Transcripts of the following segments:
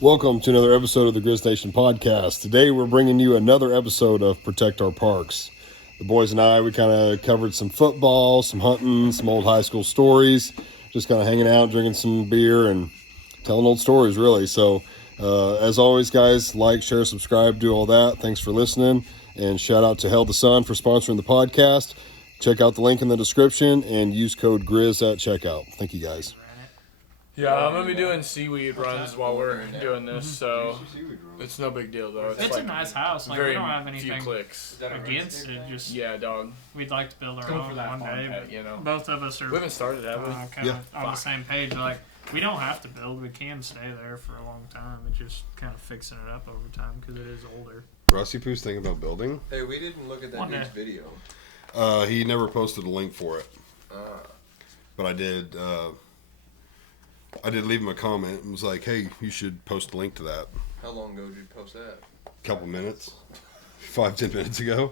Welcome to another episode of the Grizz Nation podcast. Today we're bringing you another episode of Protect Our Parks. The boys and I, we kind of covered some football, some hunting, some old high school stories, just kind of hanging out, drinking some beer, and telling old stories, really. So, as always, guys, like, share, subscribe, do all that. Thanks for listening, and shout out to Held the Sun for sponsoring the podcast. Check out the link in the description and use code GRIZ at checkout. Thank you, guys. Yeah, I'm going to be doing seaweed runs while we're doing this, so it's no big deal, though. It's like a nice house. Like, we don't have anything clicks. against it. Just Yeah, dog. we'd like to build our own one day, but You know. both of us are We haven't started, have we? kind of on the same page. Like, we don't have to build. We can stay there for a long time. It's just kind of fixing it up over time because it is older. Rusty Poo's thinking about building. Hey, we didn't look at that One dude's day. video. He never posted a link for it, but I did. I did leave him a comment and was like, "Hey, you should post a link to that." How long ago did you post that? Couple minutes, 5-10 minutes ago.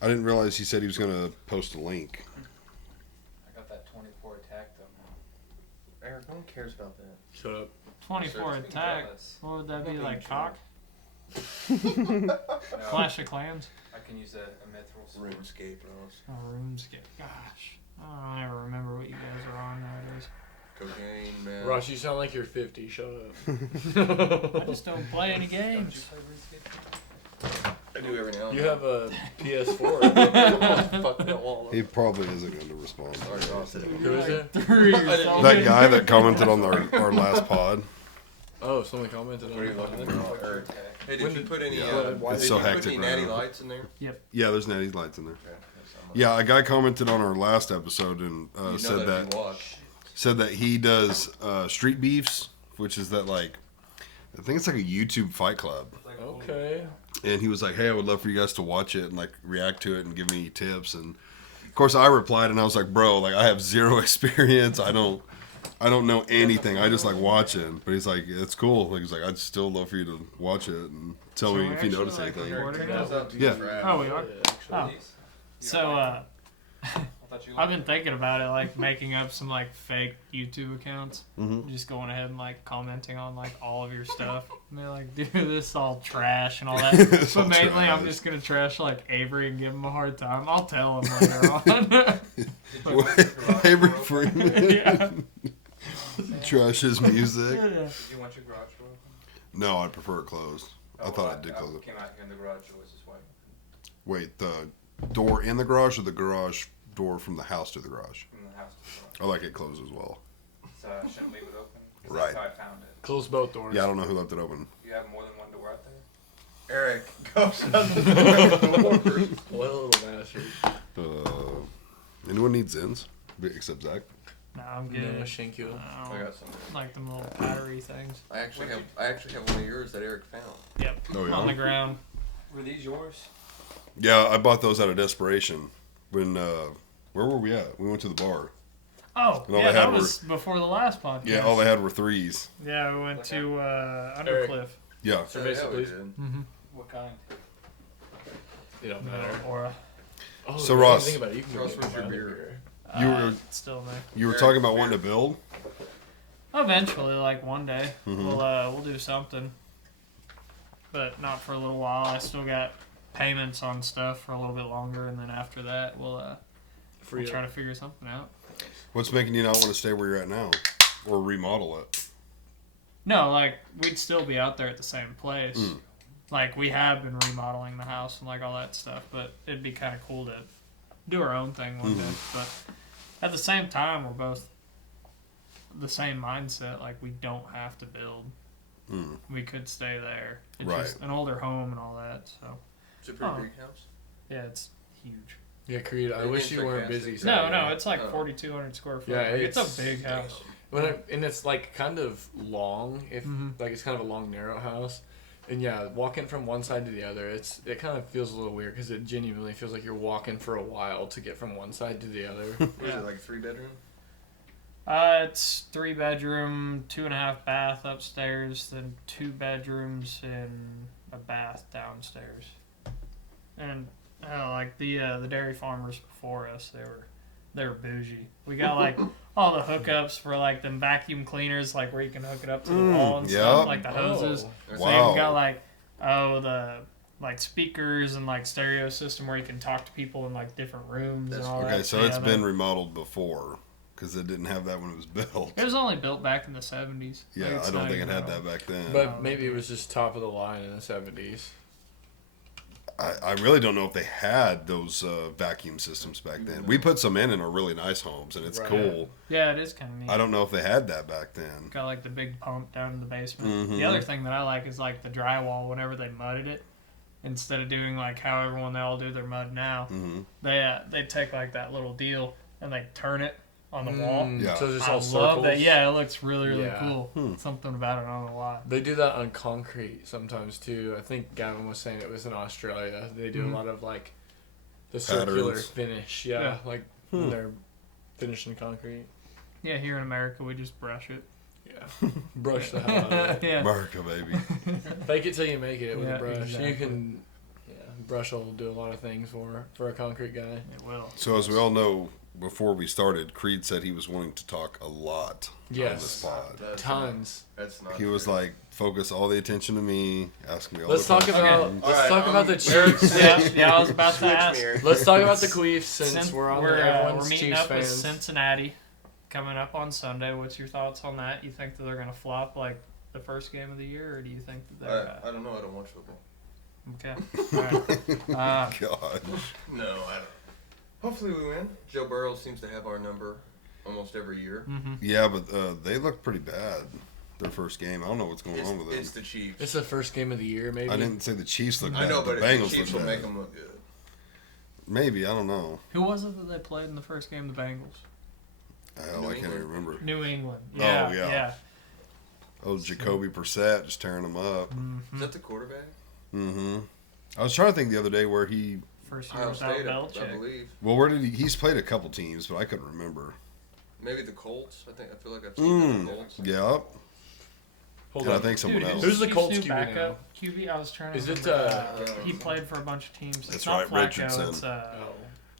I didn't realize he said he was gonna post a link. I got that 24 attack though. Eric, no one cares about that. Shut up. 24 Being attack. jealous. What would that be, Being like jealous. cock? No, Clash of Clans? I can use a mithril sword. RuneScape bros. Oh, RuneScape. Gosh. I don't ever remember what you guys are on nowadays. Cocaine, man. Ross, you sound like you're 50. Shut I up. just don't play any Don't you games. play RuneScape? I do every now and You then. have a PS4. Fuck that wall. He probably isn't going to respond. Sorry, Ross. Who is it? 3 years old. That guy that commented on our last pod. Oh, someone commented on What are you it. looking for? Or, hey, When did you did- put any? Yeah, did it's so you put hectic any right natty now. lights in there? Yeah, there's natty lights in there. Okay, that's not much. Yeah, a guy commented on our last episode and You know said that that you watch. he does street beefs, which is that like I think it's like a YouTube fight club. Okay. And he was like, "Hey, I would love for you guys to watch it and like react to it and give me tips." And of course, I replied and I was like, "Bro, like I have zero experience. I don't know anything. I just like watching." But he's like, "It's cool." Like he's like, "I'd still love for you to watch it and tell So me we if you actually, notice like, anything." recording That's now? not too Yeah. trash. Oh, we are? Actually. Oh. These? You So, don't like- I thought you I've liked been thinking about it, like making up some like fake YouTube accounts, Mhm. just going ahead and like commenting on like all of your stuff. And they're like, "Dude, this is all trash and all that." It's But all mainly, trash. I'm just gonna trash like Avery and give him a hard time. I'll tell him later on. Did you watch your garage Avery door open? Freeman Yeah. trash his music. Did you want your garage door open? No, I'd prefer it closed. I Oh, thought well, I did close it. came out here and the garage door was just white. Wait, the door in the garage or the garage door from the house to the garage? From the house to the I like it closed as well. garage. So I shouldn't leave it open? 'Cause Right. That's how I found it. Close both doors. Yeah, I don't know who left it open. You have more than one door out there? Eric, go shut the door. What a little bastard. Anyone needs ends? Except Zach. No, I'm good. No, thank you. I I don't got some. like them little battery things. I actually have one of yours that Eric found. Yep. Oh, yeah? On the ground. Were these yours? Yeah, I bought those out of desperation. When where were we at? We went to the bar. Oh, And all yeah, they had that was before the last podcast. Yeah, all they had were threes. Yeah, we went Okay. to Undercliff. Yeah. So Yeah, we basically, did. Mm-hmm. What kind? it don't matter. Aura. Oh, So, the Ross. thing about it, you can Ross, go what's get your my beer? beer. You were- It's still there. You were Eric, talking about beer. wanting to build. Eventually, like one day, Mhm. we'll do something, but not for a little while. I still got payments on stuff for a little bit longer, and then after that, we'll Free try up. to figure something out. What's making you not want to stay where you're at now, or remodel it? No, like we'd still be out there at the same place. Mm. Like we have been remodeling the house and like all that stuff, but it'd be kind of cool to do our own thing one day. But at the same time, we're both the same mindset. Like we don't have to build. Mm. We could stay there. It's Right. just an older home and all that. So It's a pretty Oh. big house. yeah, it's huge. Yeah, Creed, I It wish is you weren't fantastic. busy. No, Saturday. no, it's like Oh. 4,200 square foot. Yeah, Like, it's it's- a big house. And it's like kind of long, if Mhm. like it's kind of a long, narrow house. And yeah, walking from one side to the other, it kind of feels a little weird because it genuinely feels like you're walking for a while to get from one side to the other. What is Yeah. it, like 3-bedroom? It's 3-bedroom, 2.5 bath upstairs, then 2 bedrooms and a bath downstairs. And like the dairy farmers before us, they're bougie. We got like all the hookups for like them vacuum cleaners, like where you can hook it up to the wall and stuff, yep. like the hoses. Oh. So Wow. you've got like the like speakers and like stereo system where you can talk to people in like different rooms and all that. Okay, so Yeah, it's they- been remodeled before because it didn't have that when it was built. It was only built back in the 70s. Yeah, Like, it's I don't not think it even had real. that back then. But maybe it was just top of the line in the 70s. I really don't know if they had those vacuum systems back then. We put some in our really nice homes, and it's Right. cool. Yeah, it is kind of neat. I don't know if they had that back then. Got like the big pump down in the basement. Mhm. The other thing that I like is like the drywall. Whenever they mudded it, instead of doing like how everyone they all do their mud now, Hmm. they take like that little deal and they turn it on the wall. Yeah. So it's I all love circles. that. Yeah, it looks really Yeah. cool. Hmm. Something about it, I don't know why. They do that on concrete sometimes too. I think Gavin was saying it was in Australia. They do Mhm. a lot of like the circular Patterns. finish. Yeah, Yeah. like when they're finishing concrete. Yeah, here in America we just brush it. Yeah, brush the hell out of it. Yeah. America, baby. Fake it till you make it with Yeah, a brush. exactly. You can. Yeah, brush will do a lot of things for a concrete guy. It will. So as we all know, before we started, Creed said he was wanting to talk a lot on Yes. this pod. That's Tons. Not, that's not He was true. like, focus all the attention to me, ask me all Let's the talk questions. about. Okay. Let's Alright, talk about the very- Chiefs. Yeah, I was about to Switch ask. me here. Let's talk about the Queefs since we're on. we're Everyone's meeting Chiefs up with fans. Cincinnati coming up on Sunday. What's your thoughts on that? You think that they're going to flop like the first game of the year, or do you think that they're I don't know. I don't watch football. okay? All right. God. No, I don't. Hopefully we win. Joe Burrow seems to have our number almost every year. Mm-hmm. Yeah, but they look pretty bad. Their first game. I don't know what's going on with It's them. the Chiefs. It's the first game of the year, maybe. I didn't say the Chiefs look I bad. know, the but Bengals if the Chiefs look will bad. make them look good. Maybe, I don't know. Who was it that they played in the first game? The Bengals. Hell, New I can't England. even remember. New England. Oh, Yeah, yeah. Oh, Jacoby Brissett just tearing them up. Mm-hmm. Is that the quarterback? Mm-hmm. I was trying to think the other day where he. First year Ohio without State, I Belichick. believe. Well, where did he? He's played a couple teams, but I couldn't remember. Maybe the Colts. I feel like I've seen the Colts. Yeah. Hold And I on. think someone Dude, else. Who's the Chiefs' Colts new QB backup? QB. I was trying to. Is it, remember. he played for a bunch of teams. It's That's not right, Flacco. Richardson. It's Oh.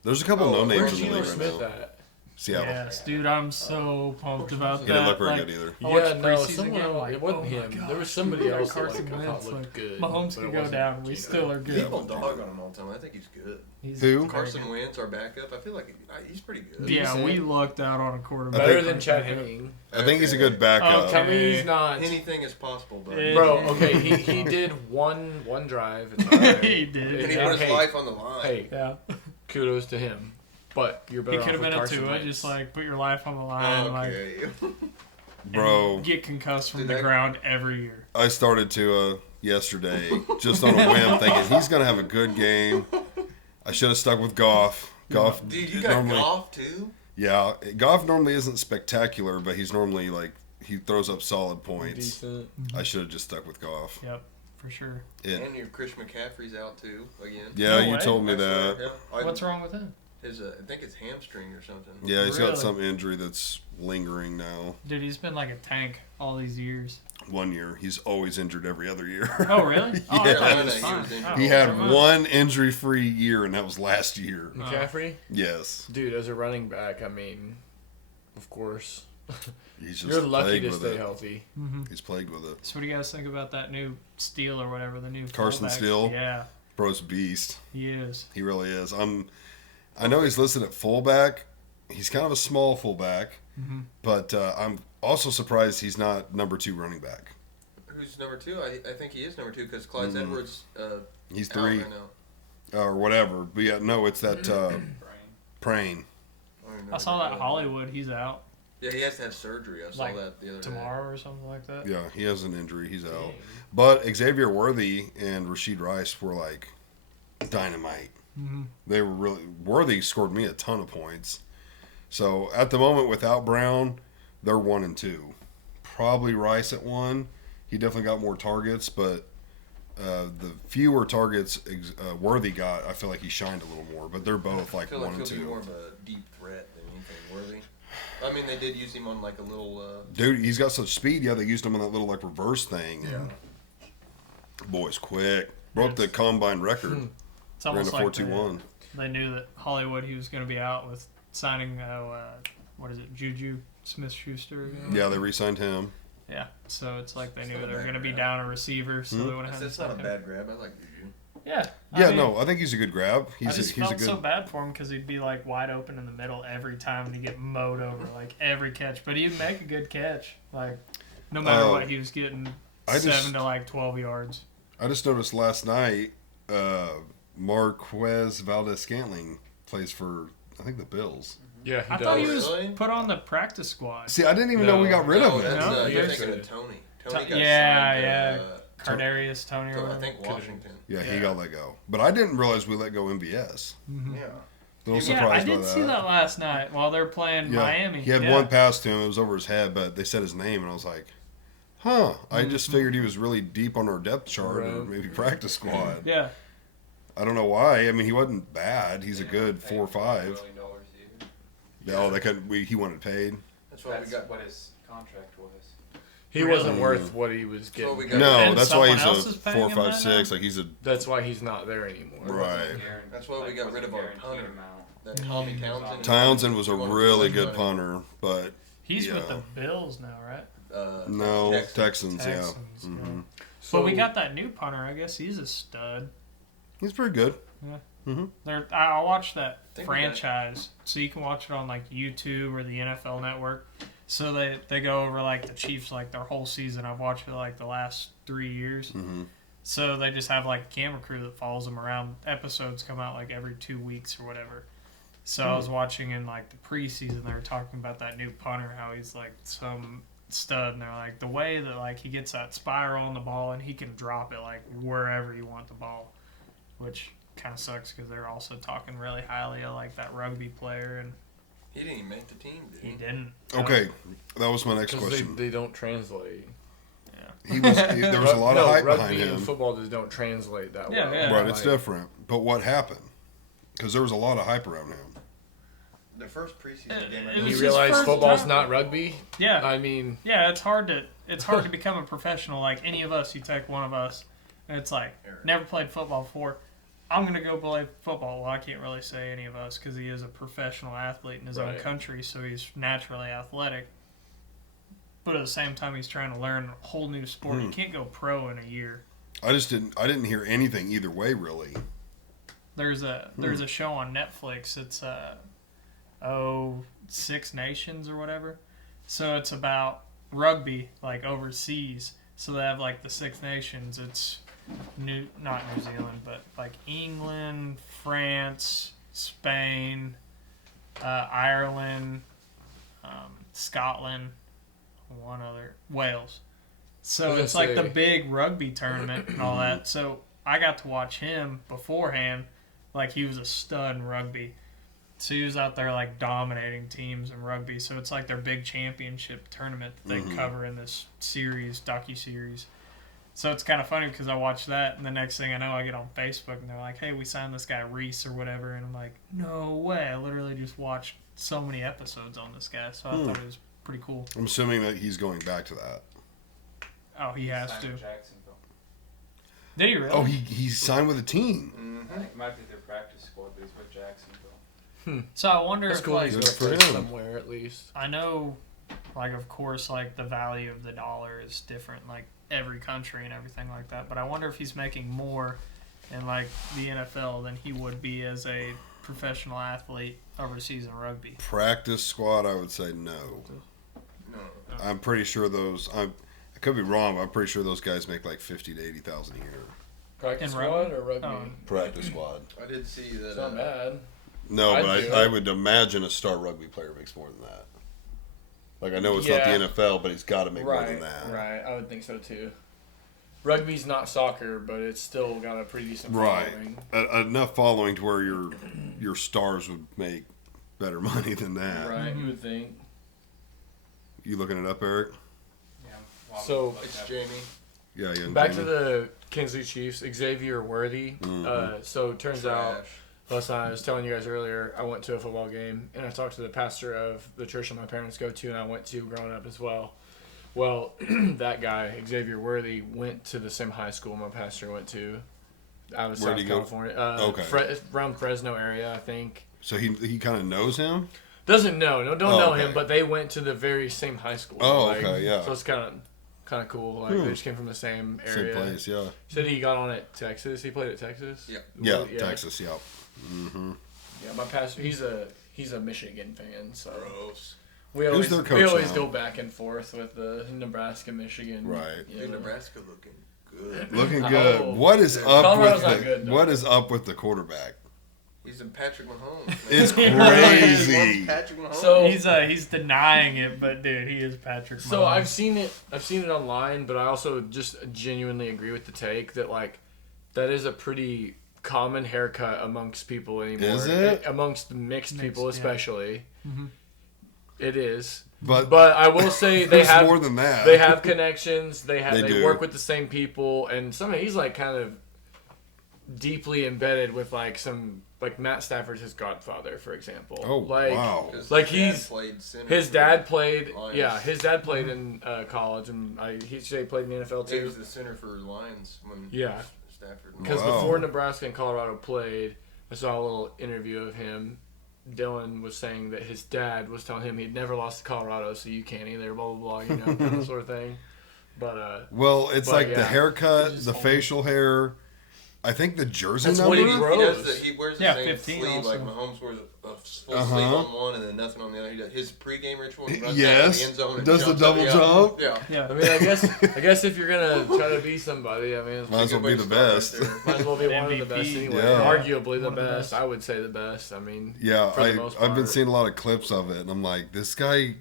There's a couple Oh, no names Where's in the Geno league right Smith now. at? Seattle. Yes, dude, I'm so pumped about He that. didn't look very Like, good either. I watched Yeah, no, preseason someone game, else. like, It wasn't oh my him. gosh, There was somebody dude, else that Carson like, I Wentz, thought looked like, good. Mahomes but could it go wasn't down. We Geno. still are good. Yeah, People dog on him all the time. I think he's good. He's Who? very Carson good. Wentz, our backup. I feel like he's pretty good. Yeah, Decent. we lucked out on a quarterback. Better than Chad Henning. I think he's a good backup. Okay. Tell me he's not. Anything is possible, but Eh. Bro, okay, he did one drive. It's all right. He did. and he Yeah, put his hey, life on the line. Hey, Yeah, kudos to him. But you're he better could off have with been a Carson Tua, Wentz. just like put your life on the line, like Okay. Bro, get concussed from Did the that- ground every year. I started to yesterday just on a whim thinking he's going to have a good game. I should have stuck with Goff. Goff, Dude, you got normally, golf too? yeah, Goff normally isn't spectacular, but he's normally like he throws up solid points. Decent. I should have just stuck with Goff. Yep, for sure. It, And your Chris McCaffrey's out too again. yeah, No you way. told me I swear, that. yeah. I- What's wrong with him? His, I think it's hamstring or something. Yeah, he's Really? got some injury that's lingering now. Dude, he's been like a tank all these years. 1 year, he's always injured every other year. Oh, really? Oh, I Yeah. thought he Yeah, was he fine. was injured. Oh, He never had mind. one injury-free year, and that was last year. McCaffrey? Yes, Dude, as a running back, I mean, of course. he's just You're lucky plagued to with stay it. healthy. Mhm. He's plagued with it. So what do you guys think about that new Steele or whatever, the new Carson fullback? Steele? Yeah, Bro's beast. he is. He really is. I know he's listed at fullback. He's kind of a small fullback, Mhm. but I'm also surprised he's not number 2 running back. Who's number two? I think he is number two because Clyde Mhm. Edwards He's out 3 right now. or whatever. But yeah, no, it's that Brain. Prain. don't even know I saw what that it Hollywood. He's out Yeah, he has to have surgery. I saw Like, that the other day. tomorrow or something like that. Yeah, he has an injury. He's out. But Xavier Worthy and Rasheed Rice were like dynamite. Mm-hmm. They were really Worthy scored me a ton of points. So at the moment, without Brown, they're 1 and 2. Probably Rice at 1. He definitely got more targets, but the fewer targets Worthy got, I feel like he shined a little more. But they're both I like feel 1 like and he'll be 2. more of a deep threat than anything worthy. I mean, they did use him on like a little. Dude, he's got such speed. Yeah, they used him on that little like reverse thing. Yeah. Boy's quick. Broke the combine record. It's Ran a almost like 4.21. they knew that Hollywood he was going to be out with signing, what is it, Juju Smith-Schuster again? Yeah, they re-signed him. Yeah, so it's like they It's knew not a they were bad going to be grab. down a receiver, so they went ahead and That's not a signed him. bad grab. I like Juju. Yeah. Yeah, I mean, no, I think he's a good grab. I He's just he's a felt good. so bad for him because he'd be like wide open in the middle every time and he'd get mowed over like every catch. But he'd make a good catch, like no matter what he was getting, I 7 to like 12 yards. I just noticed last night, Marquez Valdez-Scantling plays for, I think, the Bills. Yeah, he I does. thought he was Really? put on the practice squad. See, I didn't even know we got rid of No, him. that's, No, you're there's- thinking of Tony. Tony Ta- got yeah, signed, Cardarius Tony or to, I whatever. think, Washington. Yeah, he Yeah. got let go. But I didn't realize we let go MVS. Mhm. Yeah. A little Yeah, I surprised by did see that last night while they're playing Yeah, Miami. he had Yeah. one pass to him. It was over his head, but they said his name, and I was like, "Huh." I just figured he was really deep on our depth chart, or Right. maybe practice squad. Yeah. I don't know why. I mean, he wasn't bad. He's a good Pay 4 or $5 5. million either. No, they couldn't. He wanted paid. That's why we That's got. what his contract was. He Really? wasn't worth what he was Well, we getting. got- No, And that's why someone he's else is a paying 4, him 5, that 6. now? Like he's a That's why he's not there anymore. Right. That's why we got rid of our punter. That Tommy Townsend. Townsend was a He wanted really too good much punter, but He's with Yeah. the Bills now, right? money. no Texas. Texans. Texans, Yeah, hmm So But we got that new punter. I guess he's a stud. he's pretty good. I watched that Think we got- franchise, so you can watch it on like YouTube or the NFL Network. So they go over like the Chiefs like their whole season. I've watched it like the last 3 years. hmm So they just have like a camera crew that follows them around. Episodes come out like every 2 weeks or whatever. So I was watching in like the preseason. They were talking about that new punter, how he's like some stud, and they're like the way that like he gets that spiral on the ball and he can drop it like wherever you want the ball, which kind of sucks because they're also talking really highly of like that rugby player, and He didn't even make the team, did he he? didn't. Okay, that was my next 'cause question. they don't translate. There was a lot of hype rugby behind and him. football just don't translate that Yeah, well. yeah. Right, it's Like, different. But what happened? Because there was a lot of hype around him. The first preseason It- game. it You was his realize first football's time. not rugby? Yeah, I mean, yeah. It's hard to become a professional. Like any of us, you take one of us, and it's like Eric. never played football before. I'm gonna go play football. Well, I can't really say any of us because he is a professional athlete in his own Right. country, so he's naturally athletic. But at the same time, he's trying to learn a whole new sport. He can't go pro in a year. I didn't hear anything either way really. There's a show on Netflix. It's Six Nations or whatever. So it's about rugby like overseas. So they have like the Six Nations. It's not New Zealand, but like England, France, Spain, Ireland, Scotland, one other, Wales. So I was it's gonna like the say- big rugby tournament and all that. So I got to watch him beforehand. Like he was a stud in rugby. So he was out there like dominating teams in rugby. So it's like their big championship tournament that they cover in this docu-series. So it's kind of funny because I watched that, and the next thing I know, I get on Facebook, and they're like, "Hey, we signed this guy Reese or whatever," and I'm like, "No way!" I literally just watched so many episodes on this guy, so I thought it was pretty cool. I'm assuming that he's going back to that. Oh, he has Signed to. with Jacksonville. Did he really? Oh, he signed with a team. Mm-hmm. I think it might be their practice squad, but he's with Jacksonville. So I wonder that's if cool. like He's Good gonna for play him. somewhere at least. I know, like of course, like the value of the dollar is different, like every country and everything like that. But I wonder if he's making more in like the NFL than he would be as a professional athlete overseas in rugby. Practice squad, I would say no. No. I'm pretty sure those. I could be wrong, but I'm pretty sure those guys make like 50 to 80,000 a year. Practice In squad rugby? or rugby? Oh. Practice squad. I did see that. It's not bad. No, I'd but do I it. would imagine a star rugby player makes more than that. Like I know it's not Yeah. the NFL, but he's got to make more than Right, that. right. I would think so too. Rugby's not soccer, but it's still got a pretty decent Right. following. Enough following to where your stars would make better money than that. Right, you would think. You looking it up, Eric? Yeah. Well, So- like It's that. Jamie. Yeah, yeah. Back to the Kansas City Chiefs, Xavier Worthy. Mhm. So it turns out, Trash. last night I was telling you guys earlier, I went to a football game and I talked to the pastor of the church that my parents go to and I went to growing up as well. Well, that guy, Xavier Worthy, went to the same high school my pastor went to out of Where'd South he go? California. Okay. Around Fresno area, I think. So he kind of knows him. Don't know okay. him, but they went to the very same high school. Oh, okay, yeah. So it's kind of cool. Like they just came from the same area. Same place, yeah. Said he got on at Texas. He played at Texas. Yeah, Texas, yeah. Yeah, my pastor. He's a Michigan fan, so Gross. we Who's always their coach now? go back and forth with the Nebraska Michigan. Right. you Dude, know. Nebraska looking good. Looking good. Oh. What is up Colorado's with not the good, though. What is up with the quarterback? He's in Patrick Mahomes. Man. It's He crazy. loves Patrick Mahomes. So- He's denying it, but dude, he is Patrick Mahomes. So I've seen it online, but I also just genuinely agree with the take that like that is a pretty common haircut amongst people anymore. Is it? Amongst mixed people yeah. especially. Mhm. It is. But I will say they there's have more than that. they have connections. They They do. work with the same people, and he's like kind of deeply embedded with like some like Matt Stafford's his godfather, for example. Oh, like, wow. 'Cause like his dad he's- played center His for dad played. Lions. Yeah, his dad played in college, and he played in the NFL He too. was the center for Lions when Yeah. Stafford. Because Wow. before Nebraska and Colorado played, I saw a little interview of him. Dylan was saying that his dad was telling him he'd never lost to Colorado, so you can't either. Blah blah blah, kind of sort of thing. But Well, it's But, like the yeah. haircut, Just the hold- facial hair. I think the jersey That's number. what he He grows. he wears the Yeah, same 15 sleeve also. like Mahomes wears a full Uh-huh. sleeve on one and then nothing on the other. He does his pregame ritual. He runs Yes. down to the end zone and Does the jumps double up, jump? Yeah. yeah. I mean, I guess if you're gonna try to be somebody, I mean, it's Might as well be the best. might as well be one of the MVP. best anyway. Yeah. Arguably the One of the best. best. I would say the best. I mean, Yeah, for the most I've been part. seeing a lot of clips of it, and I'm like, this guy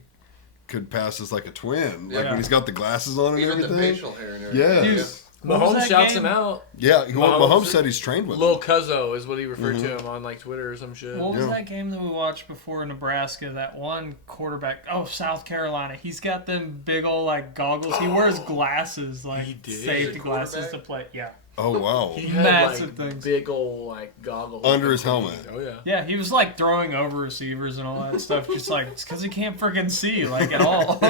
could pass as like a twin. Like Yeah. when he's got the glasses on and Even the everything. facial hair and Yeah. everything. Dude, What was Mahomes that shouts game? him out. Yeah, Mahomes Mahomes- said he's trained with Lil him. Cuzzo is what he referred Mm-hmm. to him on like Twitter or some shit. What was Yeah. that game that we watched before Nebraska? That one quarterback. Oh, South Carolina. He's got them big old like goggles. He wears glasses, like He did? safety He's a glasses to quarterback? play. Yeah, Oh wow. He had Massive like things. big old like goggles Under his helmet. Oh yeah. yeah. He was like throwing over receivers and all that stuff. Just like it's because he can't freaking see like at all.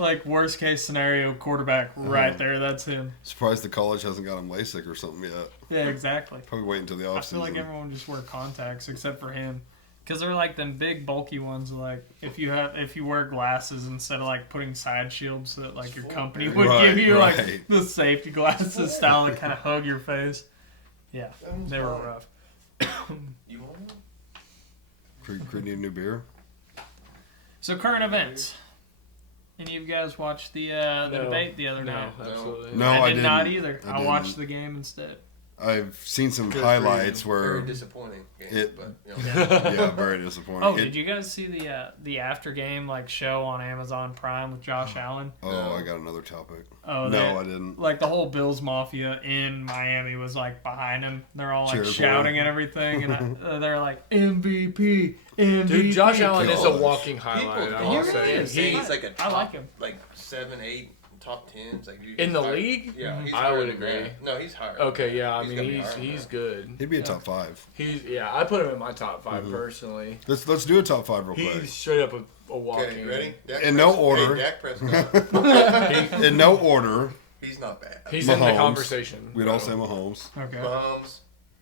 Like worst case scenario quarterback right there. That's him. Surprised the college hasn't got him LASIK or something yet. Yeah, exactly. Probably wait until the I off feel like season. everyone just wear contacts except for him, because they're like them big bulky ones. Like if you wear glasses instead of like putting side shields that like your company would Right, give you, like right. the safety glasses style that kind of hug your face. Yeah, they were rough. You want one? Creed need a new beer. So current events. Any of you guys watched the No. debate the other No, night? absolutely. No, I I did not didn't. either. I I didn't. watched the game instead. I've seen some Good for highlights you. where Very disappointing game, It- but you know. yeah, very disappointing. Oh, It- did you guys see the after game like show on Amazon Prime with Josh Allen? Oh, I got another topic. Oh, No, I didn't. Like the whole Bills Mafia in Miami was like behind him. They're all like Cheering for shouting him. and everything, and they're like MVP, MVP. Dude, Josh Allen is a Gosh. walking People highlight. I he will really say. is. he's like a I top, like him. like 7, 8, top 10s. Like dude, In he's the higher- league? Yeah, he's I higher would than agree. that. No, he's higher. Okay, yeah. I He's mean, gotta be he's higher than he's that. good. He'd be a top 5. I put him in my top 5 personally. Let's do a top 5 real quick. He's straight up a walking. Okay, you ready? Dak In no Prescott- order. Hey, Dak Prescott. In no order, He's not bad. He's in the Mahomes. conversation. we'd all say Mahomes. Okay. Mahomes.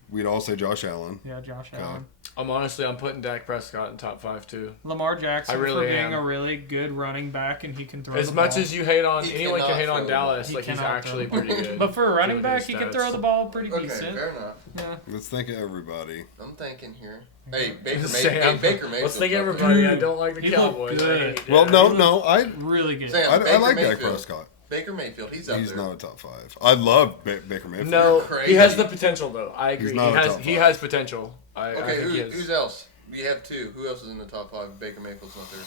We'd all say Josh Allen. Yeah, Josh Okay. Allen. I'm putting Dak Prescott in top 5 too. Lamar Jackson I really for being am. a really good running back, and he can throw As the much ball. as you hate on He anyone can cannot hate on throw the Dallas, ball. like He he's cannot actually throw. pretty good. But for a running Look at back, his he can stats. throw the ball pretty Okay, decent. fair enough. Yeah. Let's think of everybody. I'm thinking here. Hey, Baker Sam, Mayfield. Baker Mayfield. let's think everybody. I don't like the He looked Cowboys. good. I hate- Well, yeah. no, I Really good. Sam, I Baker like Dak Mayfield. Prescott. Baker Mayfield. He's up He's there. not a top 5. I love Baker Mayfield. No, crazy. he has the potential though. I agree. He's He not a has top he 5. has potential. I Okay, think he has. who's else? We have 2. Who else is in the top 5? Baker Mayfield's not there.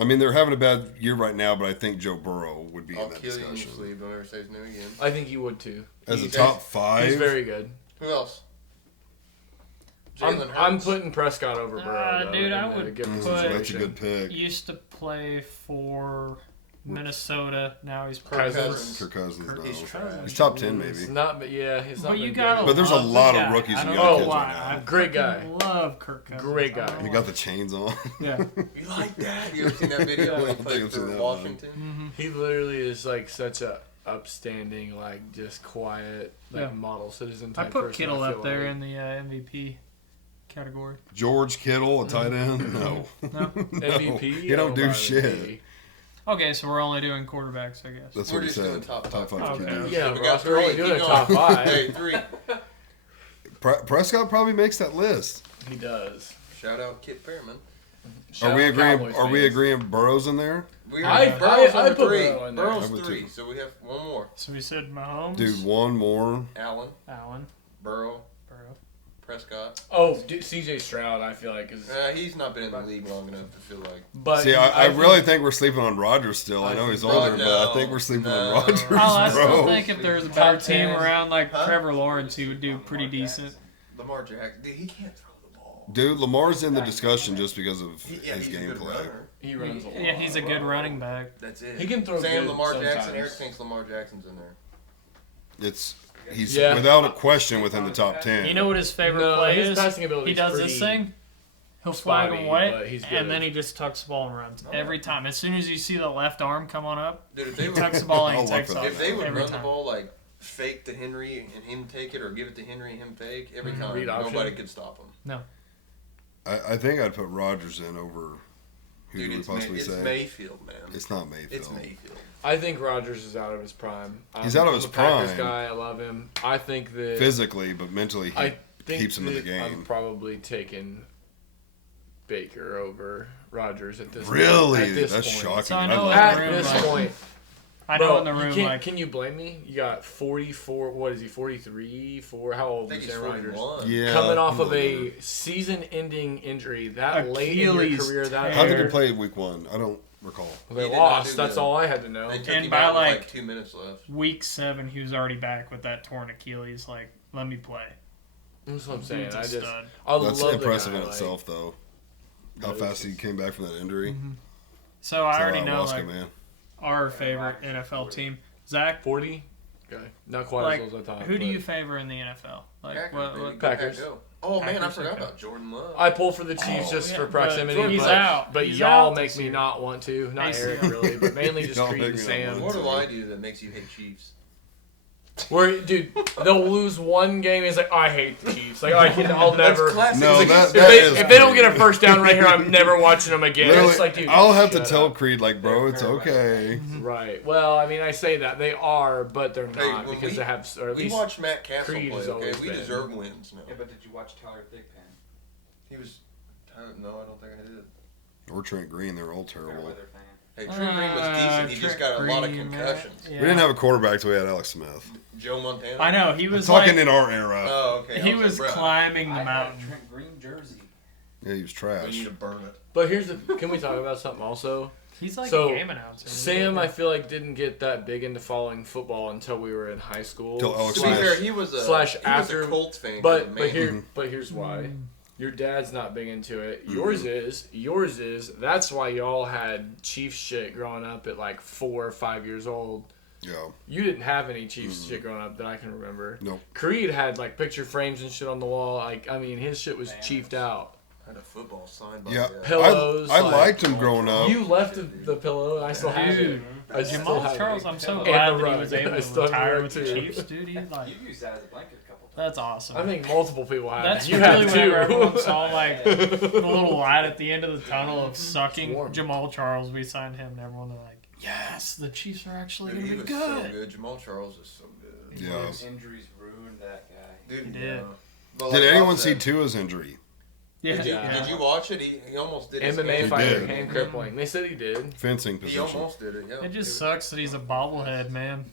I mean, they're having a bad year right now, but I think Joe Burrow would be I'll in that kill you in your discussion. sleeve. Don't ever say his name again. I think he would too. As a He's- top He's 5, very good. Who else? I'm Jalen I'm Hurts. putting Prescott over Burrow. though, Dude, I in a would given put- that's a situation. good pick. Used to play for Minnesota. Now he's Kirk playing for- Cousins. Kirk Cousins, no. He's trash. He's top 10 It's maybe. not, but yeah, he's not. But you been gotta. good. But there's a love the lot of guy. rookies I and don't young know kids why. right now. I Great freaking guy. Love Kirk Cousins. Great I guy. don't He know got the chains on. Yeah. You like that? You ever seen that video when I he don't think played I've seen for that Washington? He literally is like such a upstanding, like just quiet, like Yeah. model citizen I type put person. Kittle I up feel there like. in the MVP. category. George Kittle, a tight end? No. No. MVP. He don't do Nobody. shit. Okay, so we're only doing quarterbacks, I guess. That's We're what he just doing said. top Top five. five Okay. QBs. Yeah, We Ross, got we're only three. doing Keep a top going. five. Hey, 3. Prescott probably makes that list. He does. Shout out Kit Pearman. Shout Are we out agreeing? Cowboys Are we fans. agreeing Burrow's in there? We I- Burrow's I number put 3. Burrow in there. Burrow's Number 3. two. So we have one more. So we said Mahomes, Dude, one more. Allen, Allen, Burrow, Burrow. Prescott. Oh, C.J. Stroud, I feel like is. He's not been in the league long enough to feel like. But See, I really think we're sleeping on Rodgers still. I I know think he's older, no, but I think we're sleeping no. on Rodgers, Oh, I still bro. think if there was a better Top team 10. around like Huh? Trevor Lawrence, he would do pretty decent. Lamar Jackson. Dude, he can't throw the ball. Dude, Lamar's in the discussion just because of his He's a good gameplay. runner. he runs a lot. Yeah, he's a good running back. That's it. He can throw Sam, good Lamar sometimes. Jackson. Eric thinks Lamar Jackson's in there. He's Yeah. without a question within the top 10. You know what his favorite No, play his is? passing ability He is does pretty this thing. He'll flag spotty, him away, but he's good. and then he just tucks the ball and runs every time. As soon as you see the left arm come on up, Dude, if he they would, tucks the ball and I'll he look takes for that. off. if they would every run time. the ball like fake to Henry and him take it, or give it to Henry and him fake every time, Read option. nobody could stop him. No, I think I'd put Rodgers in over who Dude, do we possibly it's say? Mayfield, man. It's not Mayfield. It's Mayfield. I think Rodgers is out of his prime. He's out of I'm his a Packers prime. guy. I love him. I think that Physically, but mentally, he I think keeps him in the that I'm game. probably taking Baker over Rodgers at this Really? Point, at this That's point. shocking. So I I know love in the At that. room, this like- point, I know bro, in the you room can't, like can you blame me? You got 44. What is he? 43. 4. How I old think is he's Aaron Rodgers? 41. Yeah, Coming off I'm of a older. season-ending injury that late in your Achilles career, that How did tear. he play week 1? I don't recall. they He did not lost. do That's good. all I had to know. They took And him by, out with like, like 2 minutes left. week 7, he was already back with that torn Achilles. Like, let me play. That's what I'm saying. Dude's a I just, stud. I That's love impressive the in guy, itself, though. How But fast he came back from that injury. So I It's already a know ayahuasca, like man. our favorite NFL team. Zach, 40. Okay, not quite like, as old as I thought. who do but you favor in the NFL? Like, Packers, what, baby. what, Go Packers. Pack, go. Oh man, I Packers, forgot okay. about Jordan Love. I pull for the Chiefs Oh, just yeah, for but proximity. he's but, out. But He's y'all out make this me year. not want to. Not ACL. Eric, really, but mainly just Y'all Creed make and me not Sam. want What do I do that makes you hate Chiefs? Where, dude, they'll lose one game. He's like, I hate the Chiefs. Like, I'll never. classic. No, Like, that if, is if they don't Creed. get a first down right here, I'm never watching them again. Literally, It's like, dude, I'll have to shut tell up. Creed, like, bro, it's okay. Right. Well, I mean, I say that they are, but they're Hey, not when because we- they have, or at We least watched Matt Castle Creed play. has Okay, always we been. deserve wins now. Yeah, but did you watch Tyler Thigpen? He was. No, I don't think I did. Or Trent Green, they're all terrible. Fairweather fan. Hey, Trent Green was decent. He just Trent got a lot of Green, man. concussions. Yeah. We didn't have a quarterback till we had Alex Smith. Joe Montana. I know he was Talking like in our era. Oh, okay. he I was like, bro, climbing the I had a mountain. Trent Green jersey. Yeah, he was We trash. need to burn it. But here's the. Can we talk about something also? He's like So, a game announcer. Sam, I feel like didn't get that big into following football until we were in high school. Till Alex To be Slash- fair, he was a slash he after- was a Colts fan. But man. here's why. Your dad's not big into it. Mm-hmm. Yours is. That's why y'all had Chiefs shit growing up at like 4 or 5 years old. Yeah. You didn't have any Chiefs shit growing up that I can remember. Nope. Creed had like picture frames and shit on the wall. Like, I mean, his shit was Banners. chiefed out. I had a football signed by Yeah. Pillows, I like- liked him growing up. You left the pillow. I still have it. Dude, I still Jamal have Charles, it. I'm so And glad the that he rug. was I able still to have the retire rug, with the too. Chiefs, dude. He's like, You used that as a blanket a couple times. that's awesome. I think multiple people have. That's it. You really have whenever too. everyone saw like the little light at the end of the tunnel of sucking Warm. Jamal Charles. We signed him, and everyone was like, "Yes, the Chiefs are actually Dude, going he to was be so good." good. Jamal Charles is so good. Yeah. His injuries ruined that guy. Dude, He did. yeah. But Did like anyone Bob see said, Tua's injury? Did you, Yeah. did you watch it? He almost did. his MMA hand. fighter, did. hand crippling. They said he did. Fencing He position. almost did it. Yeah. It just sucks that he's a bobblehead, man.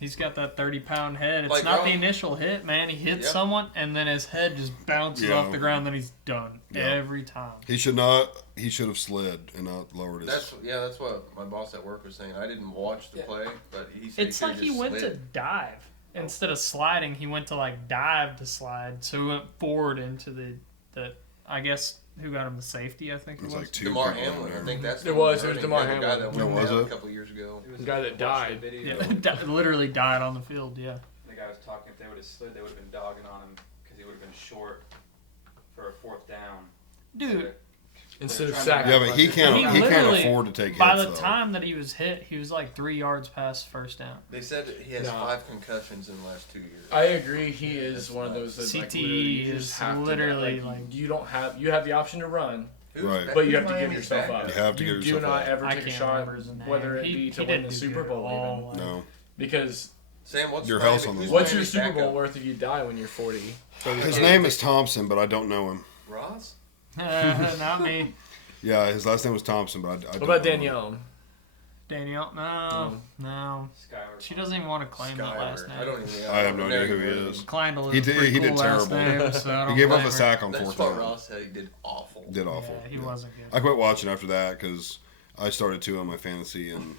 He's got that 30-pound head. It's Like, not the Ron- initial hit, man. He hits Yeah. someone, and then his head just bounces Yeah. off the ground, then he's done. Yeah. Every time. He should not. He should have slid and not lowered his. That's what my boss at work was saying. I didn't watch the Yeah. play, but he said It's he like should've he just went to slid. dive. Instead of sliding, he went to like dive to slide. So he went forward into the I guess, who got him the safety, I think It it was was. like two DeMar people in Hamlin. there. I think that's It the was. one It was hurting DeMar guy, the guy Hamlin. that Yeah, went was down it? a couple years ago. It was The guy that watched died. The Yeah, video. literally died on the field, yeah. The guy was talking. If they would have slid, they would have been dogging on him because he would have been short for a 4th down. Dude, instead of They're trying to- sacking. Yeah, but he can't literally, afford to take By hits, the though. time that he was hit, he was like 3 yards past first down. They said he has No. 5 concussions in the last 2 years. I agree. He is one of those that like, CTE literally, you is just have literally, to, like- you don't have you have the option to run, Right. but you who's have to give Miami's yourself backup? up. You have to you give do yourself not up. ever I take a can't shot, remember his name. whether it He- be he to win didn't the do Super good Bowl at all, even, like- No. because Sam, what's Your Miami- house on the who's line. what's your Miami's Super Bowl backup? worth if you die when you're 40? His name is Thompson, but I don't know him. Ross? Not me. Yeah, his last name was Thompson, but I What don't about know him. Danielle? Danielle? No. Skylar. She doesn't even want to claim that last name. I don't even. I have no idea never who he heard of is. him. Kleindl is He a did- pretty he cool did last terrible. name, so I He don't gave up blame a her. sack on That's 4th what down. Ross said. He did awful. Did awful. Yeah, he yeah. wasn't good. I quit watching after that because I started 2 on my fantasy and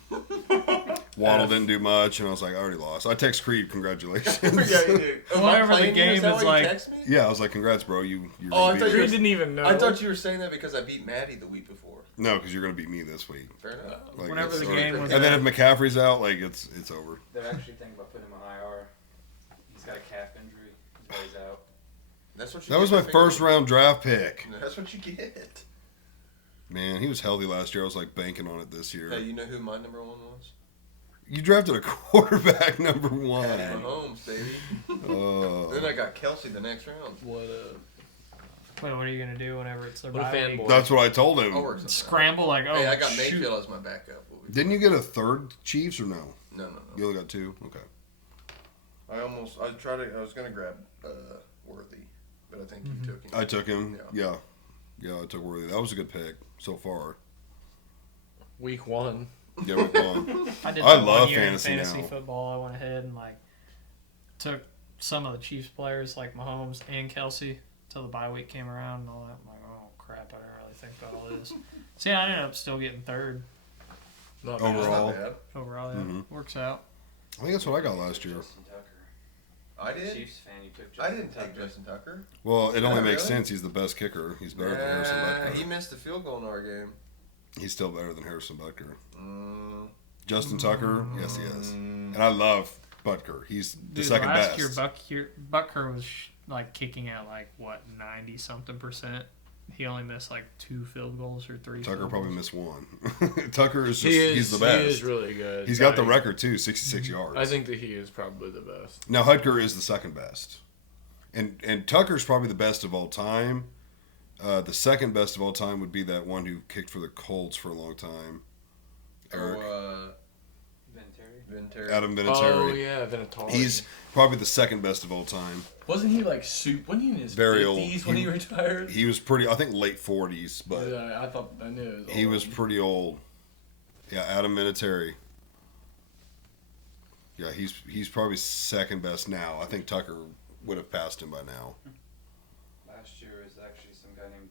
Waddle didn't do much, and I was like, I already lost. I text Creed, congratulations. yeah, you did. Am I Whatever the playing you? game that is why you like- text me? Yeah, I was like, congrats, bro. You're Oh, I gonna thought beat you me. We didn't even know. I thought you were saying that because I beat Maddie the week before. No, because you're gonna beat me this week. Fair enough. Like, Whenever it's the already- game was and then at- if McCaffrey's out, like it's over. They're actually thinking about putting him on IR. He's got a calf injury. He's always out. That's what you That get was for my figuring- first round draft pick. That's what you get. Man, he was healthy last year. I was like banking on it this year. Hey, you know who my number 1 was? You drafted a quarterback number 1. Patrick Mahomes, baby. Then I got Kelsey the next round. What Wait, what are you gonna do whenever it's their What a bye week? fanboy. That's what I told him. I'll work something out. Scramble like, oh, Hey, I got shoot. Mayfield as my backup. We'll be Didn't you get a 3rd Chiefs or no? No. You only got 2? Okay. I was gonna grab Worthy, but I think you took him. I took him. Yeah. Yeah, I took Worthy. That was a good pick so far. Week 1. Yeah, we're on. I did I that love one year fantasy in fantasy now. football. I went ahead and like took some of the Chiefs players like Mahomes and Kelsey till the bye week came around and all that. I'm like, oh crap, I didn't really think about all this. See, I ended up still getting 3rd Not Overall. bad. Not bad. overall. Yeah, Mhm. works out. I think that's what I got last year. Justin Tucker. I did. Chiefs fan, you took I Justin didn't take Tucker. Justin Tucker. Well, it only Yeah, makes really? sense. He's the best kicker. He's better than Harrison Butker. He missed the field goal in our game. He's still better than Harrison Butker. Mm, Justin Tucker, yes, he is. And I love Butker. He's the Dude, second last best. year Butker was like kicking at like what 90 something %. He only missed like 2 field goals or 3. Tucker field probably goals. missed 1. Tucker is just, he's the He best. is really good. He's got the I- record too, 66 yards. I think that he is probably the best. Now Hudker is the second best, and Tucker's probably the best of all time. The second best of all time would be that one who kicked for the Colts for a long time, Eric Vinatieri. Adam Oh Vinatieri. yeah, Vinatieri. He's probably the second best of all time. Wasn't he like Wasn't he in his Very 50s old. when he retired? He was pretty, I think, late 40s, but Yeah, I thought I knew. It was he old. was pretty old. Yeah, Adam Vinatieri. Yeah, he's probably second best now. I think Tucker would have passed him by now. Last year was actually some guy named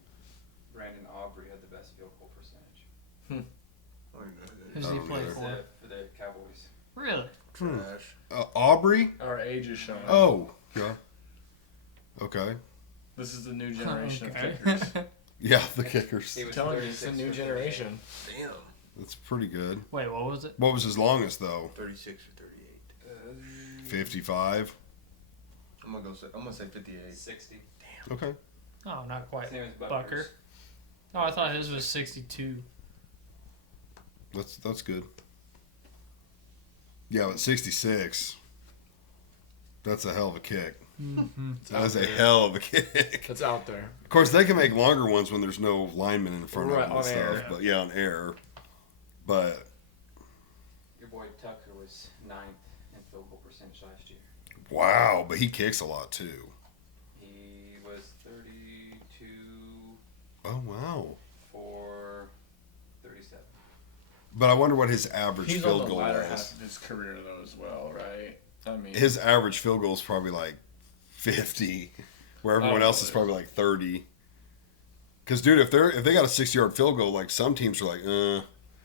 Brandon Aubrey had the best field goal percentage. Who does he play either. for? For the Cowboys. Really? trash. Aubrey? Our age is showing. Oh, yeah. Okay. This is the new generation Okay. of kickers. Yeah, the kickers. He was Telling you, it's the 36 new for 38. generation. Damn. That's pretty good. Wait, what was it? What was his longest though? 36 or 38. 55. I'm gonna say 58. 60. Okay. Oh, not quite. His name is Bucker. Oh, I thought his was 62. That's good. Yeah, but 66. That's a hell of a kick. It's That out is a there. hell of a kick. It's out there. Of course, they can make longer ones when there's no lineman in front of Right, them and on stuff. air. But yeah, on air. But Your boy Tucker was 9th in field goal percentage last year. wow, but he kicks a lot too. He was 32 Oh wow. for 37. But I wonder what his average He's on field the goal latter is. half of his career though as well, right? I mean, His average field goal is probably like 50, where everyone else is probably like 30. Because dude, if they got a 60-yard field goal, like some teams are like,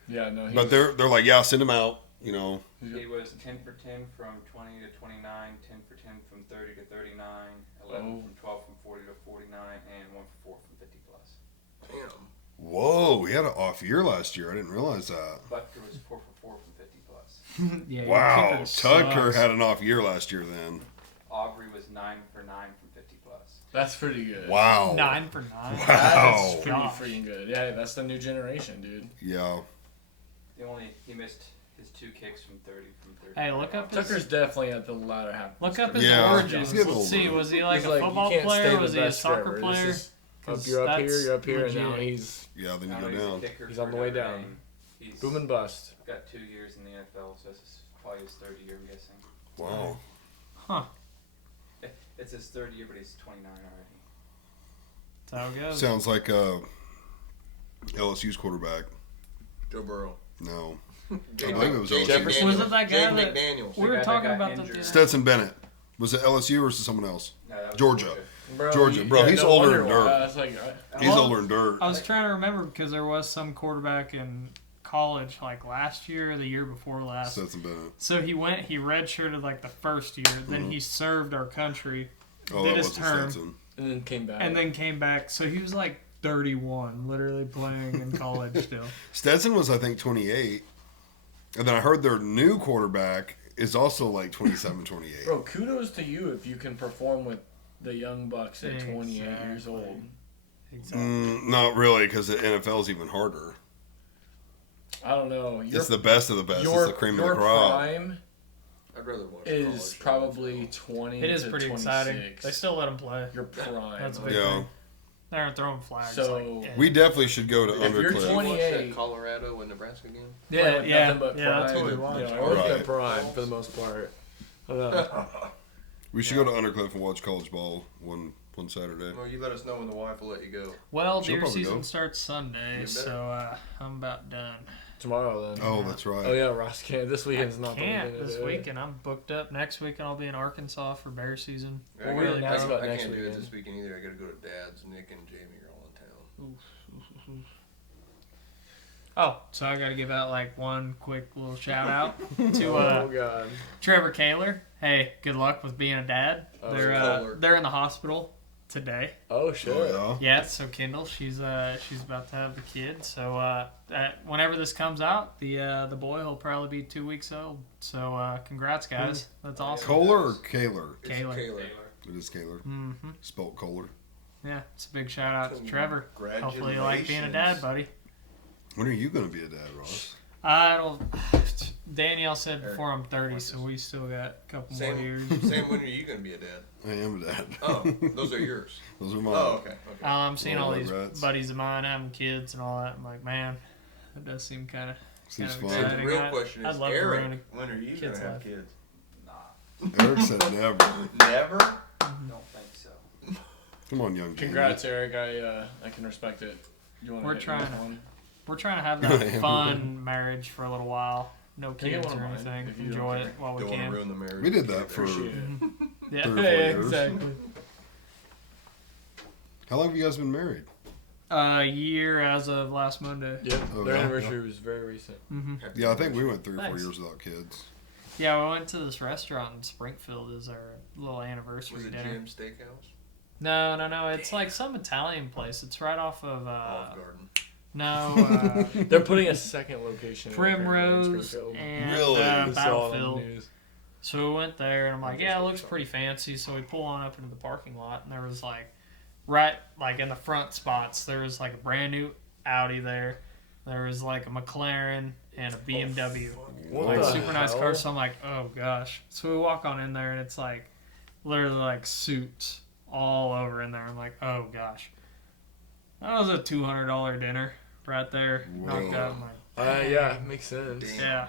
yeah, no. but they're like, yeah, send him out. You know, He was 10 for 10 from 20 to 29, 10 for 10 from 30 to 39, 11 Oh. from 12 from 40 to 49, and 1 for 4 from 50 plus. Damn. whoa, he had an off year last year. I didn't realize that. Butker was 4 for 4 from 50 plus. Yeah, your Wow, kicker Tucker sucks. had an off year last year then. Aubrey was 9 for 9 from 50 plus. That's pretty good. Wow. 9 for 9. Wow. That's pretty Gosh. freaking good. Yeah, that's the new generation, dude. Yeah. He missed his 2 kicks from 30 from 30. Hey, look up his Tucker's definitely at the latter half. look up his Yeah, origins. he's getting Let's see. older. Was he like He's a football you can't player? stay Was the he a best soccer forever. player? This is up, 'Cause you're up that's here, you're up here, and now legit. he's Yeah, then you Now go he's a down. kicker He's for on the way Notre down. Dame. He's boom and bust. got 2 years in the NFL, so probably his 3rd year, I'm guessing. Wow. Huh. It's his 3rd year, but he's 29 already. That's how it goes. Sounds like LSU's quarterback. Joe Burrow. No. Jake- believe it was Jake LSU. McDaniels. Was it that guy Jake that- McDaniels. We were guy that talking got about injured. the Stetson Bennett. Was it LSU or is it someone else? No, that was Georgia. Bro, Georgia, bro, he's no older wonder than why. dirt. That's like, He's Well, older than dirt. I was trying to remember because there was some quarterback in college like last year or the year before last. Stetson Bennett. So he redshirted like the first year. Then he served our country, Oh, did that his wasn't term, Stetson. and then came back. and then came back. So he was like 31, literally playing in college still. Stetson was, I think, 28. And then I heard their new quarterback is also like 27, 28. Bro, kudos to you if you can perform with the young bucks at 28 years Exactly. old. Exactly. Not really, because the NFL's even harder. I don't know. It's the best of the best. It's the cream of the your crop. prime I'd rather watch is college. probably 20 It is to pretty 26. exciting. They still let him play. Your prime. That's a big Yeah. thing. They aren't throwing flags. So, like, yeah. We definitely should go to If you're Did you Undercliff. watch 28. that Colorado and Nebraska game? Yeah, Yeah, nothing but yeah, prime. that's what we You know, watched. I always Right. got prime for the most part. I don't know. We should go to Undercliff and watch college ball one Saturday. Well, you let us know when the wife will let you go. Well, She'll deer probably season go. starts Sunday, You bet. so I'm about done. Tomorrow then. Oh, that's right. Oh yeah, Ross can't. This weekend's not the Can't weekend to this do it. weekend. I'm booked up. Next weekend I'll be in Arkansas for bear season. I Well, gotta- we didn't ask I about next can't do it weekend. this weekend either. I got to go to Dad's. Nick and Jamie are all in town. Oh, so I got to give out like one quick little shout out to Oh god. Trevor Kaler. Hey, good luck with being a dad. Oh, Kohler. They're in the hospital today. Oh shit. Oh, Yeah, so Kendall, she's about to have the kid. So whenever this comes out, the boy will probably be 2 weeks old. So congrats, guys. That's yeah. awesome. Kohler or Kaler? It's Kaler. Kaler. It is Kaler. hmm Spelt Kohler. Yeah, it's a big shout out to Trevor. Hopefully you like being a Congratulations. dad, buddy. When are you going to be a dad, Ross? I don't. Danielle said Eric, before I'm 30, what's so this? we still got a couple more Same, years. same when are you going to be a dad? I am a dad. Oh, those are yours. Those are mine. Oh, okay. I'm seeing all Little these regrets. buddies of mine having kids and all that. I'm like, man, that does seem kind of. Seems kinda fun. And exciting. the real I- question I'd is, love to Eric, ruin when are you going kid's to have life. kids? Nah, Eric said never. Never? don't think so. Come on, young Jamie. Congrats, Eric. I can respect it. You want We're to hit trying this to- one? We're trying to have that fun marriage for a little while. No Can I get kids one or of mine, anything. if you don't Enjoy care? it while we Don't want to can. ruin the marriage. We did that for Appreciate it. Yeah, 3 or 4 years. exactly. How long have you guys been married? A year as of last Monday. Yep. Oh, Their yeah. anniversary was very recent. hmm Happy Yeah, I think we anniversary. went 3 or 4 Thanks. years without kids. Yeah, we went to this restaurant in Springfield as our little anniversary Was it dinner. Jim's Steakhouse? No. It's like some Italian place. It's right off of Olive Garden. no They're putting a second location. in Primrose Springfield. and Really? I saw it on the Battlefield. news. So we went there, and I'm like, yeah, it looks pretty fancy. So we pull on up into the parking lot, and there was right in the front spots, there was like a brand new Audi there. There was like a McLaren and a BMW. What Like the super nice hell? cars. So I'm like, oh gosh. So we walk on in there, and it's like literally like suits all over in there. I'm like, oh gosh. That was a $200 dinner right there. Knocked Whoa. out. I'm like, Yeah, makes sense. Damn. yeah.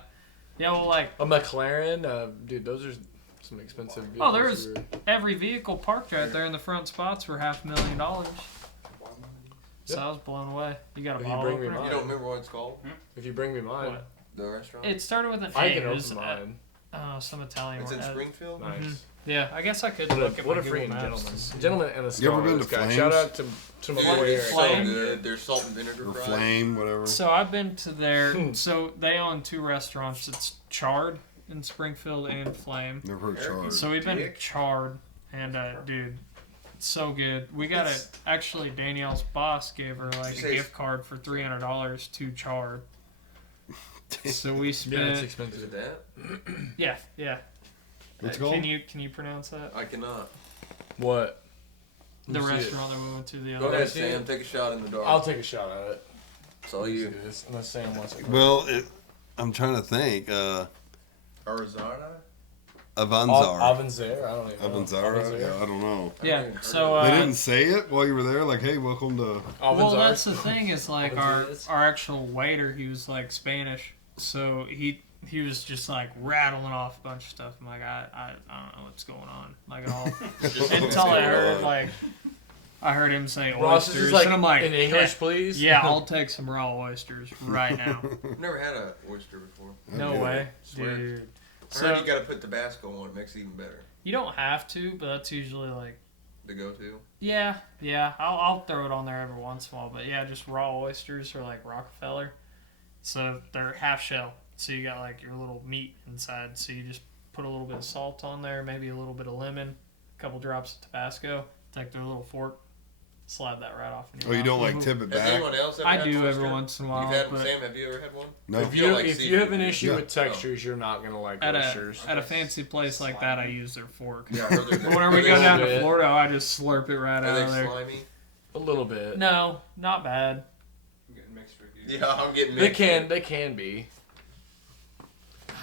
Yeah, well, like, A McLaren, dude, those are some expensive vehicles. Oh, there's- you were- every vehicle parked right there in the front spots for $500,000. So I was blown away. You got a If you bottle bring me opener? mine. You don't remember what it's called? If you bring me mine, What? The restaurant? It started with an I A. can It was, open mine. some Italian It's in word. Springfield? Nice. Yeah, I guess I could What look a, at what my a Google freaking Maps gentleman. to see. Gentleman and a You ever scholar. been This to guy. Flames? Shout out to my Dude, boy they're Eric. so Flame? good. They're salt and vinegar Or fries. Flame, whatever. So I've been to their. So they own 2 restaurants. It's Charred in Springfield and Flame. Never heard Eric, charge. So we've been to Dick. Charred, and dude, it's so good. We got it. Actually, Danielle's boss gave her like Did a you say- gift card for $300 to Charred. So we Yeah, it's spent. Is expensive. it that? Yeah. What's it Can called? you pronounce that? I cannot. What? The You see it. restaurant that we went to the Go other ahead, day. see Sam. it? Take a shot in the dark. I'll take a shot at it. It's all Let's you. do this, unless Sam wants to. Well, I'm trying to think. Arizona? Avanzar. Avanzar? I don't even know. Avanzara? Yeah, I don't know. Yeah, so They didn't say it while you were there? Like, hey, welcome to... well, Avanzar? that's the thing is like our Avanzares? actual waiter, he was like Spanish, so he was just like rattling off a bunch of stuff. I'm like, I don't know what's going on, like at all. Until I heard him say Ross is oysters, just like, and I'm like, in English, please? yeah, I'll take some raw oysters right now. I've never had an oyster before. No Yeah. way, Swear. dude. I heard So you gotta put Tabasco on. It makes it even better. you don't have to, but that's usually like, The go-to. yeah, I'll throw it on there every once in a while. But yeah, just raw oysters or like Rockefeller. So they're half shell. So you got like your little meat inside. So you just put a little bit of salt on there, maybe a little bit of lemon, a couple drops of Tabasco. Take their little fork, slide that right off in your Oh, you mouth. don't like tip it Has back? anyone else ever I had do an every oyster? once in a while. You've had one? But Sam, have you ever had one? No. If You don't you, like if you seafood, have an do you? issue Yeah. with textures, you're not going to like at oysters. a fancy place like that, I use their fork. Yeah, I heard they're- But whenever we are go they- down bit. to Florida, I just slurp it right Are out they of there. slimy? A little bit. No, not bad. I'm getting mixed reviews. Yeah, I'm getting They mixed. they can be.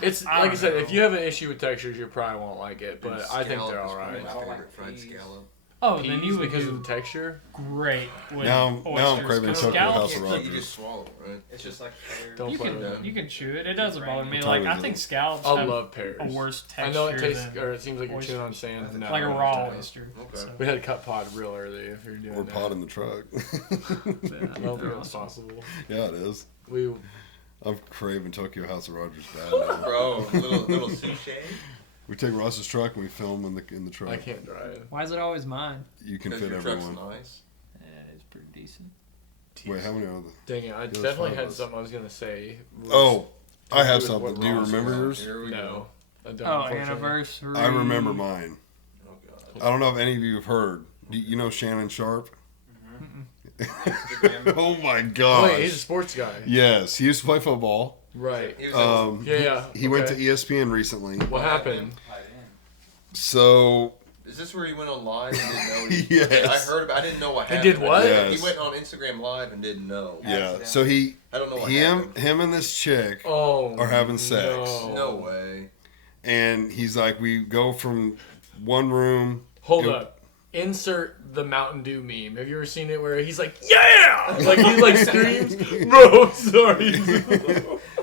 It's I like I don't said, know. if you have an issue with textures, you probably won't like it. But I think Scallop they're is all right. probably my I don't favorite like fried peas. scallop. Oh, then Peas you would because do of the texture. great with Now I'm oysters, craving 'cause Tokyo scallops, House of You Rogers. just swallow it, right? It's just like pear. Don't You play can with that. you can chew it. It doesn't bother me. What Like time I is think it? scallops I have love pears. a worse I texture know it tastes, than or it seems like you're oyster. chewing on sand. No, like a no, raw no. oyster. Okay. So, We had cut pod real early. If you're doing Or that, pot in the truck. yeah, I don't think they're it's awesome. possible. Yeah, it is. We I'm craving Tokyo House of Rogers bad now. Bro, little sushi. We take Ross's truck and we film in the truck. I can't drive. Why is it always mine? You can Because fit your truck's everyone. nice. Yeah, it's pretty decent. Wait, how many are there? Dang it! I There's definitely five had of us. something I was gonna say. Oh, I have With something. what Do you Ross remember got. yours? Here we No, go. I don't. Oh, unfortunately. anniversary. I remember mine. Oh, God. I don't know if any of you have heard. Do you know Shannon Sharp? Instagram. Oh my gosh. Wait, he's a sports guy. Yes, he used to play football. Right. He was Yeah. He went to okay. ESPN recently. What happened? Tied in. So Is this where he went on live and didn't know? Yes. Okay, I heard about. I didn't know what He happened. did what? Yes. He went on Instagram live and didn't know. yeah, so he I don't know what him happened. and this chick, Oh. Are having sex. No way. and he's like, we go from one room. Hold It- up. Insert the Mountain Dew meme. Have you ever seen it where he's like, "Yeah!" Like he like screams, "Bro, sorry."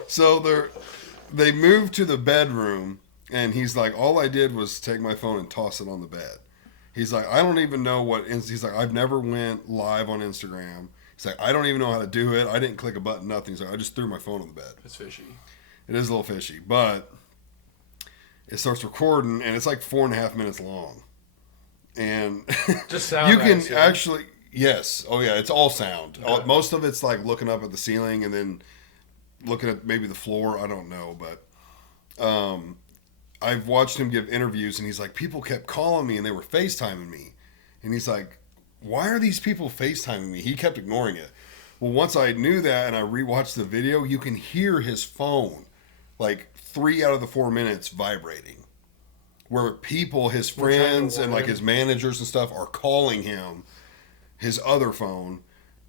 So they moved to the bedroom, and he's like, all I did was take my phone and toss it on the bed. He's like, I don't even know what. He's like, I've never went live on Instagram. He's like, I don't even know how to do it. I didn't click a button, nothing. He's like, I just threw my phone on the bed. It's fishy. It is a little fishy, but it starts recording, and it's like 4.5 minutes long. And Just sound. you can right, too. actually, yes, oh yeah, it's all sound. Okay. Most of it's like looking up at the ceiling and then looking at maybe the floor. I don't know, but I've watched him give interviews, and he's like, people kept calling me and they were FaceTiming me, and he's like, why are these people FaceTiming me? He kept ignoring it. Well, once I knew that and I rewatched the video, you can hear his phone like 3 out of the 4 minutes vibrating. Where people, his We're trying to friends and like warn his managers and stuff are calling him his other phone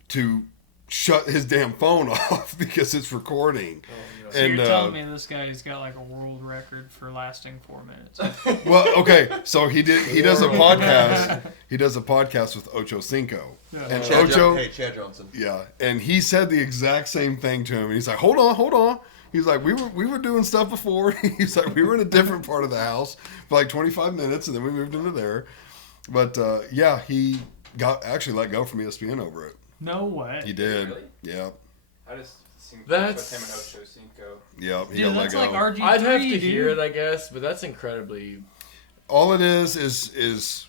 to shut his damn phone off because it's recording. Oh, So And you're telling me this guy's got like a world record for lasting 4 minutes? well, okay, so he does a podcast. He does a podcast with Ocho Cinco. And Ocho, Chad Johnson. yeah, and he said the exact same thing to him. And he's like, hold on. He's like, we were doing stuff before. He's like, we were in a different part of the house for like 25 minutes, and then we moved into there. But yeah, he got actually let go from ESPN over it. No way. He did. Really? Yeah. I just seen That's- with him and Ocho Cinco. Yeah. He Dude, got that's let like go. RG3, I'd have to dude. hear it, I guess, but that's incredibly. All it is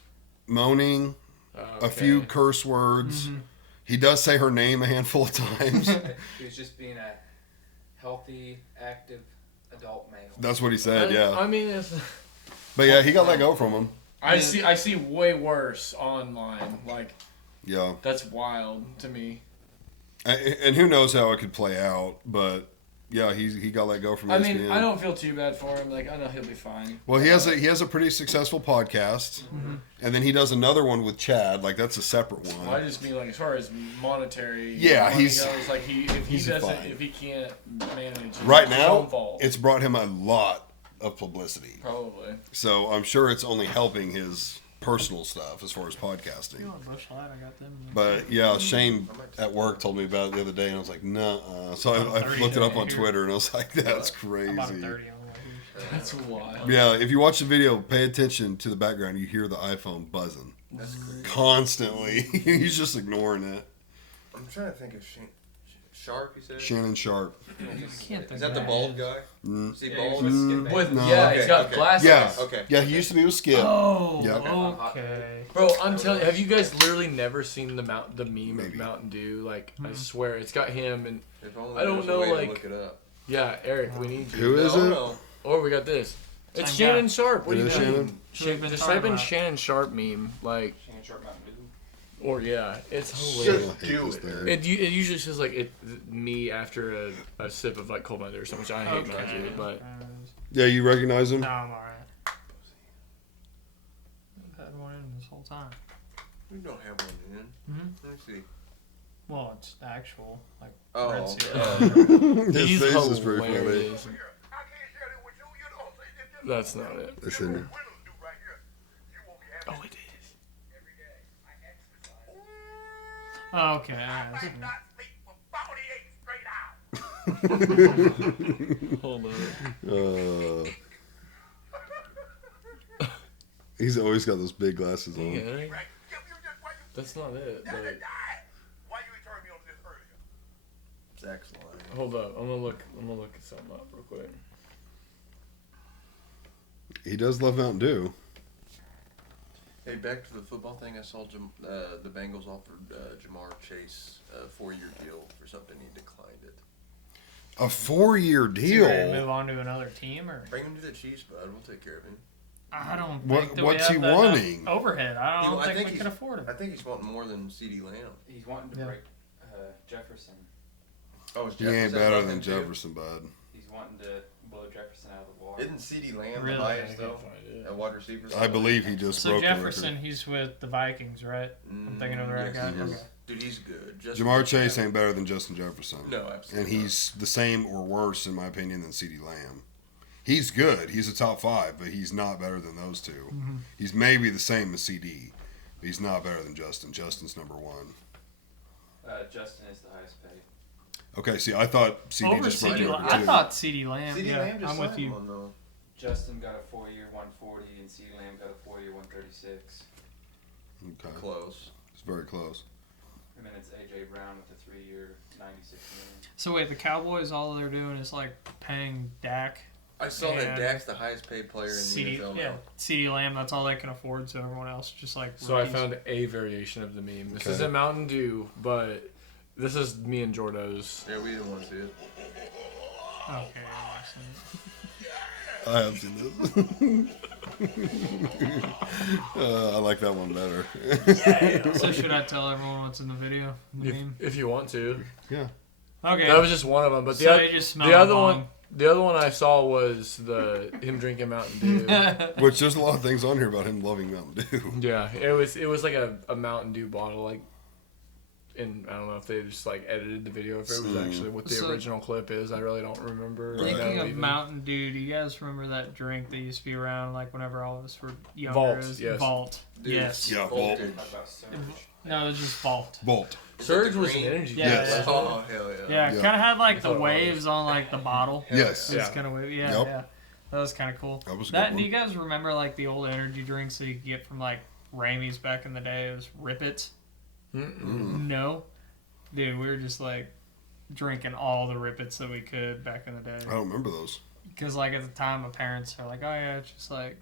moaning, Okay. a few curse words. Mm-hmm. He does say her name a handful of times. He was just being a healthy, active adult male. That's what he said. Yeah. I mean, it's, But yeah, he got let go from him. I see way worse online. Like Yeah. that's wild to me. And who knows how it could play out, but Yeah, he got let go from ESPN. I mean, I don't feel too bad for him. Like, I know he'll be fine. Well, he has a pretty successful podcast, and then he does another one with Chad. Like that's a separate one. Well, I just mean like as far as monetary. Yeah, money he's- goes, like he's fine. if he can't manage Right it's his now, own fault. it's brought him a lot of publicity. Probably. So I'm sure it's only helping his personal stuff as far as You podcasting. want Bush Light? I got them. But yeah, Shane at work told me about it the other day, and I was like, "No." So I looked it up on Twitter, and I was like, "That's crazy." About a 30 on the way here. That's wild. Yeah, if you watch the video, pay attention to the background. You hear the iPhone buzzing That's crazy. constantly. He's just ignoring it. I'm trying to think of Sharp, you said? Shannon Sharp. Can't Is think that of the that. bald guy? Mm. Is he Yeah, bald? he was with Skip With, Bayless. No. yeah, he's got Okay. glasses. Yeah. Okay. Yeah, he used to be with Skip. Oh, Yep. okay. Bro, I'm telling you, have you guys literally never seen the meme Maybe. of Mountain Dew? Like, I swer, it's got him and If only I don't there was a know, way to like- look it up. yeah, Eric, we need you. Who is No, it? no. Or we got this. It's Same guy. Shannon Sharp. What It do you is mean? Shannon? Who we've been Just talking type in about. Shannon Sharp meme, like, Shannon Sharp Mountain Dew. or yeah, it's Just hilarious. I hate do this it. thing. It usually says like me after a sip of like cold weather or something, which I hate, mind you, but Yeah, you recognize him? No, I'm alright. I've had one in this whole time. We don't have one in. Mhm. Let me see. Well, it's actual, like Oh, red okay. seal. His he's face is pretty funny. hilarious. That's not it. Listen, Oh, it is. Oh, okay. I see. Hold on. He's always got those big glasses on. Yeah, that's not it. But It's excellent. hold up, I'm gonna look something up real quick. He does love Mountain Dew. Hey, back to the football thing. I saw the Bengals offered Jamar Chase a 4-year deal for something. He declined it. A 4-year So you ready to deal. move on to another team, or Bring him to the Chiefs, bud. We'll take care of him. I don't What- think that what's we he have that enough wanting? overhead. I don't I think think we he's- can afford him. I think he's wanting more than CeeDee Lamb. He's wanting to Yeah. break Jefferson. Oh, is He ain't Jefferson better above than him, too? Jefferson, bud. He's wanting to blow Jefferson out of the water. Isn't CeeDee Lamb Really? the highest, I though? can't find it. At wide receiver? I believe he just So broke Jefferson, the record. he's with the Vikings, right? I'm thinking of the right yes, guy. he is. Okay. Dude, he's good. Justin Jamar Jefferson- Chase ain't better than Justin Jefferson. No, absolutely. And he's the same or worse, in my opinion, than CeeDee Lamb. He's good. He's a top 5, but he's not better than those two. Mm-hmm. He's maybe the same as CD, but he's not better than Justin. Justin's number 1. Justin is the highest paid. Okay, see, I thought CD Over just broke CD, the record, I too. thought CD Lamb. CeeDee Yeah, Lamb just I'm with signed you. one, though. Justin got a 4-year 140, and CeeDee Lamb got a 4-year 136. Okay, Close. it's very close. And then it's AJ Brown with a 3-year 96 million. So wait, the Cowboys, all they're doing is like paying Dak, I saw that And Dak's the highest paid player in the CD, NFL yeah, now. CD Lamb. That's all they can afford. So everyone else just like. So I rookies. found a variation of the meme. This Okay. isn't Mountain Dew, but this is me and Jordo's. Yeah, we didn't want to see it. Okay. I have seen this. I like that one better. So should I tell everyone what's in the video? The meme? If you want to. Yeah. Okay. That was just one of them, but so they just smell the other wrong. the other one I saw was him drinking Mountain Dew. Which there's a lot of things on here about him loving Mountain Dew. Yeah, it was like a Mountain Dew bottle, like, and I don't know if they just like edited the video, if it was actually what the So- original clip is. I really don't remember. Right. Thinking now of even. Mountain Dew, do you guys remember that drink that used to be around like whenever all of us were younger? Vault, It was yes. Vault. Dude, Yes. Yeah, Voltage. How about Surge? No, it was just Vault. Bolt. Is that the Surge was an green? energy Yeah, drink. Yes. yeah. Oh, hell yeah. Yeah, Yeah. it kind of had like I the thought it waves on like the bottle. Hell Yes. It was Yeah. kind of wavy. Yeah, Yep. yeah. That was kind of cool. That was a That good do one. you guys remember like the old energy drinks that you could get from like Ramey's back in the day? It was Rip It. No, dude, we were just like drinking all the Rip Its that we could back in the day. I don't remember those. Because like at the time, my parents are like, "Oh yeah, it's just like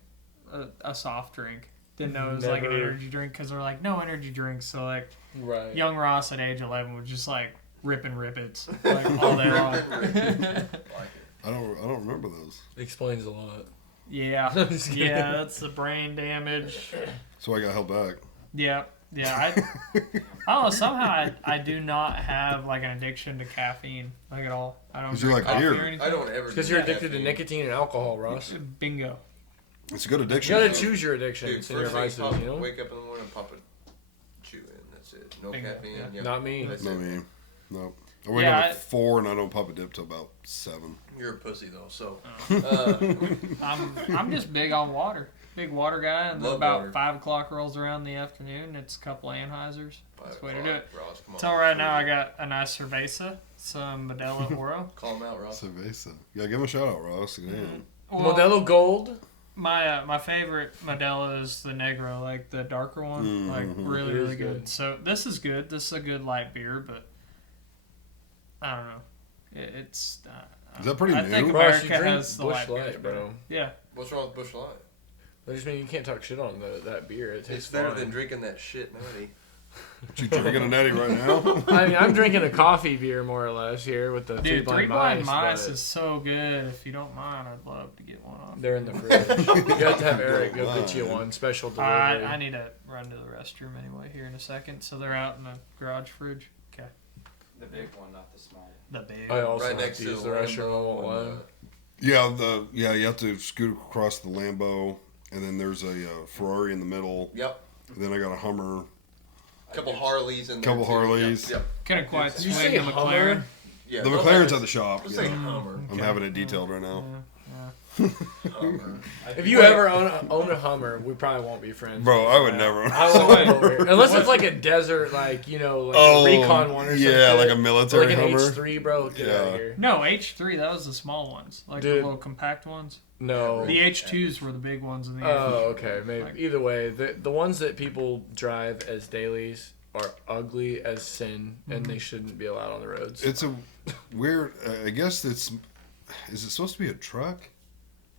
a soft drink." Didn't know it was like an Never- energy drink because they're like, "No energy drinks." So like, Right. young Ross at age 11 was just like ripping Rip Its like all day long. Like it. I don't remember those. Explains a lot. Yeah, I'm just kidding. yeah, that's the brain damage. So I got held back. Yeah, Yeah, I don't know. Somehow I do not have like an addiction to caffeine, like at all. I don't 'Cause you drink like coffee beer. or anything. I don't ever. Because do you're addicted to caffeine. nicotine and alcohol, Ross. Bingo. It's a good You addiction. gotta though. choose your Dude, addictions and your first thing vices, pop, you know? wake up in the morning, pop a chew in. That's it. No Bingo, caffeine. yeah. Yeah. Not me. That's No, it. me. No. I wake Yeah, up at 4 and I don't pop a dip till about 7. You're a pussy though, so. I'm just big on water. Big water guy, and then Love about water. 5 o'clock rolls around in the afternoon. It's a couple Anheisers. That's the way to do it. Ross, come on. So right now I got a nice cerveza, some Modelo Oro. Call him out, Ross. Cerveza. Yeah, give him a shout out, Ross. Again. Well, Modelo Gold. my favorite Modelo is the Negro, like the darker one, like really It is really good. good. So this is good. This is a good light beer, but I don't know. It's. Is that pretty I new? think Ross, you America drink has the Busch light beers, Light, bro. Yeah. What's wrong with Busch Light? I just mean you can't talk shit on that beer. It It's tastes better fine. than drinking that shit natty. What you drinking a natty right now? I mean, I'm drinking a coffee beer more or less here with the Dude, Three Three Blind Mice. Mice but is so good. If you don't mind, I'd love to get one off. They're in the fridge. You got to have Eric go Don't get you mind. one special delivery. I need to run to the restroom anyway here in a second. So they're out in the garage fridge. Okay. The big one, not the small one. The big. I also Right have next to to use the the restroom. I won't Lambo lie. and, Yeah, you have to scoot across the Lambo, and then there's a Ferrari in the middle. Yep. Then I got a Hummer. Couple Harleys in there. Couple too. Harleys. Yep. Couldn't quite Did you swing say the Hummer? McLaren. Yeah. The don't McLaren's have at the shop. Let's yeah. say Hummer. I'm having it detailed right now. Hummer. If you ever own a Hummer, we probably won't be friends. Bro, I would never. I won't come over here. Unless it's like a desert, like, you know, like Oh, a recon one or something. yeah, like a Or military like an Hummer. H3, bro. Get out Yeah. of here. No, H3, that was the small ones. Like the Dude. little compact ones. No. The H2s were the big ones in the Oh, okay. Maybe. Like- Either way, the ones that people drive as dailies are ugly as sin, and they shouldn't be allowed on the roads. It's a weird. I guess it's. Is it supposed to be a truck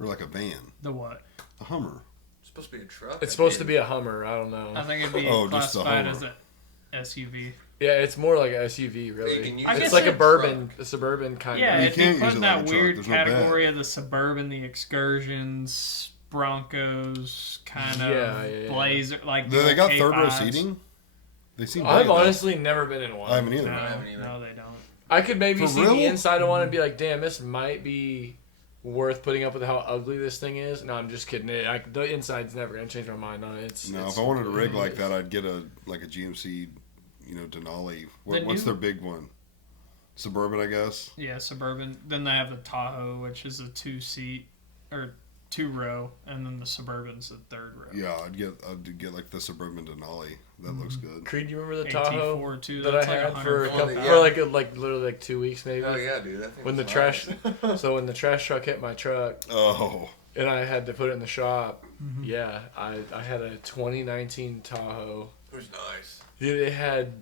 or like a van? The what? A Hummer. It's supposed to be a truck. It's supposed to be a Hummer. I don't know. I think it'd be Oh, just the classified Hummer. as a SUV. Yeah, it's more like an SUV, You really. can use I it guess It's like a it's bourbon, a suburban kind Yeah, of. You it'd can't be use put it in like that a truck. weird There's no bed. category of the Suburban, the Excursions, Broncos, kind of Yeah. Blazer. Like They got K5s. third row seating. They seem. I've big, though. honestly never been in one. I haven't either. No, I haven't either. no, they don't. I could maybe For see real? the inside of one and be like, damn, this might be worth putting up with how ugly this thing is. No, I'm just kidding. The inside's never going to change my mind on it. No, It's if I wanted a rig like that, I'd get a GMC, Denali. The What's new- their big one? Suburban, I guess. Yeah, Suburban. Then they have the Tahoe, which is a 2-seat or 2-row, and then the Suburban's the 3rd row. Yeah, I'd get like the Suburban Denali. That looks good. Creed, you remember the AT4 Tahoe too. that I That's like had for a 100 couple, Yeah. for like literally like 2 weeks maybe? Oh yeah, dude. That thing When the was trash, nice. so when the trash truck hit my truck Oh, and I had to put it in the shop, yeah, I had a 2019 Tahoe. It was nice. Dude, it had,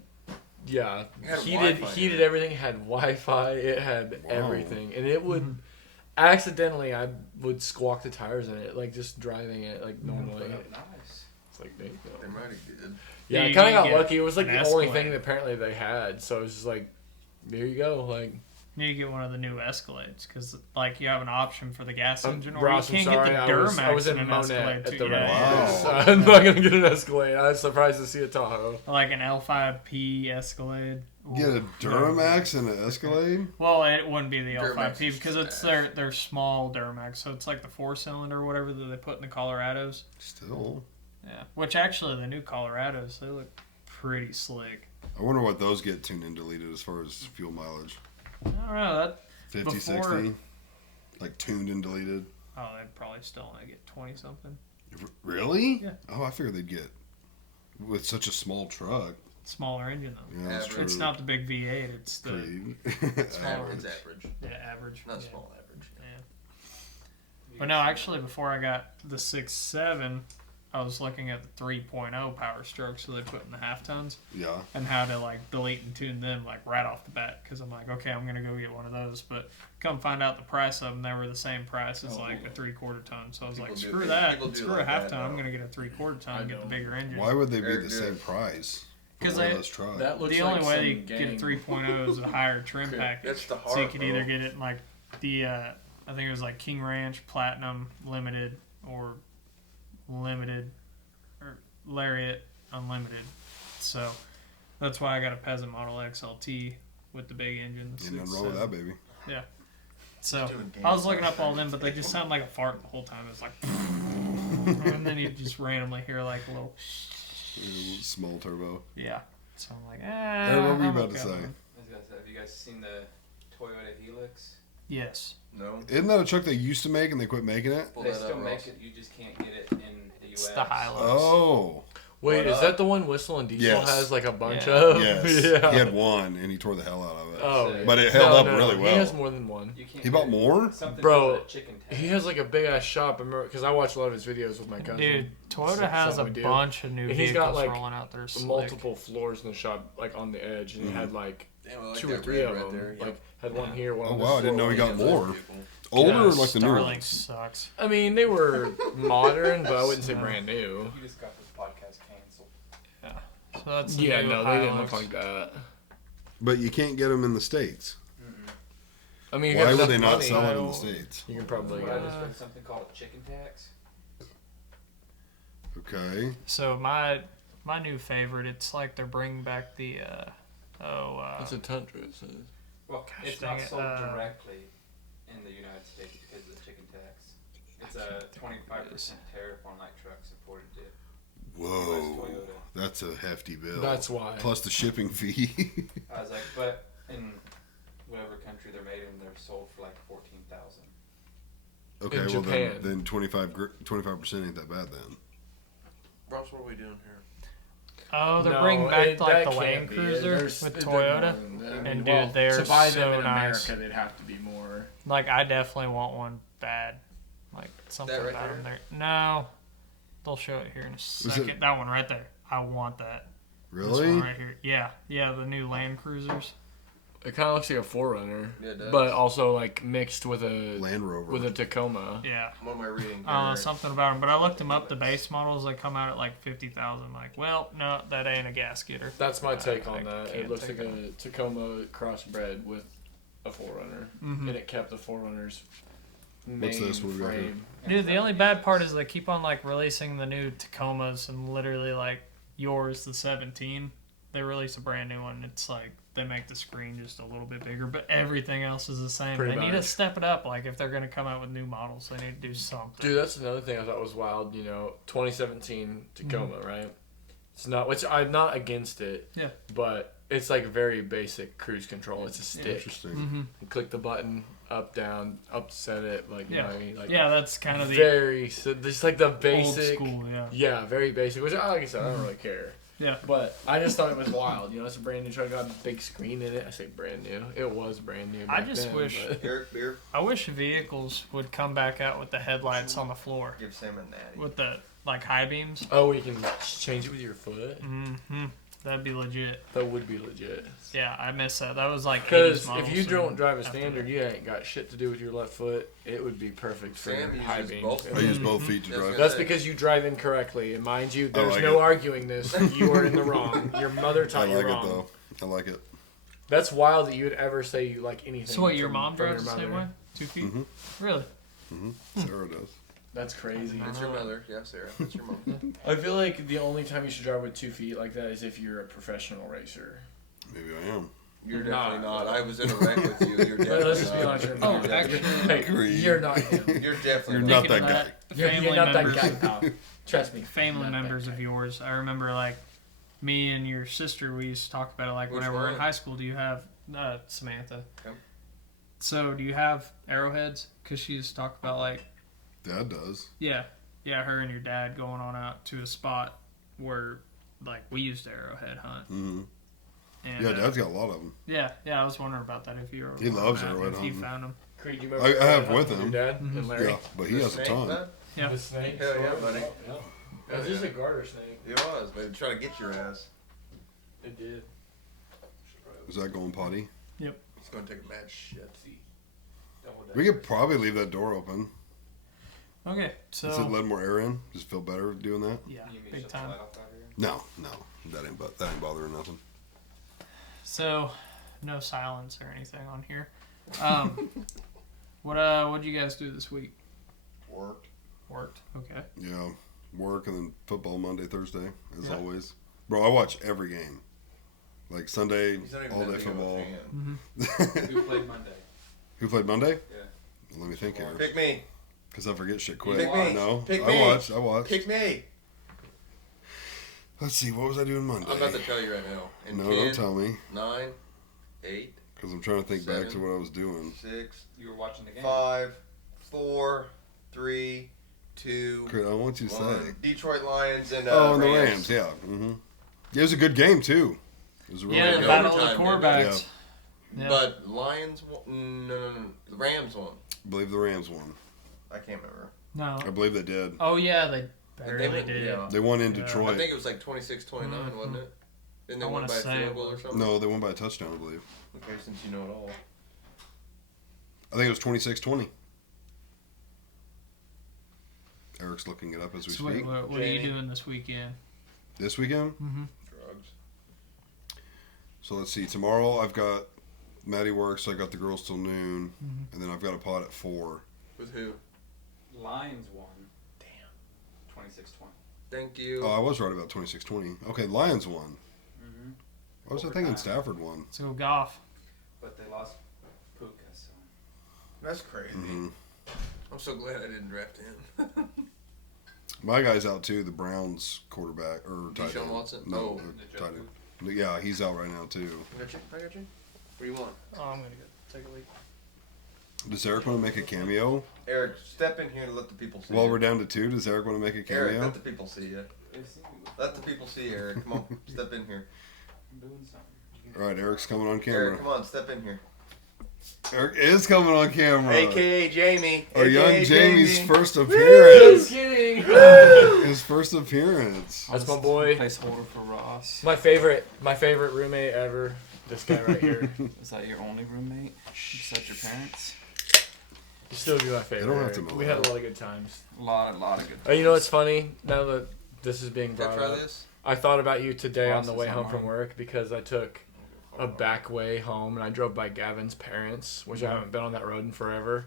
yeah, It had heated Wi-Fi in heated it. everything. It had Wi-Fi. It had Wow. everything, and it would accidentally I would squawk the tires in it, like just driving it like normally. Nice. It's like there you go. They might have did. Yeah, I You kind of got get lucky. It was like an the only Escalade. thing that apparently they had, so it was just like, there you go. Like, You need to get one of the new Escalades because, like, you have an option for the gas engine, or Ross, you I'm can't sorry, get the Duramax I was in in an Monette Escalade at too. the Yeah, Wow. so I'm not gonna get an Escalade. I was surprised to see a Tahoe. like an L5P Escalade. get a Ooh. Duramax and an Escalade. Well, it wouldn't be the Duramax L5P is because it's trash. their small Duramax, so it's like the 4-cylinder or whatever that they put in the Colorados. Still, Yeah, which actually the new Colorados they look pretty slick. I wonder what those get tuned and deleted as far as fuel mileage. I don't know that. 50, Before- 60? Like tuned and deleted. Oh, they'd probably still only get 20 something. Really? Yeah. Oh, I figured they'd get with such a small truck. Smaller engine though. Yeah, that's Average. true. It's not the big V8. It's the Creed. It's Smaller. average. average. Not yeah. small average. Yeah. But no, actually, before I got the 6.7, I was looking at the 3.0 Power Stroke, so they put in the half tons, Yeah. and how to like delete and tune them like right off the bat. Because I'm like, okay, I'm gonna go get one of those. But come find out the price of them, they were the same price as like a 3/4 ton. So I was People like, do- screw that, people do screw a like half that, ton. I'm though. gonna get a 3/4 ton and get the bigger engine. Why would they be Eric the did. same price? for 'Cause one of they- those trucks? That looks The like only way some you get gang. a 3.0 is a higher trim package. That's the So you heart, could bro. either get it in like the, I think it was like King Ranch, Platinum, Limited, or Limited, or Lariat, Unlimited. So that's why I got a Peasant Model XLT with the big engine. The Ain't nothing wrong with 6.7. that, baby. Yeah. So Doing I was looking up all them, but they just sound like a fart the whole time. It's like, and then you just randomly hear like a little, Small turbo. yeah. So I'm like, Aaron, what were you I'm about to okay say? on it. I was gonna say, have you guys seen the Toyota Helix? Yes. No. Isn't that a truck they used to make and they quit making it? Pull They that still up, make Ross. it, you just can't get it in the US. It's the Hilux. Oh. Wait, What is up? that the one Whistle and Diesel Yes. has like a bunch Yeah. of? Yes. yeah. He had one and he tore the hell out of it. Oh, So- But it held up no, really He well. has more than one. You can't He get bought it. more? Something Bro, called a chicken tag. He has like a big ass shop. Because I watch a lot of his videos with my cousin. Dude, Toyota Something has a we do. bunch of new He's vehicles got, like, rolling out there. Slick. Multiple floors in the shop, like on the edge, and he had like Damn, I like 2 or that 3 red of right them. there. Like had one here, one. Oh, on this wow, I didn't floor, know he one got on this more. floor. Older Yeah, or like the newer Starlink ones? sucks. I mean, they were modern, but I wouldn't say brand new. You just got this podcast canceled. So that's the Yeah, new no, they didn't look Hilux. like that. But you can't get them in the States. I mean, you Why have would they enough not money, sell it in I- the States? You can probably. I just read something called a chicken tax. Okay. So my new favorite, it's like they're bringing back the It's a Tundra. It says. Well, Gosh it's dang not it, sold directly in the United States because of the chicken tax. It's a 25% tariff on light trucks imported to Whoa. Toyota. That's a hefty bill. That's why. Plus the shipping fee. I was like, but in whatever country they're made in, they're sold for like 14,000. Okay, In well Japan. then 25% ain't that bad then. Ross, what are we doing here? Oh, they're No, bringing back it- like that the can't Land be. Cruiser There's- with they're Toyota. more than that. And Well, dude, they're to buy so them in nice. America, they'd have to be more. Like I definitely want one bad. Like something That right about there? them there. No, they'll show it here in a it- second. That one right there. I want that. This Really? one right here. Yeah, yeah, the new Land Cruisers. It kind of looks like a Forerunner, Yeah, it does. but also like mixed with a Land Rover. with a Tacoma. Yeah. What am I reading Uh, here? something about them, but I looked them up. The base models they come out at like 50,000. Like, well, no, that ain't a gasketer. That's my take I on that. It can't looks take like it. a Tacoma crossbred with a Forerunner, Mhm. and it kept the Forerunner's main What's this? What do we got here? frame. Dude, the only bad part is they keep on like releasing the new Tacomas and literally like yours, the 17. They release a brand new one. It's like they make the screen just a little bit bigger, but everything else is the same. Pretty they need to much. step it up. Like if they're gonna come out with new models, they need to do something. Dude, that's another thing I thought was wild. 2017 Tacoma, right? It's not, which I'm not against it. Yeah. But it's like very basic cruise control. It's a stick. Interesting. Mm-hmm. You click the button, up, down, up to set it. Like, you know Yeah. what I mean? Like, Yeah, that's kind of the very, so just like the old basic. school. Yeah. Yeah, very basic. Which, like I said, I don't really care. Yeah. But I just thought it was wild. It's a brand new truck. Got a big screen in it. I say brand new. It was brand new. I back just then, wish- but- Eric Beer, I wish vehicles would come back out with the headlights on the floor give Sam a natty. with the like high beams. Oh, you can change it with your foot. Mm-hmm. That'd be legit. That would be legit. Yeah, I miss that. That was like 80s Because models if you don't and drive a after standard, that. you ain't got shit to do with your left foot. It would be perfect for Sam high uses beams. both I use both feet to That's drive. good. That's because you drive incorrectly, and mind you, there's like no it. arguing this. You are in the wrong. Your mother I taught you like it wrong. though. I like it. That's wild that you would ever say you like anything. So what? Your from- mom from drives your the same mother. way? 2 feet? Mhm. Really? Sarah does. That's crazy. That's your mother. Yeah, Sarah. That's your mom. I feel like the only time you should drive with 2 feet like that is if you're a professional racer. Maybe I am. You're You're definitely not. not. I was in a wreck with you. You're But definitely let's just be not. honest. You're Oh, not. You're- actually- hey, Agreed. you're not him. You're definitely You're not. not Speaking that of guy. Family You're not members, that guy, pal. Trust me. family Not that members guy. of yours. I remember like me and your sister. We used to talk about it like Which whenever we're in one? high school. Do you have Samantha? Okay. So do you have arrowheads? Because she used to talk about like Dad does. yeah, her and your dad going on out to a spot where like we used to arrowhead hunt. Mm-hmm. And, Yeah, Dad's got a lot of them. yeah. I was wondering about that if you were. He loves Matt, arrowhead If you hunting. found them. Creed, you remember I have hunting with your him. dad Mhm. and Larry? Yeah, but he The has a snake, ton. bud? Yeah. The snake. Hell yeah, buddy. It was just a garter snake. It was. They try to get your ass. It did. Is that going potty? It's going to take a mad shit. We could probably leave that door open. Okay, so Does it let more air in? Does it feel better doing that? yeah, You mean big shut the time. light off out here? No. That ain't bothering nothing. So, no silence or anything on here. What'd you guys do this week? Worked. Worked. Okay. Yeah, work and then football Monday, Thursday, as Yeah. always. Bro, I watch every game. Like Sunday, He's not even all that day big of a football. fan. Who played Monday? Who played Monday? Yeah. Let me think here. Pick me. Because I forget shit quick. Pick me. No, Pick I me. watched. Pick me. Let's see, what was I doing Monday? I'm about to tell you right now. In No, 10, don't tell me. 9, 8, Because I'm trying to think back to 7. what I was doing. 6, You were watching the game. 5, 4, 3, 2, I want you to 1. say. Detroit Lions and And the Rams, yeah. Mm-hmm. Yeah, it was a good game, too. It was a really Yeah, good the game. battle of the overtime, quarterbacks. Yeah. But Lions won. No. The Rams won. I believe the Rams won. I can't remember. No. I believe they did. Oh yeah, they barely went- did. yeah. They won in Yeah. I Detroit. think it was like 26-29, wasn't it? Then they I won wanna by a say field it goal or was. something? No, they won by a touchdown, I believe. Okay, since you know it all. I think it was 26-20. Eric's looking it up as we So speak. what are you Jamie. doing this weekend? This weekend? Mm-hmm. Drugs. So let's see. Tomorrow I've got Maddie works, so I got the girls till noon, Mhm. and then I've got a pot at 4. With who? Lions won. Damn. 26-20. Thank you. Oh, I was right about 26-20. Okay, Lions won. Mm-hmm. I was thinking Overtime. Stafford won. Let's go golf. But they lost Puka, so. That's crazy. hmm I'm so glad I didn't draft him. My guy's out too. The Browns quarterback or tight Deshaun end. Watson? No, Oh. the tight end. Yeah, he's out right now too. I got you. What do you want? Oh, I'm gonna go take a leak. Does Eric want to make a cameo? Eric, step in here and let the people see While you. we're down to 2, does Eric want to make a Eric, cameo? let the people see you. Let the people see you, Eric. Come on, step in here. I'm doing something. All right, Eric's coming on Eric, camera. come on, step in here. Eric is coming on camera. AKA Jamie. Our young AKA Jamie's Jamie. first appearance. kidding. His first appearance. That's my boy. Placeholder for Ross. My favorite roommate ever. This guy right here. Is that your only roommate besides your parents? He'll still be my favorite. don't have to Eric. mow We had a out. lot of good times. A lot of good. You know what's funny? Now that this is being Can I brought try up, this? I thought about you today on the Ross way is home on from mine. work because I took a back way home and I drove by Gavin's parents, which I haven't been on that road in forever.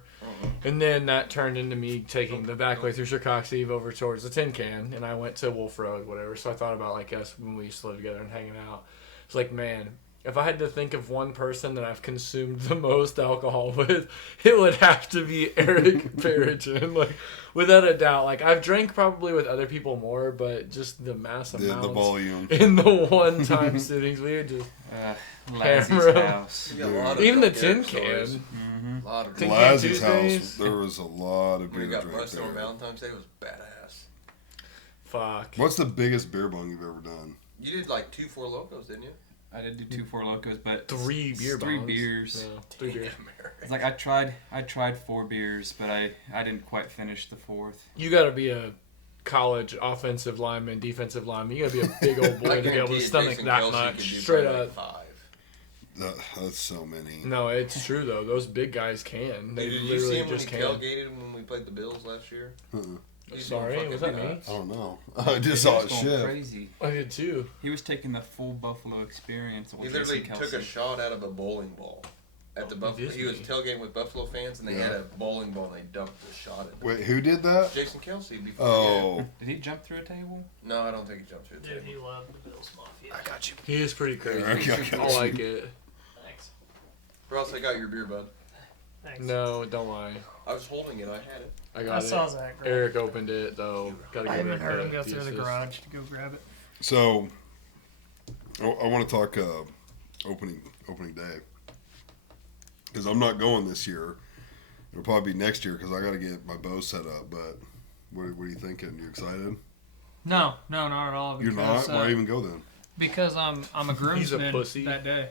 And then that turned into me taking the back way through Chicago Eve over towards the Tin Can, and I went to Wolf Road, whatever. So I thought about like us when we used to live together and hanging out. It's like, man, if I had to think of one person that I've consumed the most alcohol with, it would have to be Eric Perrigan. Like, without a doubt. Like, I've drank probably with other people more, but just the mass The amounts volume. in the one-time sittings, we would just Lazzie's Camera. house. You got a lot of even the drunk Tin Eric stories. Can. Mm-hmm. A lot of Tin drunk. Can Lazzie's house, Tuesdays? there was a lot of When we beer got drank busted on there. Valentine's Day, it was badass. Fuck. What's the biggest beer bong you've ever done? You did like 2 4 Locos, didn't you? I did do 2 4 Locos, but Three it's beer three bongs. beers. Yeah, 3 beers. Damn, Eric. It's like I tried 4 beers, but I didn't quite finish the 4th. You gotta be a college offensive lineman, defensive lineman. You gotta be a big old boy I to be able guarantee to you stomach Jason that Kelce much. could do Straight probably up. like 5. That's so many. No, it's true though. Those big guys can. They Did you see literally him when just he can. tailgated when we played the Bills last year? Uh-uh. He's Sorry, fucking was that me? nuts. I don't know. I just saw it He was going shift. crazy. I did too. He was taking the full Buffalo experience. He literally took a shot out of a bowling ball at the Buffalo. He was Disney. tailgating with Buffalo fans, and they Yeah. had a bowling ball, and they dumped a shot at them. Wait, who did that? Jason Kelce before the game. Oh, Did he jump through a table? No, I don't think he jumped through the Dude, table. he loved the Bills Mafia. I got you. He is pretty crazy. Eric, I got I you. like it. Thanks. Ross, I got your beer, bud. Thanks. No, don't lie. I was holding it. I had it. I I got saw it. Zach. Eric opened it though. Gotta I give haven't Eric heard him go pieces. through the garage to go grab it. so I want to talk opening day because I'm not going this year. It'll probably be next year because I got to get my bow set up. But what are you thinking? You excited? No, not at all. You're Because, not. Why even go then? Because I'm a He's a groomsman pussy. that day.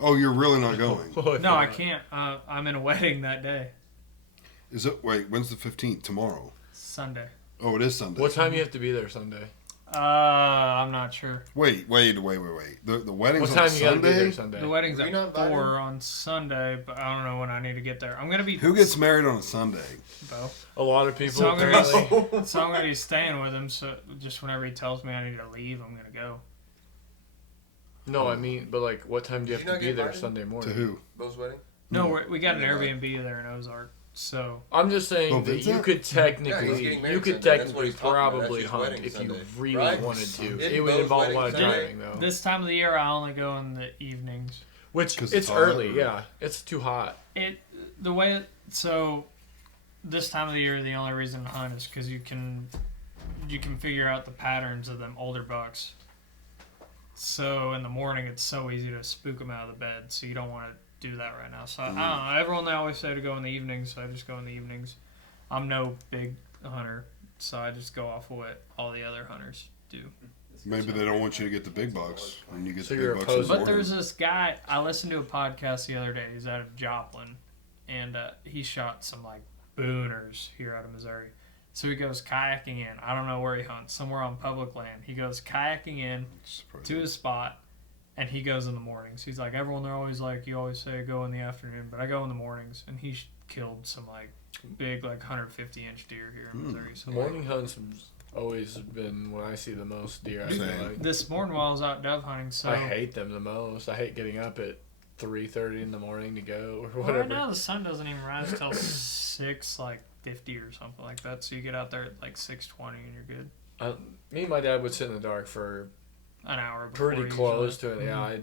Oh, you're really not going. No, I can't. I'm in a wedding that day, Is it? Wait, when's the 15th? Tomorrow. Sunday. Oh, it is Sunday. What time you have to be there Sunday? I'm not sure. Wait. The wedding's What on time you gotta be there Sunday. Sunday? The wedding's Were at you not invited? 4 on Sunday, but I don't know when I need to get there. I'm gonna be Who gets married on a Sunday? Bo. A lot of people So I'm gonna apparently. So I'm gonna be staying with him. So just whenever he tells me I need to leave, I'm gonna go. No, I mean, but like, what time do you Did have you to not be get there invited? Sunday To morning? who? Bo's wedding? No, we got an Yeah. Airbnb there in Ozark. So I'm just saying Oh, that you Vincent? could Yeah, he's technically, getting married you could Sunday. That's what technically he's talking about. That's probably his hunt wedding if you Sunday. really Right? wanted to. Isn't It would Bo's involve a wedding lot of Sunday? driving though. this time of the year, I only go in the evenings. Which 'Cause it's it's hot, early, or- yeah. It's too hot. So this time of the year, the only reason to hunt is because you can figure out the patterns of them older bucks. So in the morning, it's so easy to spook them out of the bed. So you don't want to do that right now. So I don't know. Everyone they always say to go in the evenings, so I just go in the evenings. I'm no big hunter, so I just go off of what all the other hunters do. Maybe they don't want you to get the big bucks when you get So the you're big bucks in the opposed- But morning. there's this guy I listened to a podcast the other day. He's out of Joplin, and he shot some like booners here out of Missouri. So he goes kayaking in. I don't know where he hunts, somewhere on public land. He goes kayaking in to his spot, and he goes in the mornings. He's like, everyone, they're always like, you always say go in the afternoon, but I go in the mornings. And he killed some like big, like 150-inch deer here in Missouri. So Morning hunts have always been when I see the most deer. I feel Same. like. this morning while I was out dove hunting, so I hate them the most. I hate getting up at 3:30 in the morning to go or well, whatever. right now the sun doesn't even rise till 6:50 or something like that. So you get out there at like 6:20 and you're good. Me and my dad would sit in the dark for An hour before pretty usually. close to it. Yeah,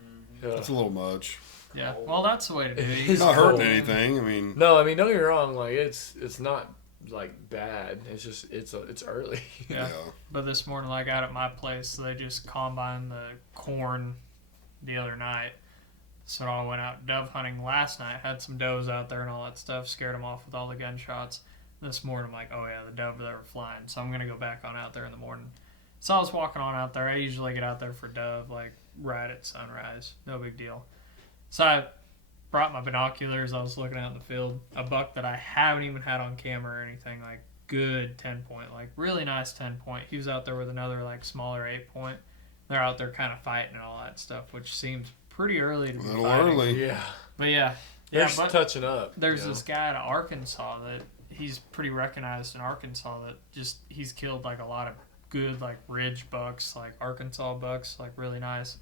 Mm-hmm. That's a little much. Yeah, well, that's the way to do it. It's It's not hurting cold. anything. I mean, No, I mean don't get me wrong. Like it's not like bad. It's just it's early. Yeah. yeah. But this morning, like out at my place, they just combined the corn the other night. So I went out dove hunting last night, had some does out there and all that stuff, scared them off with all the gunshots. This morning, I'm like, oh yeah, the dove that were flying. So I'm going to go back on out there in the morning. So I was walking on out there. I usually get out there for dove, like right at sunrise. No big deal. So I brought my binoculars. I was looking out in the field. A buck that I haven't even had on camera or anything, like good 10-point, like really nice 10-point. He was out there with another like smaller 8-point. They're out there kind of fighting and all that stuff, which seems pretty early to A be little fighting. early. Yeah, But yeah, they're yeah. just But touching up. there's you know? this guy out of Arkansas that he's pretty recognized in Arkansas that just he's killed like a lot of good like ridge bucks, like Arkansas bucks, like really nice.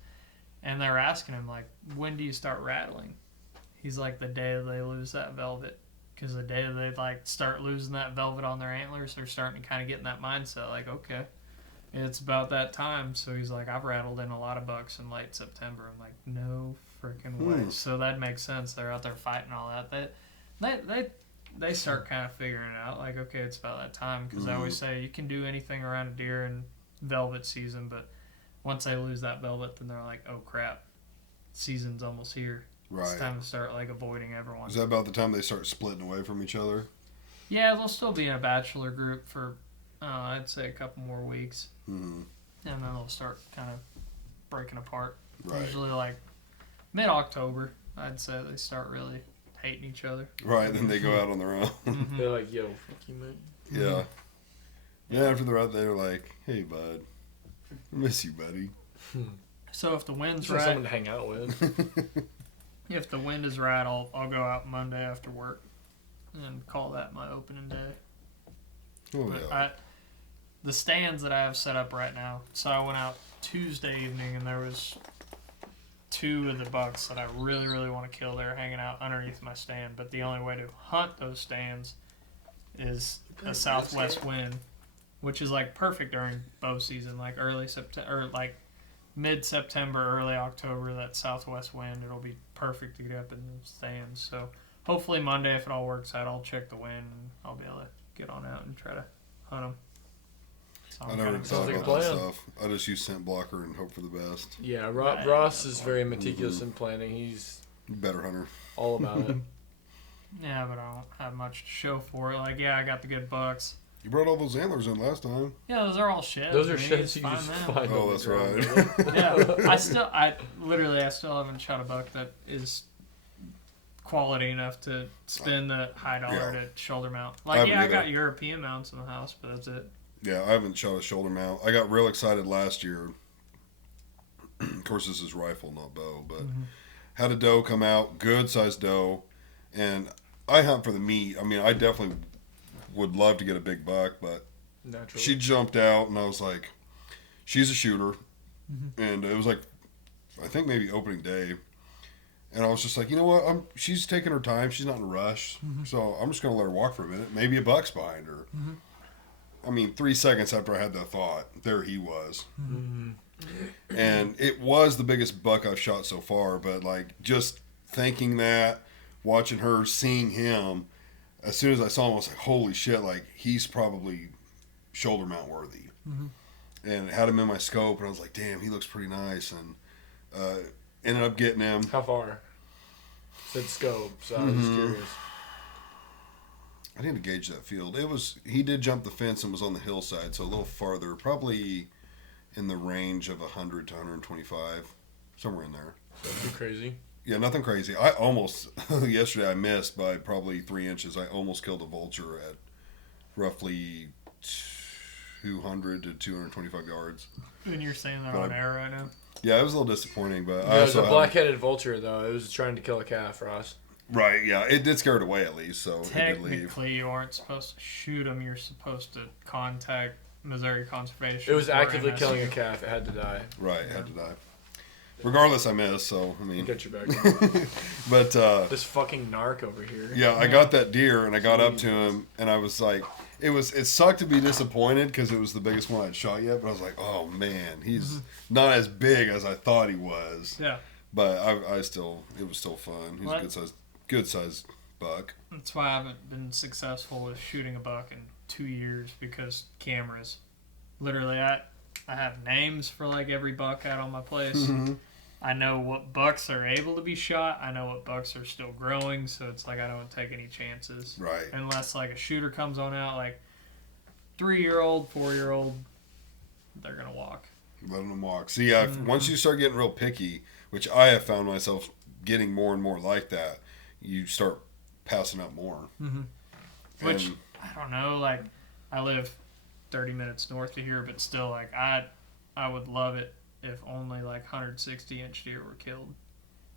And they're asking him like, when do you start rattling? He's like, the day that they lose that velvet. Because the day that they like start losing that velvet on their antlers, they're starting to kind of get in that mindset. Like, okay, it's about that time. So he's like, I've rattled in a lot of bucks in late September. I'm like, no freaking way. So that makes sense. They're out there fighting all that. They start kind of figuring it out. Like, okay, it's about that time. Because I always say you can do anything around a deer in velvet season, but once they lose that velvet, then they're like, oh crap, season's almost here. Right. It's time to start like avoiding everyone. Is that about the time they start splitting away from each other? Yeah, they'll still be in a bachelor group for, I'd say a couple more weeks. Hmm. And then they'll start kind of breaking apart. Right. Usually like mid-October, I'd say they start really hating each other. Right. Then they go out on their own. They're like, yo, fuck you, man. Yeah. Yeah. After they're out there, like, hey, bud, I miss you, buddy. So if the wind's Just want right, someone to hang out with. if the wind is right, I'll go out Monday after work and call that my opening day. Oh But yeah. the stands that I have set up right now. So I went out Tuesday evening and there was 2 of the bucks that I really, really want to kill. They're hanging out underneath my stand. But the only way to hunt those stands is a southwest wind, which is like perfect during bow season, like early September or like mid-September, early October. That southwest wind, it'll be perfect to get up in the stands. So hopefully Monday, if it all works out, I'll check the wind and I'll be able to get on out and try to hunt them. So I I'm never kinda thought like a about that plan. stuff. I just use scent blocker and hope for the best. Yeah, Right. Ross is very meticulous in planning. He's Better hunter. all about it. Yeah, but I don't have much to show for it. Like, yeah, I got the good bucks. You brought all those antlers in last time. Yeah, those are all sheds. Those are man. sheds you Find just them. find. Oh, on the that's ground, right. really. Yeah, I still haven't shot a buck that is quality enough to spend the high dollar Yeah. to shoulder mount. I Like, haven't yeah, I either. got European mounts in the house, but that's it. Yeah, I haven't shot a shoulder mount. I got real excited last year. Of course, this is rifle, not bow, but had a doe come out, good sized doe, and I hunt for the meat. I mean, I definitely would love to get a big buck, but Naturally. she jumped out, and I was like, she's a shooter, and it was like, I think maybe opening day, And I was just like, you know what? She's taking her time. She's not in a rush. So I'm just going to let her walk for a minute. Maybe a buck's behind her. I mean, 3 seconds after I had that thought, there he was. And it was the biggest buck I've shot so far. But, like, just thinking that, watching her, seeing him, as soon as I saw him, I was like, holy shit, like, he's probably shoulder mount worthy. And had him in my scope, and I was like, damn, he looks pretty nice. And ended up getting him. How far? Said scope, so I was just curious. I need to gauge that field. He did jump the fence and was on the hillside, so a little farther, probably in the range of 100 to 125, somewhere in there. Too crazy. Yeah, nothing crazy. I almost, yesterday I missed by probably 3 inches. I almost killed a vulture at roughly 200 to 225 yards. And you're saying they're But on air right now? Yeah, it was a little disappointing, but Yeah, it was a black-headed vulture, though. It was trying to kill a calf, Ross. Right, yeah, it did scare it away at least, so it did leave. Technically, you aren't supposed to shoot them. You're supposed to contact Missouri Conservation. It was or actively MSU. killing a calf. It had to die. Right, had to die. Regardless, I missed, so, I mean. Get your back. But, This fucking narc over here. yeah, I got that deer, and I got up to him, and I was like, it sucked to be disappointed, because it was the biggest one I'd shot yet, but I was like, oh, man, he's not as big as I thought he was. Yeah. But it was still fun. He's What? a good sized buck. That's why I haven't been successful with shooting a buck in 2 years, because cameras. Literally, I have names for like every buck out on my place. I know what bucks are able to be shot. I know what bucks are still growing, so it's like I don't take any chances. Right. Unless like a shooter comes on out, like 3-year-old, 4-year-old, they're gonna walk. Letting them walk. See, once you start getting real picky, which I have found myself getting more and more like that, you start passing up more. Which And- I don't know. Like I live 30 minutes north of here, but still, like I would love it if only like 160-inch deer were killed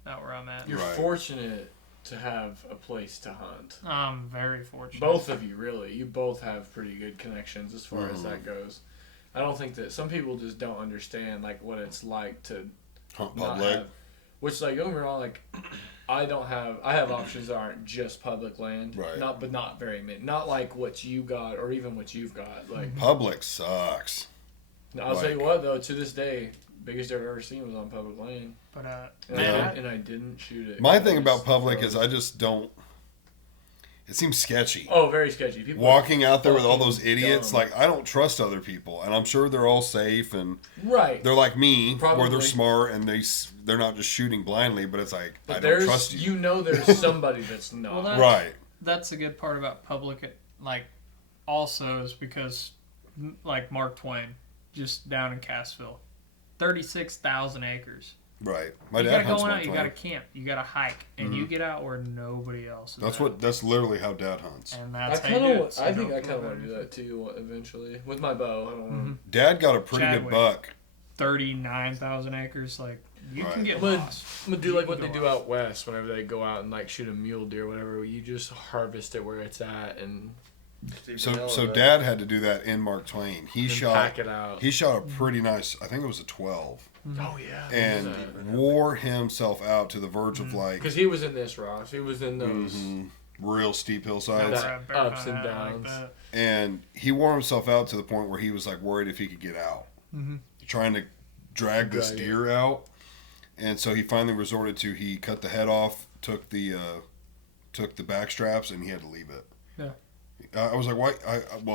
out where I'm at. You're Right. fortunate to have a place to hunt. I'm very fortunate. Both of you, really. You both have pretty good connections as far as that goes. I don't think that some people just don't understand like what it's like to Hunt not public. have, which like don't get me wrong, like I have options that aren't just public land, Right. but not very many, not like what you got or even what you've got. Like Public sucks. I'll tell you what though, to this day, biggest deer I've ever seen was on public land, But and, Yeah. I didn't shoot it. My I thing just about public froze. is I just don't. It seems sketchy. Oh, very sketchy. People Walking out there with all fucking those idiots, dumb. like I don't trust other people, and I'm sure they're all safe and right. they're like me, where Probably. they're smart and they're not just shooting blindly. But it's like But I don't trust you. there's somebody that's not. Well, that- Right. that's a good part about public. Like also is because like Mark Twain, just down in Cassville, 36,000 acres. Right. My You dad gotta hunts go Mark out. You Twain. gotta camp. You gotta hike, and you get out where nobody else is. That's literally how Dad hunts. And I that's how kind you do it. of, So I you think don't I kind of come want to do in. that too eventually with my bow. I don't want. Dad got a pretty Chadwick. good buck. 39,000 acres. Like you can Right. get I'm lost. gonna do You like can what they go do out west whenever they go out and like shoot a mule deer, or whatever. You just harvest it where it's at and So Dad had to do that in Mark Twain. He then pack it out. He shot a pretty nice. I think it was a 12, Oh yeah, and wore himself out to the verge of like because he was in this, Ross. He was in those. real steep That hillsides, That bear ups hunt and out downs. that. and he wore himself out to the point where he was like worried if he could get out, trying to drag this Drag it. deer out, and so he finally resorted to he cut the head off, took the back straps, and he had to leave it. Yeah. I was like, why?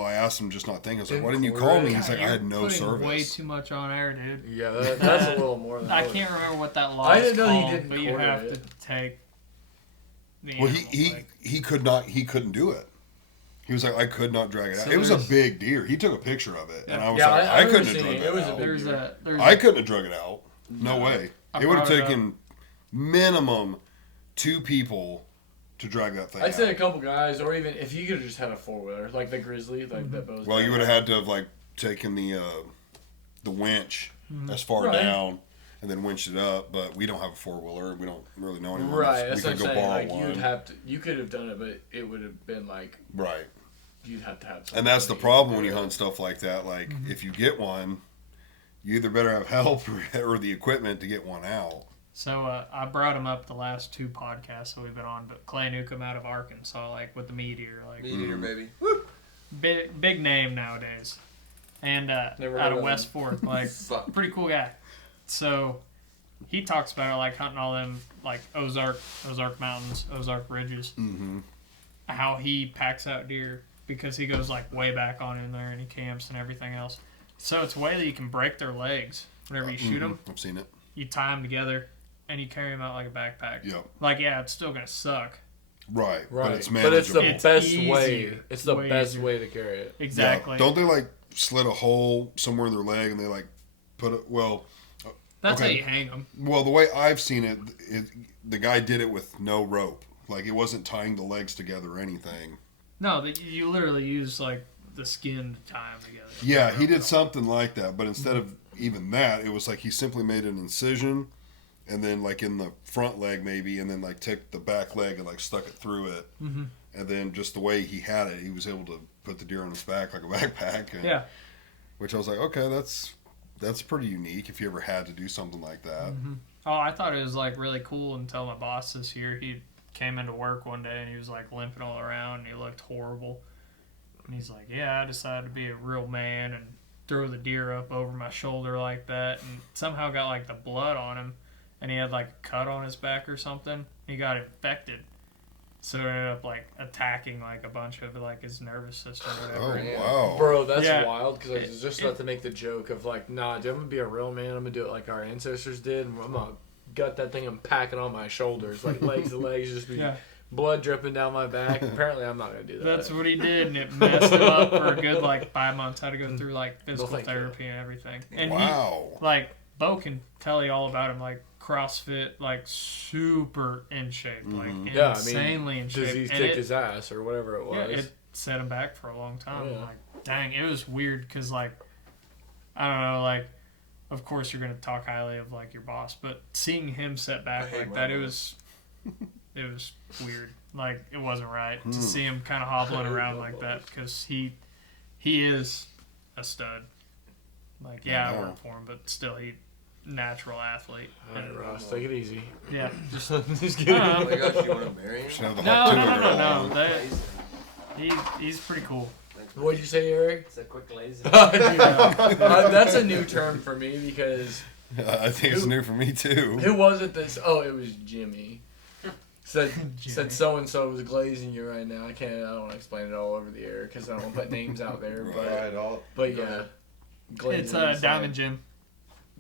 I asked him, just not thinking. I was like, Didn't why didn't you quarter call it? me? He's like, I You're had no putting service. Way too much on air, dude. Yeah, that's a little more than I would. can't remember what that law I is didn't know he called, didn't but you quarter have it. to take. The Well, animal, like- he couldn't do it. He was like, I could not drag it out. So It was a there's- big deer. He took a picture of it, and I was Yeah, like, I I couldn't remember have seeing drug it. that It was a out. big- there's I a, couldn't have drug it out. No way. I It would have brought it up. taken minimum 2 people to drag that thing I'd say a out. couple guys, or even if you could have just had a 4-wheeler, like the Grizzly, like that bows. Well, you would have had to have like taken the winch as far Right. down and then winched it up. But we don't have a 4-wheeler. We don't really know anyone. Right, We that's what I'm could go saying. borrow Like one. you'd have to, you could have done it, but it would have been like Right. you'd have to have. And that's the somebody problem when do you it. hunt stuff like that. Like, if you get one, you either better have help or the equipment to get one out. So I brought him up the last 2 podcasts that we've been on, but Clay Newcomb out of Arkansas, like with the Meat Eater, like Meat Eater, baby. big name nowadays, and Never out heard of of West him. Fork, like Fuck. pretty cool guy. So he talks about like hunting all them like Ozark Mountains, Ozark Ridges, Mm-hmm. how he packs out deer because he goes like way back on in there and he camps and everything else. So it's a way that you can break their legs whenever you shoot them. I've seen it. You tie them together and you carry them out like a backpack. Yep. Like, yeah, it's still gonna suck. Right. Right. But it's But it's manageable. the It's best easier. way. It's the Way best easier. way to carry it. Exactly. Yeah. Don't they like slit a hole somewhere in their leg and they like put it? Well, That's okay. how you hang them. well, the way I've seen it, the guy did it with no rope. Like it wasn't tying the legs together or anything. No, you literally use like the skin to tie them together. Yeah, he did something like that, but instead of even that, it was like he simply made an incision, and then like in the front leg maybe, and then like took the back leg and like stuck it through it, Mm-hmm. and then just the way he had it, he was able to put the deer on his back like a backpack. And, Yeah. Which I was like, okay, that's pretty unique. If you ever had to do something like that. Mm-hmm. Oh, I thought it was like really cool until my boss this year. He came into work one day and he was like limping all around and he looked horrible. And he's like, "Yeah, I decided to be a real man and throw the deer up over my shoulder like that." And somehow got like the blood on him, and he had like a cut on his back or something. He got infected, so it ended up like attacking like a bunch of like his nervous system or Oh whatever. wow! Bro, that's Yeah. wild because I was just about to make the joke of like, nah, dude, I'm gonna be a real man. I'm gonna do it like our ancestors did. And I'm gonna gut that thing and pack it on my shoulders, like legs to legs, just be Yeah. blood dripping down my back. Apparently, I'm not gonna do that. That's what he did, and it messed him up for a good like 5 months. Had to go through like physical thank you. therapy and everything. And Wow! he, like, Bo can tell you all about him, like CrossFit, like super in shape, like Yeah, I mean, insanely in shape. disease And kicked it, his ass or whatever it yeah, was. it set him back for a long time. Oh, yeah. Like, dang, it was weird because like, I don't know, like, of course you're gonna talk highly of like your boss, but seeing him set I back hate like my that, it boss. was weird. Like it wasn't right to see him kind of hobbling around like that because he is a stud. Like yeah, I Yeah. work for him, but still he natural athlete. All right, Ross, take it easy. Yeah. Just Oh kidding. my gosh, you want to marry him? Should have the No, hot no, tuna no, girl no, on. no. That, he's pretty cool. What'd you say, Eric? It's a quick lazy. That's a new term for me because I think it's new for me too. who was it this? Oh, it was Jimmy. Said Jimmy. so and so was glazing you right now. I don't want to explain it all over the air because I don't want to put names out there. Right. But yeah, glazing. It's is Diamond Jim,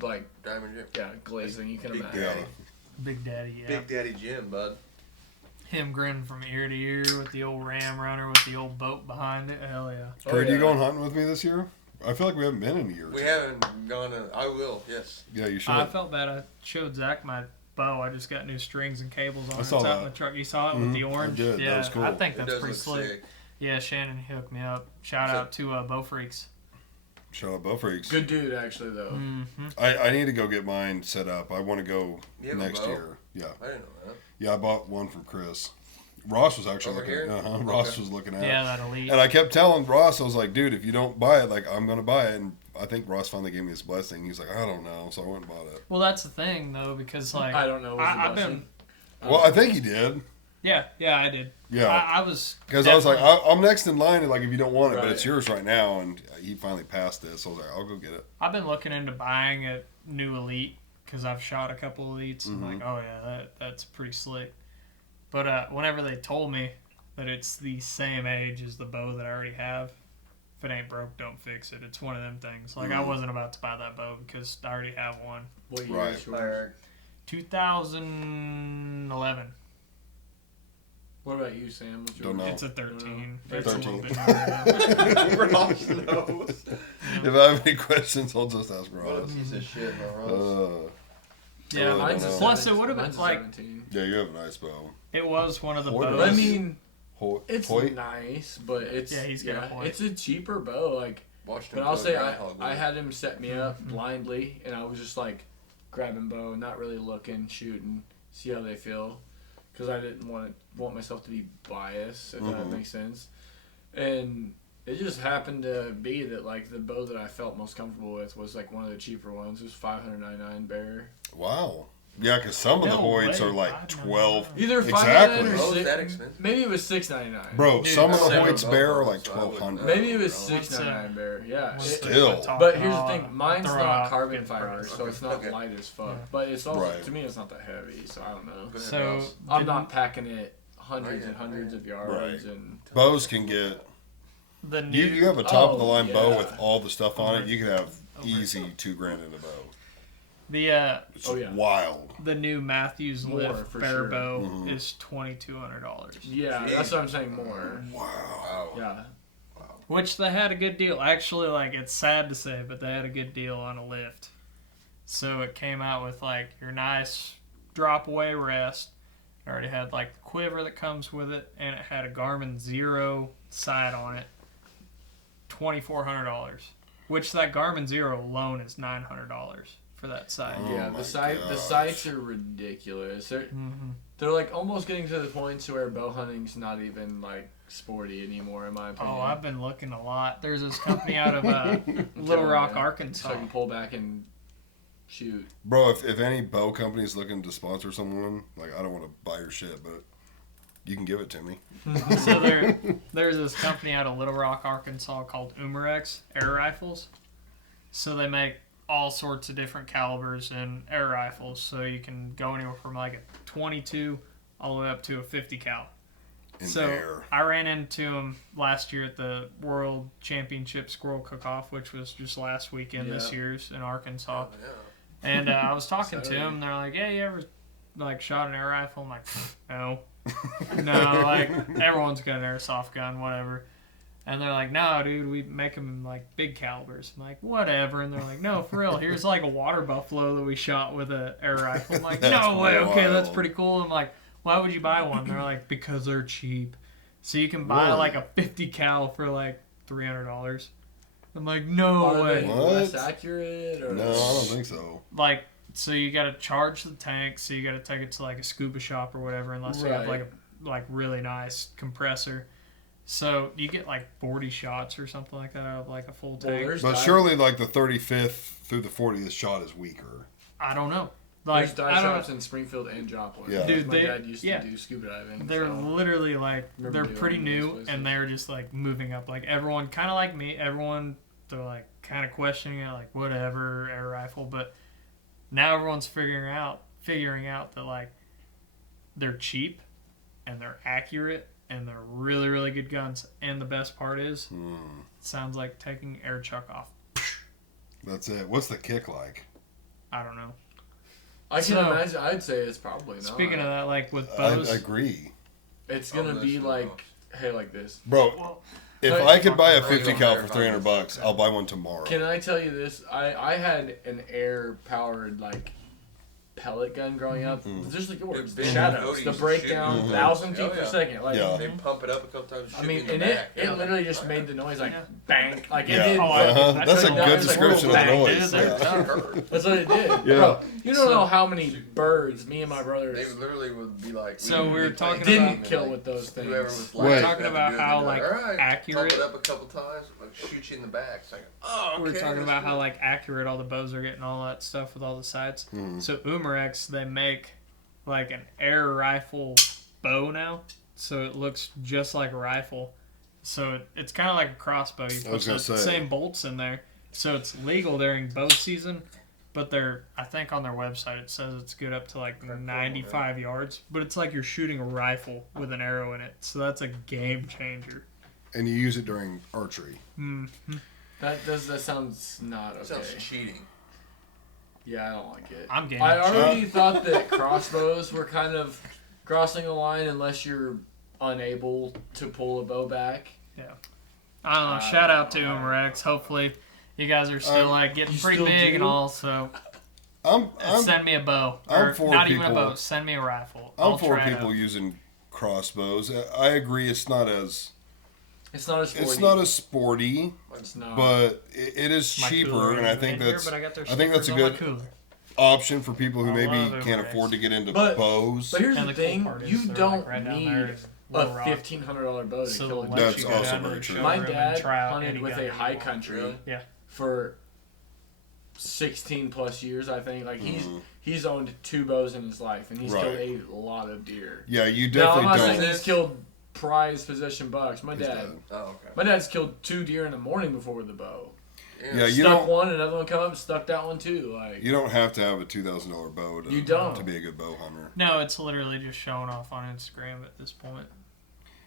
like Diamond Jim. yeah, glazing. You can Big imagine. Yeah. Big Daddy. Yeah. Big Daddy Jim, bud. Him grinning from ear to ear with the old Ram runner with the old boat behind it. Hell yeah. Oh, Kurt, you yeah. going hunting with me this year? I feel like we haven't been in a year. or We two. haven't gone. I will. Yes. Yeah, you should. I felt bad. I showed Zach my bow. I just got new strings and cables on I it. saw It's out that. in the truck. You saw it with the Mhm, I orange? did. That Yeah, was cool. I think It that's does pretty look slick. sick. Yeah, Shannon hooked me up. Shout out to Bow Freaks. Shout out Bow Freaks. Good dude, actually though. Mm-hmm. I need to go get mine set up. I want to go You have a next bow? year. Yeah. I didn't know that. Yeah, I bought one from Chris. Ross was actually Over looking here? at it. Ross Okay. was looking at Yeah, it. that elite. And I kept telling Ross, I was like, dude, if you don't buy it, like, I'm going to buy it. And I think Ross finally gave me his blessing. He's like, I don't know. So I went and bought it. Well, that's the thing though, because like I don't know. Was the I've blessing. been. Well, I think he did. Yeah, I did. Yeah. I was Because I was like, definitely- I'm next in line. And like, if you don't want it, but Right. it's yours right now. And he finally passed it. So I was like, I'll go get it. I've been looking into buying a new elite because I've shot a couple elites and like, oh yeah, that's pretty slick. But whenever they told me that it's the same age as the bow that I already have, if it ain't broke, don't fix it. It's one of them things. Like I wasn't about to buy that bow because I already have one. What year Right. is yours? 2011. What about you, Sam? What's Don't know. It's a 13. No. It's a little 13. bit more now. Ross knows. If I have any questions, I'll just ask What a Ross. piece of shit, huh, Ross? Yeah, I Mine's don't a know. Plus, it would have Mine's been a like 17. Yeah, you have a nice bow. it was one of the Hoyt. bows. I mean, Hoyt? it's Hoyt? nice, but it's Yeah, he's got a point. it's a cheaper bow. Like, Watched him but I'll kill say a I groundhog. had him set me up Mm-hmm. blindly, and I was just like grabbing bow, not really looking, shooting, see how they feel, because I didn't want myself to be biased, if that Mhm. makes sense. And it just happened to be that like the bow that I felt most comfortable with was like one of the cheaper ones. It was $599 Bear. Wow. Yeah, because some of the No Hoyts way, are like $5.99. 12. Either Exactly. $5.99 or Oh, is six. that expensive? Maybe it was $6.99. Bro, Dude, some of the I've never Hoyts bought Bear are one, like so I wouldn't 1200. know. Maybe it was What's, $6.99 Bear. Yeah. What's It- the Still. talking but here's the about? thing, mine's Throw not out carbon good fiber, price. so it's not Okay. light as fuck. Yeah. But it's also Right. to me it's not that heavy, so I don't know. Go ahead, So Ross. I'm didn't- not packing it hundreds Oh, and yeah. hundreds of yards Right. and Bows can get. the new You have a top of the Oh, line bow yeah. with all the stuff on it. You can have Over. easy $2,000 in a bow. the It's Oh, yeah. wild. the new Matthews More, Lift for Bear sure. Bow Mhm. is $2,200. yeah, that's what I'm saying more. Wow. Wow. Yeah. Which they had a good deal. Actually, like, it's sad to say, but they had a good deal on a lift. So it came out with, like, your nice drop away rest. It already had, like, the quiver that comes with it, and it had a Garmin Zero sight on it. $2,400. Which that Garmin Zero alone is $900 for that sight. Oh Yeah, my the gosh. sites are ridiculous. Mm-hmm. They're like almost getting to the point to where bow hunting's not even like sporty anymore, in my opinion. Oh, I've been looking a lot. There's this company out of I'm Little telling Rock, you. So Arkansas. I can pull back and shoot. Bro, if any bow company is looking to sponsor someone, like, I don't want to buy your shit, but you can give it to me. So there's this company out of Little Rock, Arkansas called Umarex Air Rifles. So they make all sorts of different calibers and air rifles. So you can go anywhere from like a 22 all the way up to a 50 cal. In So air. I ran into them last year at the World Championship Squirrel Cook-Off, which was just last weekend this Yeah. year's in Arkansas. Oh, yeah. And I was talking to Saturday. them. They're like, "Yeah, you ever like shot an air rifle?" I'm like, "No, no." Like everyone's got an airsoft gun, whatever. And they're like, "No, dude, we make them in like big calibers." I'm like, "Whatever." And they're like, "No, for real. Here's like a water buffalo that we shot with an air rifle." I'm like, That's "No way. Okay, that's wild. pretty cool." I'm like, "Why would you buy one?" They're like, "Because they're cheap. So you can buy Really? like a 50 cal for like $300." I'm like, "No Are way." they What? less accurate? Or No, I don't think so. Like, so you got to charge the tank, so you got to take it to like a scuba shop or whatever, unless you have Right. like a really nice compressor. So you get like 40 shots or something like that out of like a full Well, tank. there's But dive- surely, like, the 35th through the 40th shot is weaker. I don't know. there's Like, dive I don't, shops in Springfield and Joplin. Yeah. Dude, my they- dad used yeah. to do scuba diving. they're so. literally like Remember they're the pretty old new, places. and they're just like moving up. Like everyone, kind of like me. Everyone, they're like kind of questioning it, like whatever air rifle. But now everyone's figuring out that like they're cheap and they're accurate and they're really really good guns. And the best part is, it sounds like taking air chuck off. That's it. What's the kick like? I don't know. I can So- imagine. I'd say it's probably not. Speaking of that, like with I bows, agree. it's Oh, gonna that's be the like, box. hey, like this. Bro, well, if Hey, I could buy a fucking 50 right cal on for there, $300, I'll buy one tomorrow. Can I tell you this? I had an air powered like pellet gun growing up, just like yours. Dude, The Ben shadows, Cody the used to breakdown, shoot me. 1,000 feet Oh, per yeah. second. Like, Yeah. They pump it up a couple times. I shoot mean, me in the and back. it literally just made the noise like Yeah. bang, like Yeah. it did. Oh, Uh-huh. I- That's a I- good I- description of the Bang, noise. dude, they're Yeah. tough. That's what it did. Yeah. Bro, you don't So- know how many birds me and my brothers They literally would be like. So we were we'd talking play didn't and, kill like, with those things. Whoever was Wait. last Talking had to about do it, how, they'd be like, "All right, accurate- Pump it up a couple times, like, shoot you in the back. It's like, oh, okay. We were talking let's about do how it." like accurate all the bows are getting, all that stuff with all the sights. Mhm. So Umarex, they make like an air rifle bow now, so it looks just like a rifle. So it's kind of like a crossbow. You I was put gonna the say. same bolts in there, so it's legal during bow season. But I think on their website it says it's good up to like 95 yards. But it's like you're shooting a rifle with an arrow in it, so that's a game changer. And you use it during archery. That sounds not okay. That sounds cheating. Yeah, I don't like it. I'm game. I already thought that crossbows were kind of crossing the line unless you're unable to pull a bow back. I don't know. Shout out to Umarex. Hopefully, you guys are still like getting You pretty still big do? and all. So I'm send me a bow, I'm or for not even a people- bow. Send me a rifle. I'm I'll for try it people out. using crossbows. I agree it's not as It's not as sporty. it's not as sporty, It's not. but it is My cheaper, cooler and I isn't think in here, that's but I got their I think that's a stickers on my good cooler. option for people who I maybe love can't Umarex. afford to get into But- bows. But here's And the the cool thing: part is you they're, don't like, right down need there in a Little Rock. $1,500 bow to So kill a they'll deer. let That's you go also down to very the true. My showroom and dad try out hunted any with gun a you high want. country Really? Yeah. for 16 plus years, I think. Like he's he's owned 2 bows in his life, and he's Right. killed a lot of deer. Yeah, you Now, I'm definitely not saying don't. he's killed prized possession bucks. His dad. Oh, okay. My dad's killed 2 deer in the morning before with the bow. Yeah, you Stuck don't. one, another one come up, stuck that one too. Like You don't have to have a $2,000 bow You don't. to be a good bow hunter. No, it's literally just showing off on Instagram at this point.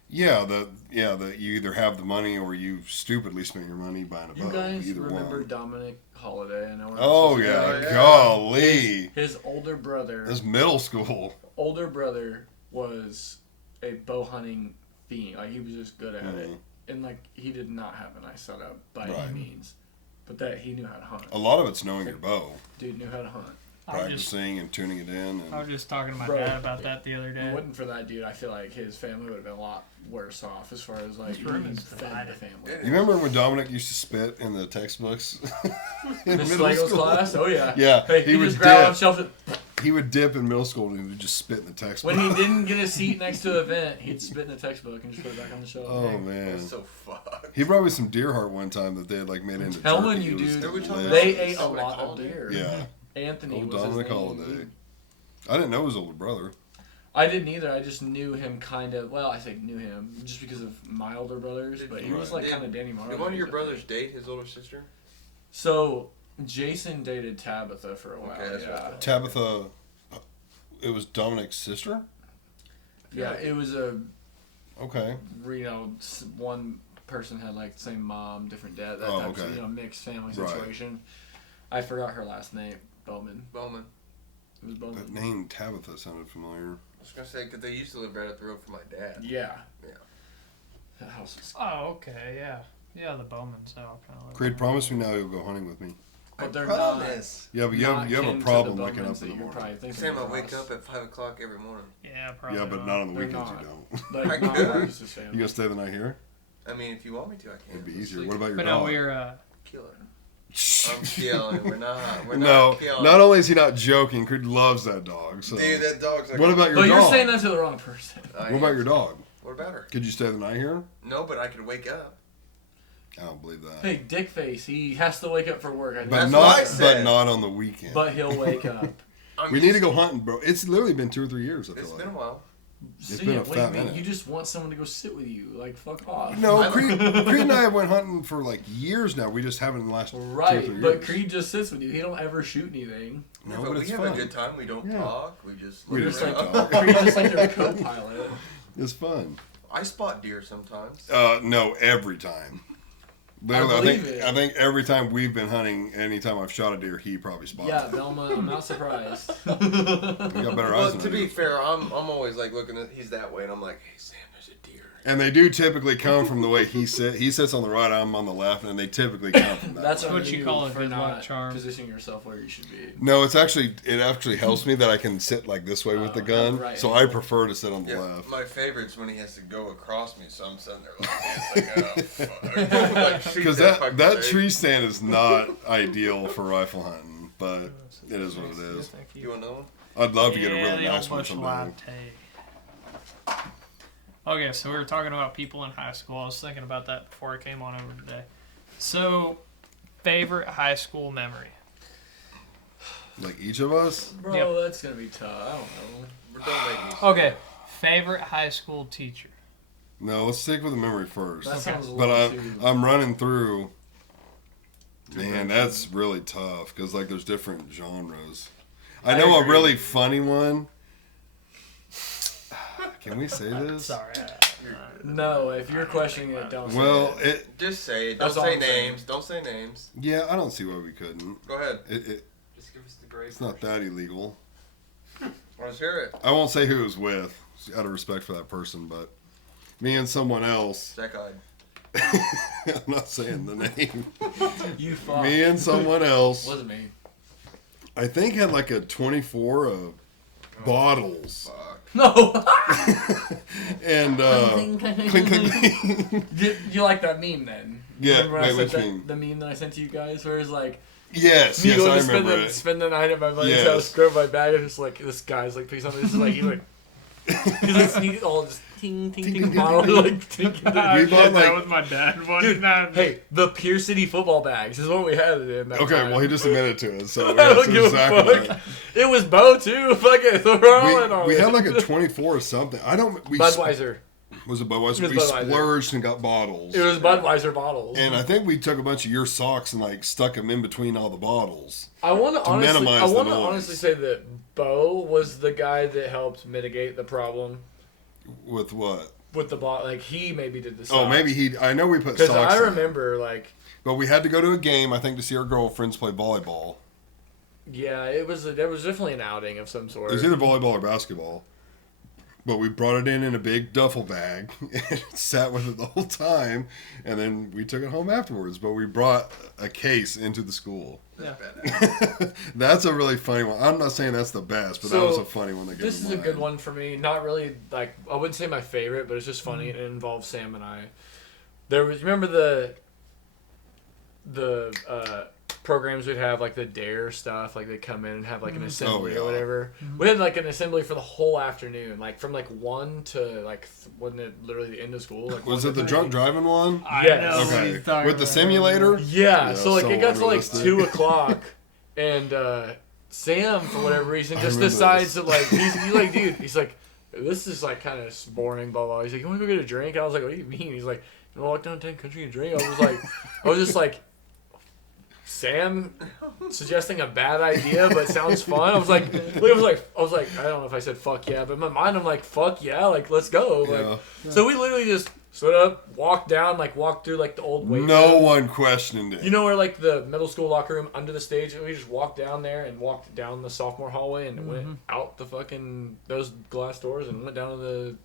Yeah, that you either have the money or you stupidly spent your money buying a bow. you guys either remember one. Dominic Holiday? I know. we're not Oh supposed to yeah, do that. golly, His older brother. that's middle school. Older brother was a bow hunting fiend. Like he was just good at it, and like he did not have a nice setup by Right. any means, but that he knew how to hunt. A lot of it's knowing your bow, Dude knew how to hunt. I was just practicing and tuning it in. I was And just talking to my Bro, dad about that the other If it day. wasn't for that dude, I feel like his family would have been a lot worse off as far as like His room he is fed divided. the family. Yeah. you remember when Dominic used to spit in the textbooks in Miss middle Slagel's school? class? Oh yeah. Yeah, Hey, he he would just grabbed on dip. shelf it. He would dip in middle school and he would just spit in the textbook. When he didn't get a seat next to an event, he'd spit in the textbook and just put it back on the shelf. Oh man, That's so fucked. he brought me some deer heart one time that they had like made into telling jerky. you, It was dude, Are we talking delicious. They ate a Dominic lot of Holiday? deer. Yeah, Anthony old was Dominic his name. Holiday. I didn't know his older brother. I didn't either. I just knew him kind of. Well, I say knew him just because of my older brothers, but he was Right. like kind of Danny Martin. Did one of your brothers date his older sister? So Jason dated Tabitha for a while. Okay, that's what I yeah. thought. Tabitha, it was Dominic's sister. Yeah, it was a Okay. one person had like the same mom, different dad, that Oh, type okay. of mixed family Right. situation. I forgot her last name. Bowman. Bowman. It was That Bowman. name Tabitha sounded familiar. I was gonna say because they used to live right up the road from my dad. Yeah. Yeah. That house was. Oh, okay, yeah. Yeah, the Bowmans all kind of Creed, promise me now you'll go hunting with me. But they're promise. Yeah, but you not have kin a to problem the waking Bowmans up that in the you're morning. probably thinking Sam, I of wake us. up at 5 o'clock every morning. Yeah, probably. Yeah, but not on the They're weekends not. you don't. Like, I not could. Marcus's You family. gonna stay the night here? I mean, if you want me to, I can. It'd be Let's easier. sleep. What about your But dog? no, we're Killer. I'm killing. We're not. We're No, not killing. not only is he not joking, Creed loves that dog. So. Dude, that dog's like. What about your But dog? you're saying that to the wrong person. What about your dog? What about her? Could you stay the night here? No, but I could wake up. I don't believe that. Hey, Dickface, he has to wake up for work. I but That's know. what I not, said. but not on the weekend. But he'll wake up. I'm we need to used go hunting, bro. It's literally been 2 or 3 years. I feel It's like. been a while. See, been a what do you fat mean? minute. You just want someone to go sit with you. Like, fuck off. No, I- Creed and I went hunting for like years now. We just haven't in the last 2 or 3 Right, years. but Creed just sits with you. He don't ever shoot anything. No, but but we it's have fun. a good time. We don't Yeah. talk. We just We look just around. talk. Creed's just like your co-pilot. It's fun. I spot deer sometimes. No, every time. Literally, I believe think it. I think every time we've been hunting, anytime I've shot a deer, he probably spots Yeah, it. Velma, I'm not surprised. You got better eyes Well, than to I be do. fair, I'm always like looking at he's that way, and I'm like, hey Sam, there's a deer. And they do typically come from the way he sits. He sits on the right, I'm on the left, and they typically come from that. That's way. what you call a for good luck not charm. positioning yourself where you should be. No, it actually helps me that I can sit like this way with the Oh, gun. right. So I prefer to sit on the Yeah, left. my favorite's when he has to go across me, so I'm sitting there like this, like, oh fuck. Like, shoot Because fucking that thing. tree stand is not ideal for rifle hunting, but it is what it is. Thank You want another one? I'd love to get a Yeah, really the nice old one bush someday. latte. Okay, so we were talking about people in high school. I was thinking about that before I came on over today. So, favorite high school memory? Like each of us? Bro, Yep. that's going to be tough. I don't know. Don't make me. Okay, favorite high school teacher. No, let's stick with the memory first. That sounds a But little too... I'm running through. Man, that's really tough because like there's different genres. I I know a agree. really funny one. Can we say this? Sorry. No, if you're questioning it, don't Well, say it. it Just say it. That's Don't all say I'm saying. names. Don't say names. yeah, I don't see why we couldn't. Go ahead. Just give us the grade. It's not that illegal. Let's hear it. I won't say who it was with, out of respect for that person, but me and someone else. Zach Hyde. I'm not saying the name. You fuck. Me and someone else. Wasn't me. I think had like a 24 of bottles. Fuck. No! And clink, clink, clink. you like that meme then? Yeah, Remember when I wait, sent which that, meme? The meme that I sent to you guys where it's like, Yes, me yes, going I to remember it. spend the night at my buddy's Yes. house, grab my bag, and just like, this guy's like, pick something. This is like, he's like, Because like sneak all just ting ting ting bottle like ting. I We did bought, that like- with my dad one Dude, time. hey, the Pier City football bags is what we had in that Okay, time. well, he just admitted to it, so I yeah, don't so give exactly a fuck. right. It was Bo too. Fuck it, throw all in on We it. had like a 24 or something. I don't. Budweiser. Was it Budweiser? It was We Budweiser. splurged and got bottles. It was Budweiser bottles. And I think we took a bunch of your socks and like stuck them in between all the bottles. I want to honestly, minimize I the want to noise. honestly say that Bo was the guy that helped mitigate the problem With what? with the bottle. Like he maybe did the. Oh, maybe he. I know we put Because socks. I in. remember like. But we had to go to a game, I think, to see our girlfriends play volleyball. Yeah, there was definitely an outing of some sort. It was either volleyball or basketball. But we brought it in a big duffel bag and sat with it the whole time. And then we took it home afterwards. But we brought a case into the school. Yeah. That's a really funny one. I'm not saying that's the best, but that So, was a funny one. That came This to is a mind. good one for me. Not really like I wouldn't say my favorite, but it's just funny. Mm-hmm. It involves Sam and I. There was remember the programs we'd have like the Dare stuff, like they come in and have like an assembly Oh, yeah. or whatever. We had like an assembly for the whole afternoon, like from like 1 to like wasn't it literally the end of school? Like Was 1 it to the 3? drunk driving one? I Yes. know what Okay. he's talking With the about. simulator? Yeah, Yeah, so like so it got to like unrealistic. 2 o'clock, and Sam for whatever reason I just remember decides this. that like he's like, dude, he's like, this is like kind of boring, blah blah. He's like, you want to go get a drink? I was like, what do you mean? He's like, you want to walk down 10 Country and drink? I was just like, Sam suggesting a bad idea, but sounds fun. I was like, I don't know if I said fuck yeah, but in my mind I'm like, fuck yeah, like let's go. Like, Yeah. so we literally just stood up, walked through like the old weight No room. one questioned it. You know where like the middle school locker room under the stage, we just walked down there and walked down the sophomore hallway and went out the fucking those glass doors and went down to the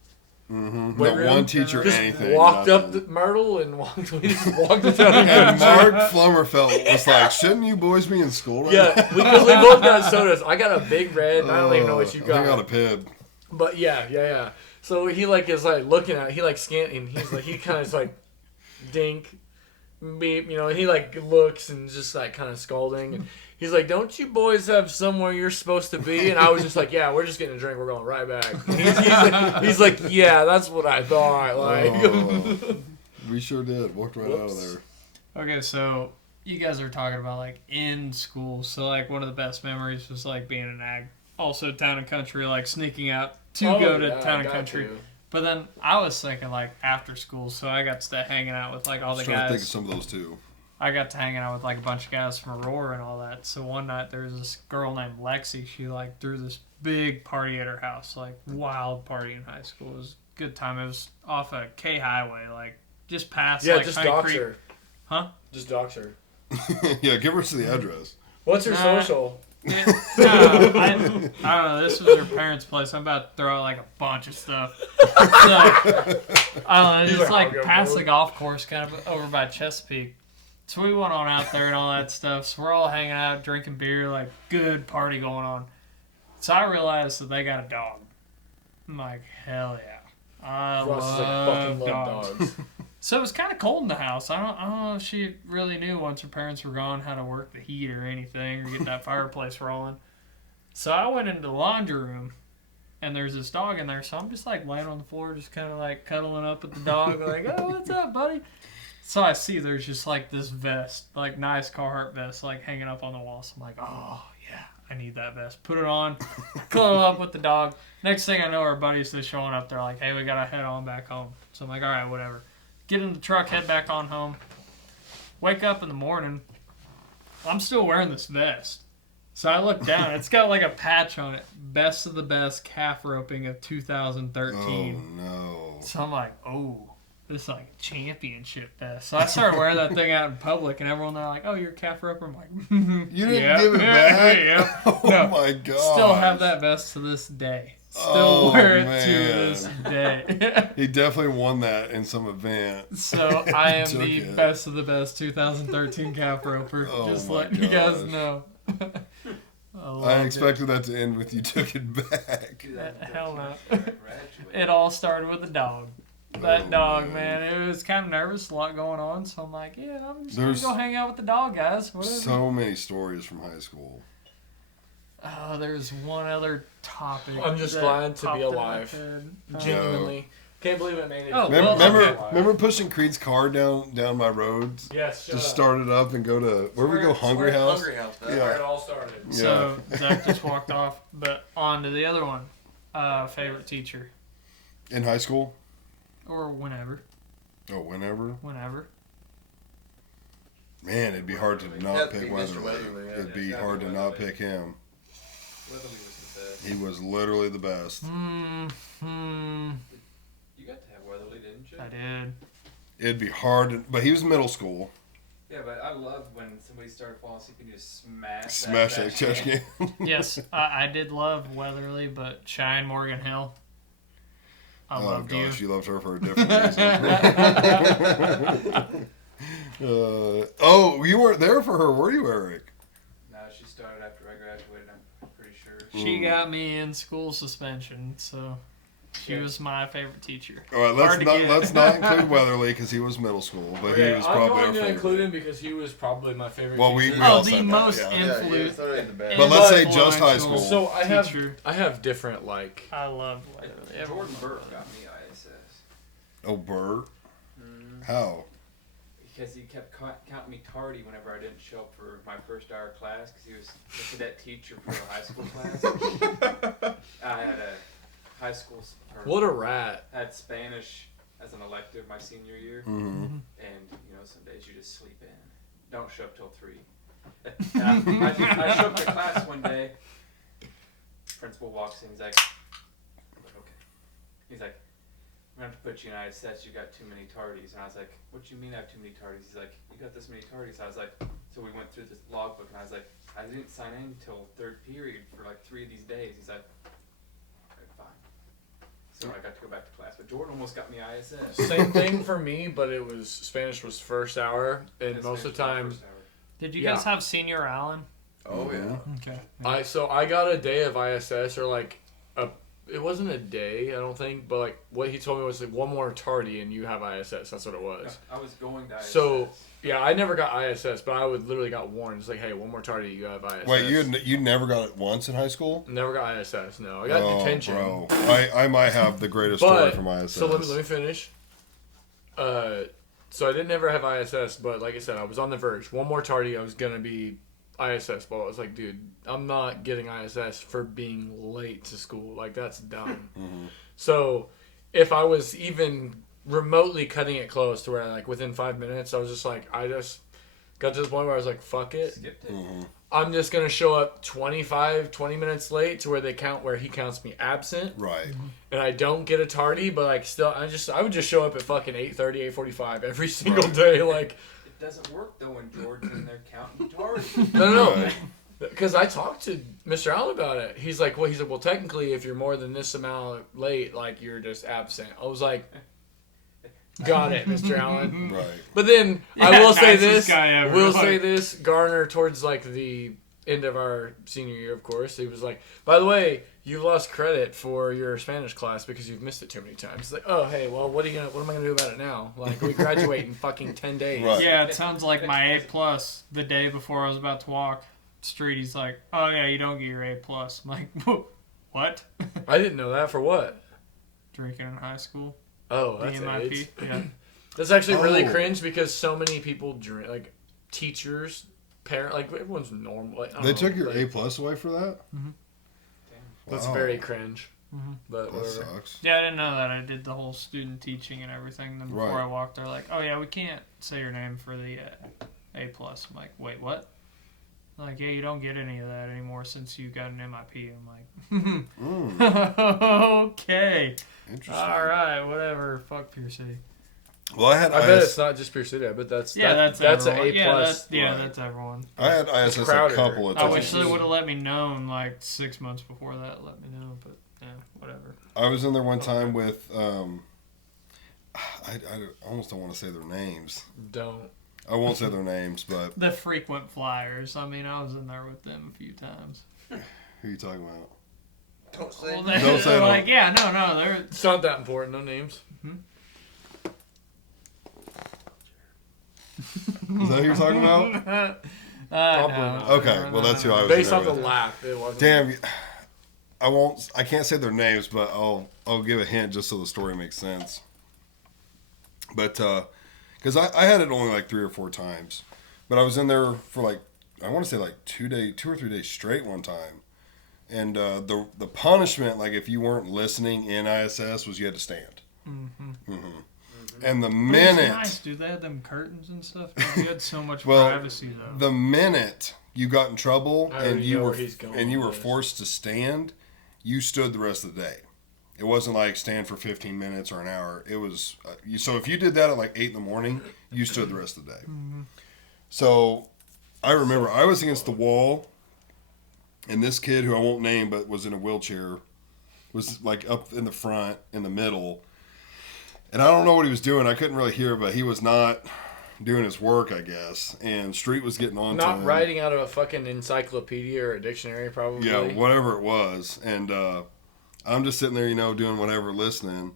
Mm-hmm. weight Not room. one teacher, just anything. walked up nothing. the Myrtle and we just walked it down. And Mark Flummerfelt was like, shouldn't you boys be in school right Yeah, now? because we both got sodas. I got a big red, and I don't even know what you I think I got a got. pib. But yeah. So he like is like looking at it, he like and he's like he kind of is like dink beep, you know, and he like looks and just like kind of scolding and he's like, don't you boys have somewhere you're supposed to be? And I was just like, yeah, we're just getting a drink, we're going right back. And he's like, yeah, that's what I thought, like Oh, we sure did. Walked right out of Whoops. there. Okay, so you guys are talking about like in school. So like one of the best memories was like being an ag, also Town and Country, like sneaking out to go to yeah, Town and got Country. to. But then I was thinking like after school, so I got to start hanging out with like all I the was trying to think of guys. some of those too. I got to hanging out with like a bunch of guys from Aurora and all that. So one night there was this girl named Lexi. She like threw this big party at her house, like wild party in high school. It was a good time. It was off a K Highway, like just past Yeah, like just Pine dox Creek. her. Huh? Just dox her. Yeah, give us the address. What's her Nah. social? Yeah, no, I don't know. This was her parents' place. I'm about to throw out like a bunch of stuff. So, I don't know. He's It's like, like "I'll go past for the it." golf course, kind of over by Chesapeake. So we went on out there and all that stuff. So we're all hanging out, drinking beer, like good party going on. So I realized that they got a dog. I'm like, hell yeah. I Ross is like, love fucking love dogs. dogs. So it was kind of cold in the house. I don't know if she really knew once her parents were gone how to work the heat or anything or get that fireplace rolling. So I went into the laundry room, and there's this dog in there. So I'm just like laying on the floor, just kind of like cuddling up with the dog, like, oh, what's up, buddy? So I see there's just like this vest, like nice Carhartt vest, like hanging up on the wall. So I'm like, oh yeah, I need that vest. Put it on, cuddle up with the dog. Next thing I know, our buddies are showing up. They're like, hey, we gotta head on back home. So I'm like, all right, whatever. Get in the truck, head back on home. Wake up in the morning. I'm still wearing this vest. So I look down. It's got like a patch on it. Best of the best calf roping of 2013. Oh no. So I'm like, oh, this is like a championship vest. So I started wearing that thing out in public, and everyone they're like, oh, you're a calf roper? I'm like, You didn't yeah, give it back? yeah. Oh No, my god. Still have that vest to this day. Still Oh, wear it man. to this day. He definitely won that in some event. So I am Took the it. best of the best 2013 calf roper. Oh Just my letting you guys gosh. know. I loved expected that to end with you took it back. 2013, Hell no. graduated. It all started with a dog. That Oh, dog, man. man. It was kind of nervous, a lot going on. So I'm like, yeah, I'm just There's going to go hang out with the dog, guys. Whatever. So many stories from high school. There's one other topic. I'm just that glad to be popped in my alive. head. Genuinely. Can't believe it made it. Oh, Remember, well, okay. remember pushing Creed's car down my road? Yes, Just start it up and go to where we go, Hungry House. Hungry House. Yeah. Where it all started. So Zach just walked off, but on to the other one. Favorite teacher In high school? or whenever. Oh, whenever. Man, it'd be hard to not That'd pick be Mr. Weatherly. Weatherly, yeah. It'd be Yeah, hard to Weatherly. not pick him. Weatherly was the best. He was literally the best. You got to have Weatherly, didn't you? I did. It'd be hard, but he was middle school. Yeah, but I loved when somebody started falling asleep and you just Smash that chest game. Yes, I did love Weatherly, but Cheyenne Morgan Hill. I Oh loved gosh, you. you loved her for a different reason. Oh, you weren't there for her, were you, Eric? No, she started after I graduated, I'm pretty sure. She got me in school suspension, so she was my favorite teacher. All right, Hard to get. let's not include Weatherly because he was middle school, but he was I'm probably going our to favorite. include him because he was probably my favorite. Well, we teacher. all Oh, said the that, most yeah. influential. But let's say just high influential school. So I have teacher. different like. I loved Weatherly. Jordan Burke got me ISS. Oh, Burr? Mm-hmm. How? Because he kept counting me tardy whenever I didn't show up for my first hour of class because he was the cadet teacher for a high school class. I had a high school. What a rat! I had Spanish as an elective my senior year, Mm-hmm. and some days you just sleep in. Don't show up till 3. I showed up to class one day. Principal walks in. He's like, okay. He's like, I'm gonna have to put you in ISS. You got too many tardies. And I was like, what do you mean I have too many tardies? He's like, you got this many tardies. I was like, so we went through this logbook, and I was like, I didn't sign in until 3rd period for like 3 of these days. He's like, okay, fine. So I got to go back to class. But Jordan almost got me ISS. Same thing for me, but it was Spanish was first hour, and His most of the first time, hour. Did you Yeah. guys have Senior Allen? Oh yeah. Okay. I got a day of ISS or like it wasn't a day I don't think, but like what he told me was like one more tardy and you have ISS. That's what it was. I was going to ISS. So yeah, I never got ISS, but I would literally got warned. It's like, hey, one more tardy, you have ISS. Wait, you never got it once in high school? Never got ISS. No, I got Oh, detention. bro. I might have the greatest story But from ISS. so let me finish. So I didn't ever have ISS, but like I said, I was on the verge. One more tardy, I was gonna be ISS. But I was like, dude, I'm not getting ISS for being late to school. Like that's dumb. Mm-hmm. So if I was even remotely cutting it close to where like within 5 minutes, I was just like, I just got to the point where I was like, fuck it. skipped it. Mm-hmm. I'm just gonna show up 20 minutes late to where they count where he counts me absent, Right. and I don't get a tardy, but like still, I would just show up at fucking 8:30, 8:45 every single day, like. It doesn't work though when Jordan's in there counting tardy. No. Right. Because I talked to Mr. Allen about it. He's like, well, technically, if you're more than this amount late, like, you're just absent. I was like, got it, Mr. Allen. Right. But then, I Yeah, will say nicest this, guy ever. say this, Garner, towards, like, the end of our senior year, of course, he was like, by the way, you've lost credit for your Spanish class because you've missed it too many times. It's like, oh, hey, well, what am I going to do about it now? Like, we graduate in fucking 10 days. Right. Yeah, it sounds like my A+ the day before I was about to walk street. He's like, "Oh yeah, you don't get your A+." I'm like, "What?" I didn't know that. For what? Drinking in high school. Oh, that's DMIP. it. Yeah. That's actually really Oh. cringe because so many people drink, like teachers, parent, like everyone's normal. Like, I don't They know, took your like, A plus away for that? That's Wow. very cringe. Mhm. But That whatever. sucks. Yeah, I didn't know that. I did the whole student teaching and everything. Then before Right. I walked, they're like, "Oh yeah, we can't say your name for the A+." I'm like, "Wait, what?" They're like, "Yeah, you don't get any of that anymore since you got an MIP." I'm like, Mm, "Okay, interesting. all right, whatever. Fuck Pure City." Well, I had I bet IS, it's not just Pure City. I bet that's Yeah, that's that's an everyone. A Yeah, plus. that's, yeah, right. that's everyone. I had ISS a crowded. couple of I times. wish they would have let me know in like 6 months before that. Let me know, but yeah, whatever. I was in there one time with I almost don't want to say their names. Don't. I won't say their names, but The frequent flyers. I mean, I was in there with them a few times. who are you talking about? Don't say. Well, that. Don't say they're no. like, yeah, no, they're It's not that important. No names. Is that who you're talking about? Probably No. not. Okay, well, that's who I was Based in off there the with. laugh, it wasn't. Damn, I can't say their names, but I'll give a hint just so the story makes sense. But because I had it only like 3 or 4 times, but I was in there for like, I want to say like 2 or 3 days straight one time, and the punishment, like if you weren't listening in ISS, was you had to stand. And the But it's minute nice, dude. They had them curtains and stuff. Dude. You had so much Well, privacy though. the minute you got in trouble I and already you know were where he's going and you with were this. forced to stand, you stood the rest of the day. It wasn't like stand for 15 minutes or an hour. It was so if you did that at like 8 in the morning, you stood the rest of the day. So I remember I was against the wall, and this kid who I won't name but was in a wheelchair was like up in the front in the middle, and I don't know what he was doing. I couldn't really hear, but he was not doing his work, I guess. And Street was getting on to Not him. writing out of a fucking encyclopedia or a dictionary, probably. Yeah, whatever it was. And I'm just sitting there, doing whatever, listening.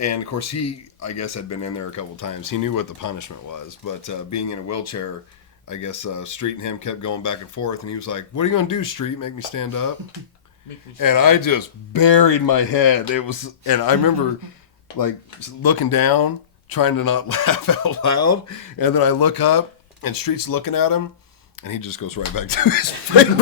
And, of course, he, I guess, had been in there a couple of times. He knew what the punishment was. But being in a wheelchair, I guess Street and him kept going back and forth. And he was like, "What are you going to do, Street? Make me stand up?" And I just buried my head. And I remember, like, looking down, trying to not laugh out loud. And then I look up, and Street's looking at him. And he just goes right back to his paper.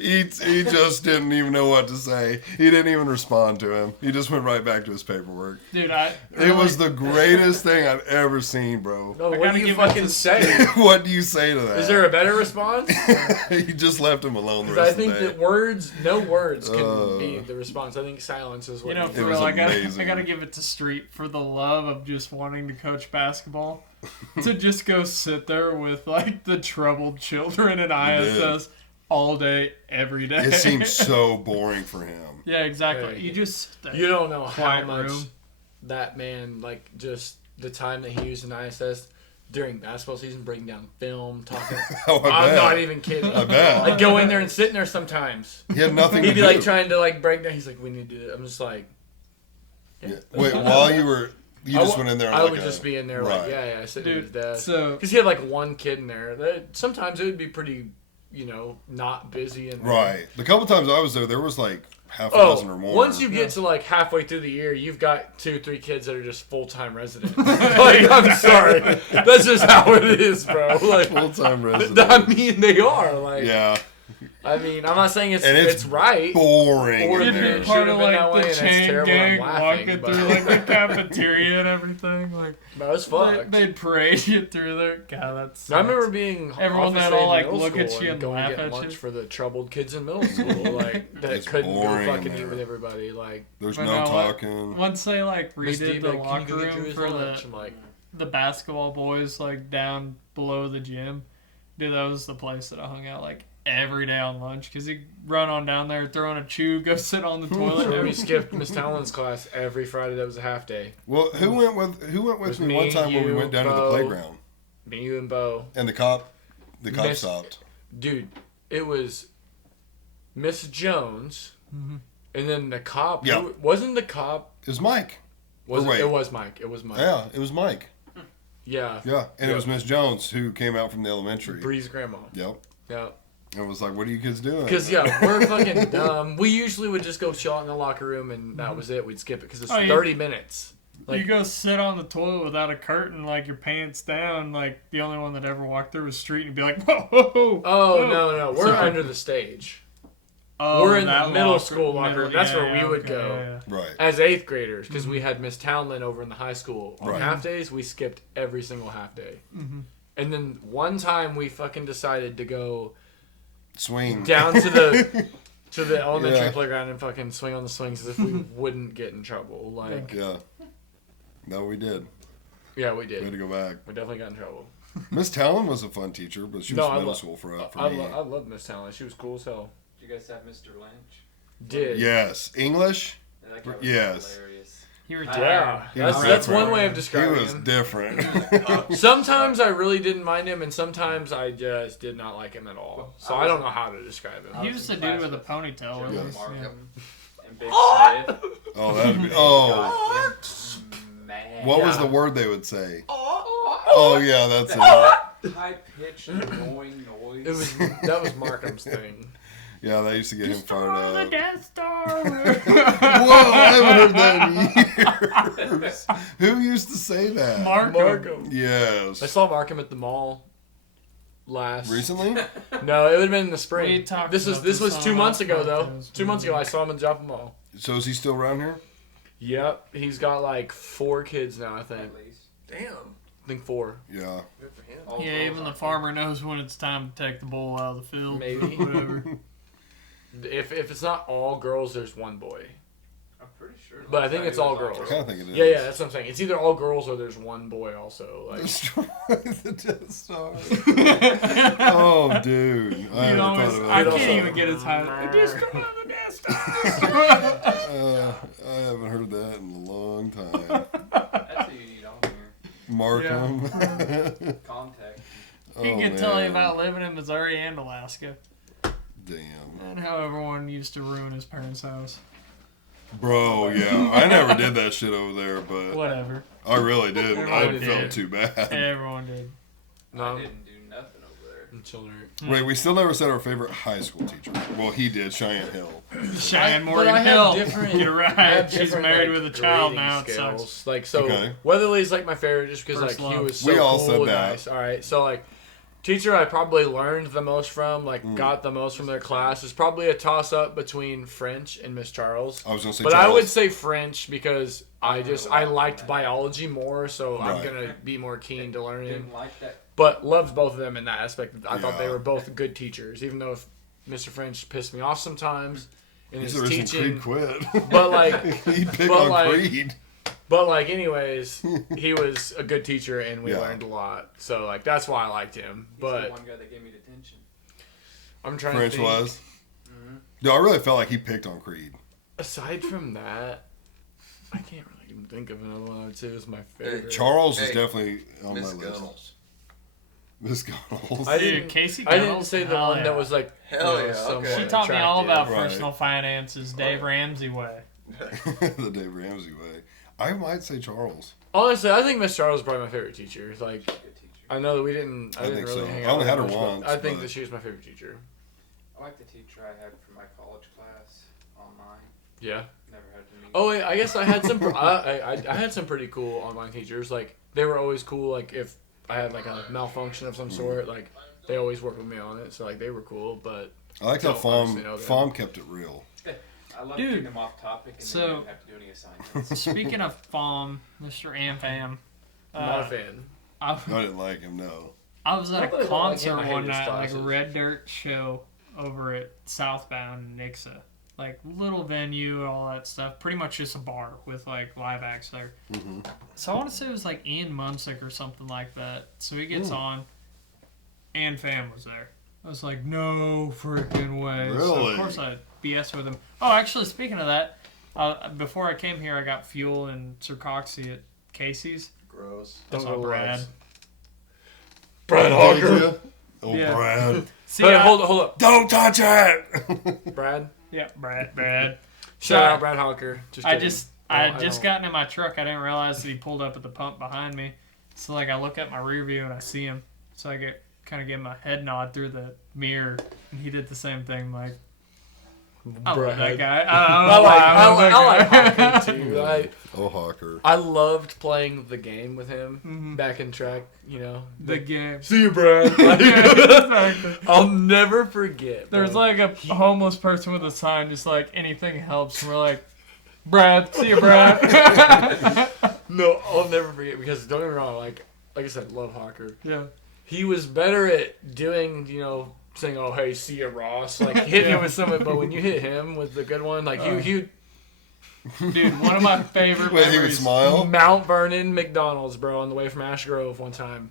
He just didn't even know what to say. He didn't even respond to him. He just went right back to his paperwork. Dude, It was the greatest thing I've ever seen, bro. No, I what gotta do you give it fucking to say? What do you say to that? Is there a better response? He just left him alone the Because I rest of think the day. that no words can be the response. I think silence is what You know, you for was real, I amazing. gotta give it to Street for the love of just wanting to coach basketball. To just go sit there with like the troubled children in ISS all day, every day. It seems so boring for him. Yeah, exactly. Hey. You just sit there. You don't know how Quiet much room. that man, like, just the time that he used in ISS during basketball season, breaking down film, talking. Oh, I I'm bet. not even kidding. I bet. I'd go in there and sit in there sometimes. He had nothing He'd to be do. like trying to like break down. He's like, "We need to do it." I'm just like, Yeah. Wait, while you just went in there. I like would just be in there right. like, yeah, sitting at his Dude, desk. so Because he had like one kid in there. Sometimes it would be pretty, not busy. And Right. The couple times I was there was like half a dozen or more. Once you get to like halfway through the year, you've got 2-3 kids that are just full-time residents. Like, I'm sorry, that's just how it is, bro. Like, full-time resident. I mean, they are. Like, Yeah. I mean, I'm not saying And it's right. boring. Or in you'd it there. be should part have of been that like way, the and it's chain terrible and I'm gang laughing, walking but- through like the cafeteria and everything. Like But it was fucked. they'd parade you through there. God, that's. I remember being Everyone office that day all, in like, middle look at school you and going laugh to get at lunch you. for the troubled kids in middle school, like that It's couldn't go boring in fucking eat there. with everybody. Like, There's But no no, what- talking. Once they like Miss D, redid the like, locker can you go get room Drew's for lunch? I'm like, the basketball boys like down below the gym, dude, that was the place that I hung out like every day on lunch because he'd run on down there, throw on a chew, go sit on the toilet. so we skipped Miss Talon's class every Friday. That was a half day. Well, who went with was me me, one time when we you, went down to the Bo. playground Me, you, and Bo. and the cop Miss- stopped. Dude, it was Miss Jones, and then the cop. Yeah. Wasn't the cop? It was Mike. Was Or wait. it was Mike. It was Mike. Yeah, it was Mike. Yeah. Yeah, and Yeah. it was Miss Jones who came out from the elementary. Bree's grandma. Yep. Yeah. And was like, "What are you kids doing?" Because, yeah, we're fucking dumb. We usually would just go chill out in the locker room, and that was it. We'd skip it because it's Oh, yeah. 30 minutes. you Like, go sit on the toilet without a curtain, like your pants down. Like the only one that ever walked through was Street, and be like, "Whoa, whoa, whoa, oh, whoa." no. We're Sorry. under the stage. Oh, we're in the that middle school locker room. That's yeah, where we yeah, would okay, go. yeah, yeah. right. As 8th graders, because we had Miss Townlin over in the high school. On Right. half days, we skipped every single half day. And then one time we fucking decided to go Swing. down to the elementary Yeah. playground and fucking swing on the swings as if we wouldn't get in trouble. Like, Yeah. No, we did. yeah, we We had did. to go back. We definitely got in trouble. Miss Talon was a fun teacher, but she was No, I middle lo- school for I me. love Miss Townlin. She was cool as hell. Did you guys have Mr. Lynch? Did. Yes, English. Yeah, that guy was Yes. hilarious. He Yeah, retired. He was that's different. one way of He describing was him. different. Sometimes I really didn't mind him, and sometimes I just did not like him at all. So I don't know how to describe him. He was the dude with a ponytail. Joe With Yes. his, Markham and Big Oh! Smith. Oh, that'd be. Oh, God, him mad. what was Yeah. the word they would say? Oh, yeah, that's it. high pitched, annoying noise. That was Markham's thing. Yeah, they used to get him fired The up. Death Star. Whoa, I haven't heard that in years. Who used to say that? Markham. Yes. I saw Markham at the mall last. Recently? No, it would have been in the We spring. talked This about was this 2 on months our ago though. podcast. 2 months ago, I saw him at the Joppa Mall. So is he still around here? Yep, he's got like 4 kids now. I think. At least. Damn. I think 4. Yeah. Good for him. All Yeah, girls even the aren't farmer knows when it's time to take the bull out of the field. Maybe. Whatever. If it's not all girls, there's one boy. I'm pretty sure. But I think it's all I girls. kind of think it is. Yeah, that's what I'm saying. It's either all girls or there's one boy also. Like, Destroy the Death Star. Oh, dude. I You haven't always, thought I about can't that. even get his title. Destroy the Death Star. I haven't heard that in a long time. That's who you need on here. Markham. Contact. Oh, He can tell you man. about living in Missouri and Alaska Damn. and how everyone used to ruin his parents' house. Bro, yeah. I never did that shit over there, but Whatever. I really didn't. I Everybody felt did. too bad. Everyone did. no, I didn't do nothing over there. until Wait, we still never said our favorite high school teacher. Well, he did, Cheyenne Hill. Cheyenne but Morgan I have Hill. different- You're I right. have She's different, married like, with a child grading now. It scales. sucks. Like, so Okay. Weatherly's like my favorite just because like First he love. was so We all cool said and that. nice. All right, so like teacher I probably learned the most from, like Mm. got the most from their class is probably a toss up between French and Miss Charles. I was going to say But Charles. I would say French because I liked biology more, so I'm Right. gonna be more keen to learning. Didn't like that. But loved both of them in that aspect. I thought they Yeah. were both good teachers, even though if Mr. French pissed me off sometimes in He's his the reason teaching. Creed quit. But like, he picked but on like- Creed. but like, anyways, he was a good teacher and we Yeah. learned a lot. So like, that's why I liked him. He's the But one guy that gave me detention. I'm trying French to think. was. Mm-hmm. No, I really felt like he picked on Creed. Aside from that, I can't really even think of another one I would say was my favorite. Charles is Hey, definitely on Miss my list. Gunnels. Miss Gunnels. I Dude, didn't- Casey I didn't Gunnels, say the hell one yeah. that was like Hell yeah, somewhat okay. She taught me all about attractive. Right. personal finances, Dave Ramsey way. The Dave Ramsey way. I might say Charles. Honestly, I think Miss Charles is probably my favorite teacher. Like, Good teacher. I know that we didn't. I I didn't think really so. hang I out only with had her much, but once, I think but- that she was my favorite teacher. I like the teacher I had for my college class online. Yeah. Never had to meet. Oh wait, I guess I had some. I had some pretty cool online teachers. Like they were always cool. Like if I had like a malfunction of some sort, like they always worked with me on it. So like they were cool. But I like how Don't honestly know Fom them. kept it real. I love Dude, getting them off topic and so- then you didn't have to do any assignments. Speaking of FOM, Mr. Amfam, I'm not a fan. I, I didn't like him, no. I was at I a really don't like concert him. I hate one his night, like a classes. Red Dirt show over at Southbound in Nixa. Like little venue, all that stuff. Pretty much just a bar with like live acts there. Mm-hmm. So I want to say it was like Ian Munsick or something like that. So he gets on, and Fam was there. I was like, no freaking way. So Really? of course I BS with him. Oh, actually, speaking of that, before I came here, I got fuel and Circoxy at Casey's. Gross. That's Don't all go Brad. Loves. Brad Hawker. Oh, Yeah. Brad. See, But I- hold up, Don't touch it! Brad. Yeah, Brad. Shout So, out Brad Hawker. Just I kidding. just No, I I had just don't. gotten in my truck. I didn't realize that he pulled up at the pump behind me. So like I look at my rear view and I see him. So I get kind of give him a head nod through the mirror, and he did the same thing. Like I love that guy. I don't know why I love that like guy. Hawker too. Oh, Hawker. I loved playing the game with him Mhm. back in track. You know, The game. see you, Brad. Exactly. I'll never forget. There's bro. like a homeless person with a sign, just like anything helps. And we're like, Brad, see you, Brad. No, I'll never forget because don't get me wrong. Like I said, love Hawker. Yeah. He was better at doing, saying, "Oh, hey, see ya, Ross." Like hitting him with something, but when you hit him with the good one, like he Dude, one of my favorite Wait, he would memories. smile? Mount Vernon McDonald's, bro, on the way from Ash Grove one time.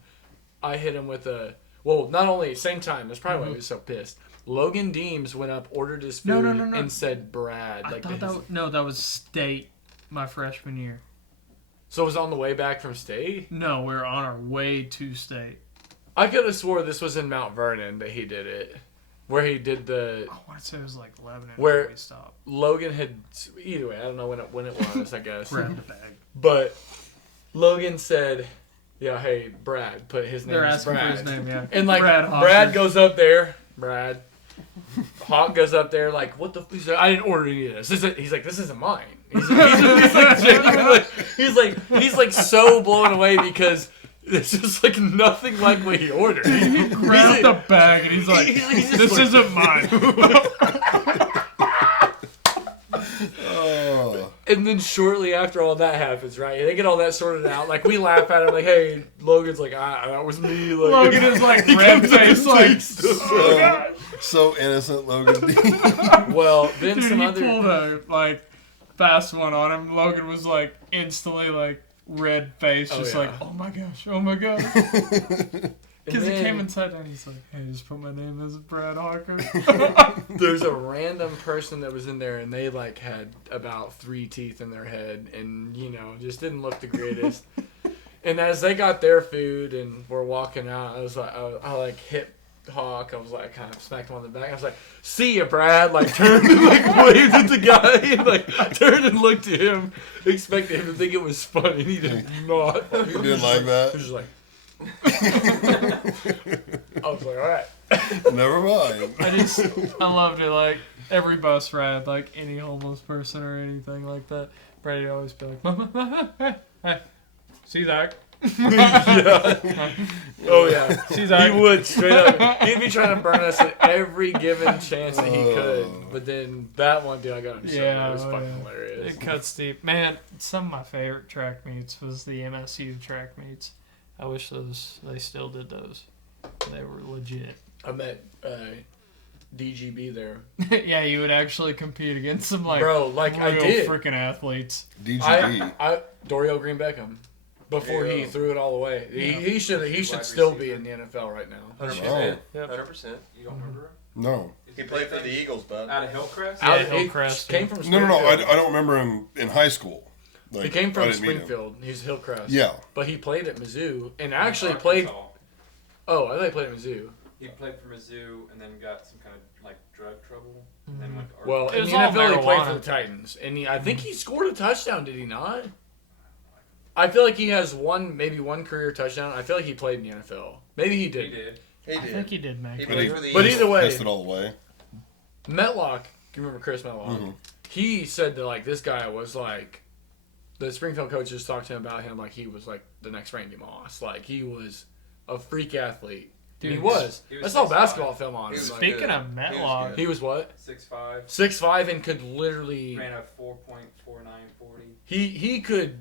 I hit him with a not only same time. That's probably why he was so pissed. Logan Deems went up, ordered his food, No. and said Brad. I Like thought that was state my freshman year. so it was on the way back from state. No, we were on our way to state. I could have swore this was in Mount Vernon that he did it, where he did the I want to say it was like Lebanon Where- we stopped. Logan had. Either way, I don't know when it was. I guess. Grabbed the bag. But Logan said, yeah, hey, Brad, put his name They're as asking Brad. for his name, yeah. And like Brad Brad, Hawker. goes up there, Brad. Hawk goes up there like, what the? He's like, I didn't order any of this. He's like, this isn't mine. He's like, genuinely, he's like so blown away because it's just like nothing like what he ordered. He grabbed the bag and he's like, he's just "This like- isn't mine." Oh. And then shortly after all that happens, right? They get all that sorted out. Like we laugh at him, like, "Hey, Logan's like, that was me." Like, Logan is like he red comes up face, and like, takes the- "Oh God." So innocent, Logan. Well, then Dude, some he other. pulled a like fast one on him. Logan was like instantly like red face, Oh, just yeah. like, "Oh my gosh, oh my god." Because he then- came and sat down, he's like, "Hey, just put my name as Brad Hawker." There's a random person that was in there, and they like had about 3 teeth in their head, and just didn't look the greatest. And as they got their food and were walking out, I was like, I like hit Hawk. I was like, kind of smacked him on the back. I was like, "See ya, Brad!" Like turned and like waved at the guy, and like turned and looked at him, expecting him to think it was funny. He did not. He You didn't like that? was just like. I was like, all right. Never mind. I loved it. Like every bus ride, like any homeless person or anything like that, Brady would always be like, "Hey, see that?" Yeah. Oh yeah. See He that? would straight up. He'd be trying to burn us at every given chance that he could. But then that one dude, I got him. Yeah, it was oh, fucking yeah. hilarious. It cuts deep. Man, some of my favorite track meets was the MSU track meets. I wish they still did those. They were legit. I met DGB there, Yeah, you would actually compete against some like bro. Like I real did. freaking athletes. DGB. I Dorial Green Beckham. Before he Yeah. threw it all away, he should Wide still be receiver. in the NFL right now. 100%. Yep. 100%. You don't remember him? No. He played for the Eagles, bud. Out of Hillcrest? Yeah, He Hillcrest, came yeah. from No. Springfield. I don't remember him in high school. Like, He came I from didn't meet him. Springfield. He's Hillcrest. Yeah. But he played at Mizzou and actually played. Arkansas. Oh, I thought he played at Mizzou. He played for Mizzou and then got some kind of like drug trouble. And then went to Well, Arkansas. It in was the all NFL, he played for marijuana. the Titans, and I think he scored a touchdown. Did he not? I feel like he has maybe one career touchdown. I feel like he played in the NFL. Maybe he he did. did. He I did. think he did make He it. played for the But Eagles. either way, Pissed it all the way. Metlock. Do you remember Chris Metlock? Mhm. He said that like this guy was like, the Springfield coaches talked to him about him like he was like the next Randy Moss. Like he was a freak athlete. Dude, he was. he was I saw 6'5". basketball film on He him. was Like, Speaking good. of He was Metlock, good. he was what? 6'5". 6'5" and could literally. Ran a 4.4940. He could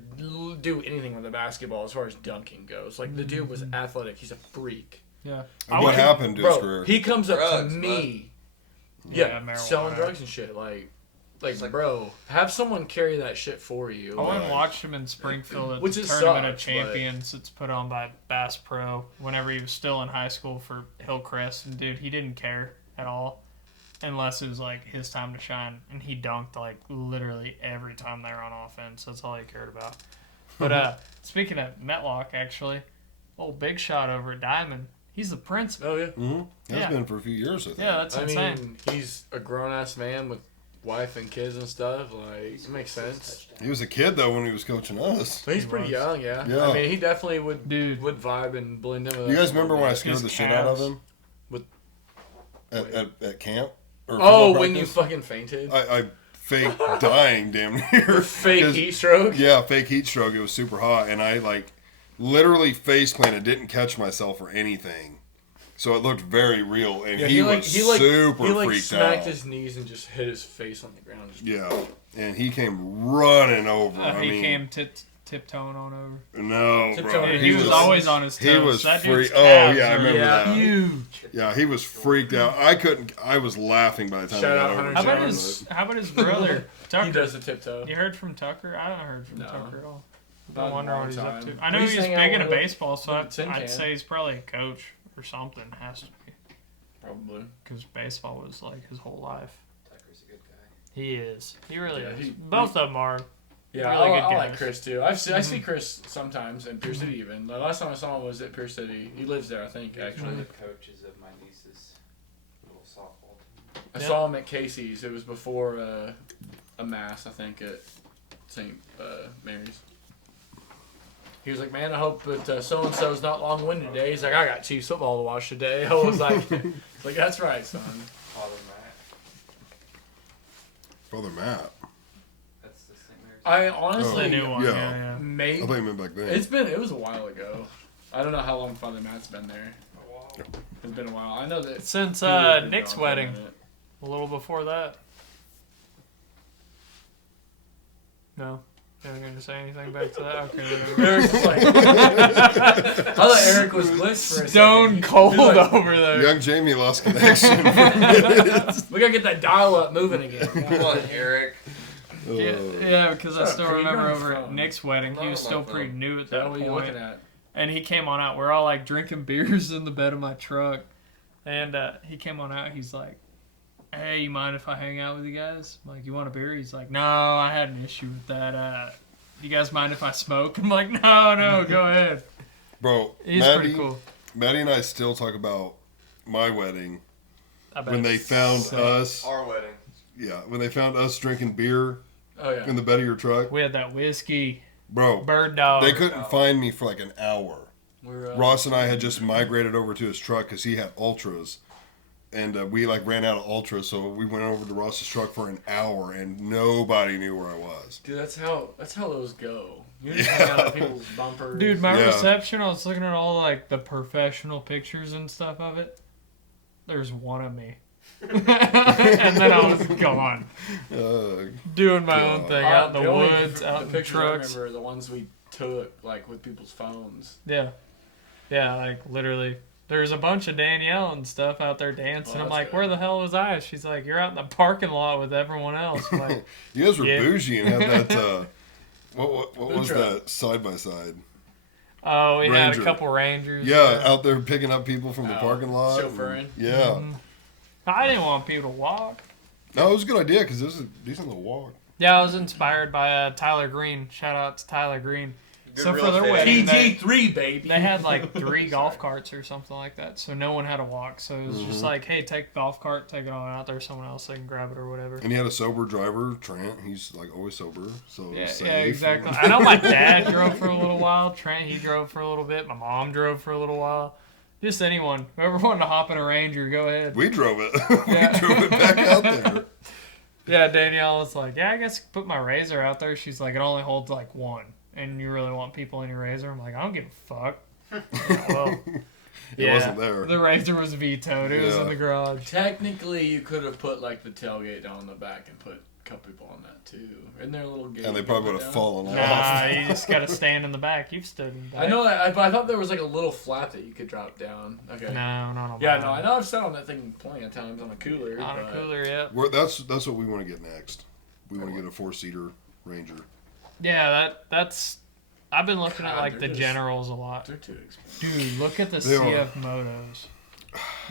do anything with a basketball as far as dunking goes. Like the dude was athletic. He's a freak. yeah. And what happened to his Bro, career? he comes up Drugs, to me. Yeah, Yeah, marijuana. selling drugs and shit. Like, It's like- bro, have someone carry that shit for you. I went and Right. watched him in Springfield at Which the it Tournament of sucks, but- Champions. It's put on by Bass Pro whenever he was still in high school for Hillcrest. And dude, he didn't care at all unless it was like his time to shine. And he dunked like literally every time they were on offense. That's all he cared about. But speaking of Metlock, actually, old Big Shot over at Diamond, he's the principal. Oh yeah. Mm-hmm. That's Yeah. been for a few years, I think. Yeah, that's I insane. mean, he's a grown ass man with wife and kids and stuff. Like, it makes sense. He was a kid, though, when he was coaching us. But he's He pretty was. young, yeah. Yeah. I mean, he definitely would Dude. vibe and blend in with You us guys a remember little when I bit. scared His the shit out of calves. him? With- At camp? Or Oh, football when you practice? fucking fainted? I faked dying damn near. Fake 'Cause- heat stroke? Yeah, fake heat stroke. It was super hot, and I like literally face planted, didn't catch myself or anything, so it looked very real. And Yeah, he like, was super super freaked smacked out. his knees and just hit his face on the ground. Just- Yeah, and he came running over. I he mean, came tiptoeing on over. no, Tiptoeing. bro. Dude, he was always on his toes. he was that dude's freak- oh, calves yeah, I are remember that. huge. Yeah, he was freaked out. I couldn't. I was laughing by the time. Shout I out got over Hunter How to about him, his How about his brother Tucker? He does the tiptoe. You heard from Tucker? I haven't heard from No. Tucker at all. Not I in a wonder long what he's up time. to. I know We he's used to big hang out into with baseball, so with the tin I'd can. say he's probably a coach or something. Has to be, Probably. because baseball was like his whole life. Tucker's a good guy. He is. He really Yeah, is. Both of them are. Yeah, Really good I like guys. Chris too. I see Chris sometimes in Pier City even. The last time I saw him was at Pier City. He lives there, I think, He was one actually. of the coaches of my niece's little softball team. I Yeah. saw him at Casey's. It was before a mass, I think, at St. Mary's. He was like, man, I hope that so-and-so's not long-winded today. He's like, I got Chiefs football to watch today. I was like, that's right, son. Father Matt. Father Matt. That's the St. Mary's. I The honestly new one. Yeah. Yeah. I may. thought you meant back then. It was a while ago. I don't know how long Father Matt's been there. A wall. It's been a while. I know that Since he lived in Nick's Belgium for a wedding, minute. a little before that. No. You're not going to say anything back to that? Okay. whatever. Eric's just like, I thought Eric was glitched for a Stone second. cold He's like, over there. Young Jamie lost connection. For a minute. we gotta get that dial-up moving again. Come on, Eric. Yeah, because I Shut up, still Creed, remember you're on over the at phone. Nick's wedding, I'm he not was on still my pretty phone. new at Is that that what you're point. looking at? And he came on out. We're all like drinking beers in the bed of my truck. And he came on out. He's like, hey, you mind if I hang out with you guys? I'm like, you want a beer? He's like, no, I had an issue with that. You guys mind if I smoke? I'm like, no, go ahead. Bro, He's Maddie, pretty cool. Maddie and I still talk about my wedding I bet when they it's found sick. us. Our wedding. Yeah, when they found us drinking beer Oh yeah. in the bed of your truck. We had that whiskey, Bro, bird dog. they couldn't find me for like an hour. We're, Ross and I had just migrated over to his truck because he had ultras, and we like ran out of ultras, so we went over to Ross's truck for an hour, and nobody knew where I was. Dude, that's how those go. You just hang out on people's bumpers. Dude, my Yeah. reception, I was looking at all like the professional pictures and stuff of it. There's one of me. And then I was gone. Doing my own thing out in the woods, out in the pictures I trucks. remember are the ones we took like with people's phones. Yeah. Yeah, like literally. There's a bunch of Danielle and stuff out there dancing. Oh, I'm that's like, good. where the hell was I? She's like, you're out in the parking lot with everyone else. I'm like, You guys were Yeah. bougie and had that. What was truck. that side by side? oh, we had Ranger. a couple Rangers. Yeah, out there picking up people from the Oh, parking lot. chauffeuring. Yeah. Mhm. I didn't want people to walk. No, it was a good idea because it was a decent little walk. Yeah, I was inspired by Tyler Green. Shout out to Tyler Green. Good So real for their estate wedding, agent. they- TG3, baby. They had like 3 golf carts or something like that, so no one had to walk. So it was just like, hey, take the golf cart, take it on out there, someone else they can grab it or whatever. And he had a sober driver, Trent. He's like always sober, so it Yeah, was safe. yeah, exactly. I know my dad drove for a little while. Trent, he drove for a little bit. My mom drove for a little while. Just anyone, whoever wanted to hop in a Ranger, go ahead. We drove it. Yeah. We drove it back out there. Yeah, Danielle was like, yeah, I guess I could put my Razor out there. She's like, it only holds like 1. And you really want people in your Razor? I'm like, I don't give a fuck. Yeah, well, It wasn't there. The Razor was vetoed. It was Yeah. in the garage. Technically, you could have put like the tailgate down the back and put a couple people on that too. Isn't there a little gate? And they you probably put would have down? fallen Nah, off. you just got to stand in the back. You've stood in the back. I know that, but I thought there was like a little flap that you could drop down. Okay. No, not on Yeah, mine. no, I know I've sat on that thing plenty of times on a cooler. Not a but cooler yet. That's what we want to get next. We want to get a 4-seater Ranger. Yeah, that's. I've been looking at God, like the they're just- Generals a lot. They're too expensive. Dude, look at the They are. CF Motos.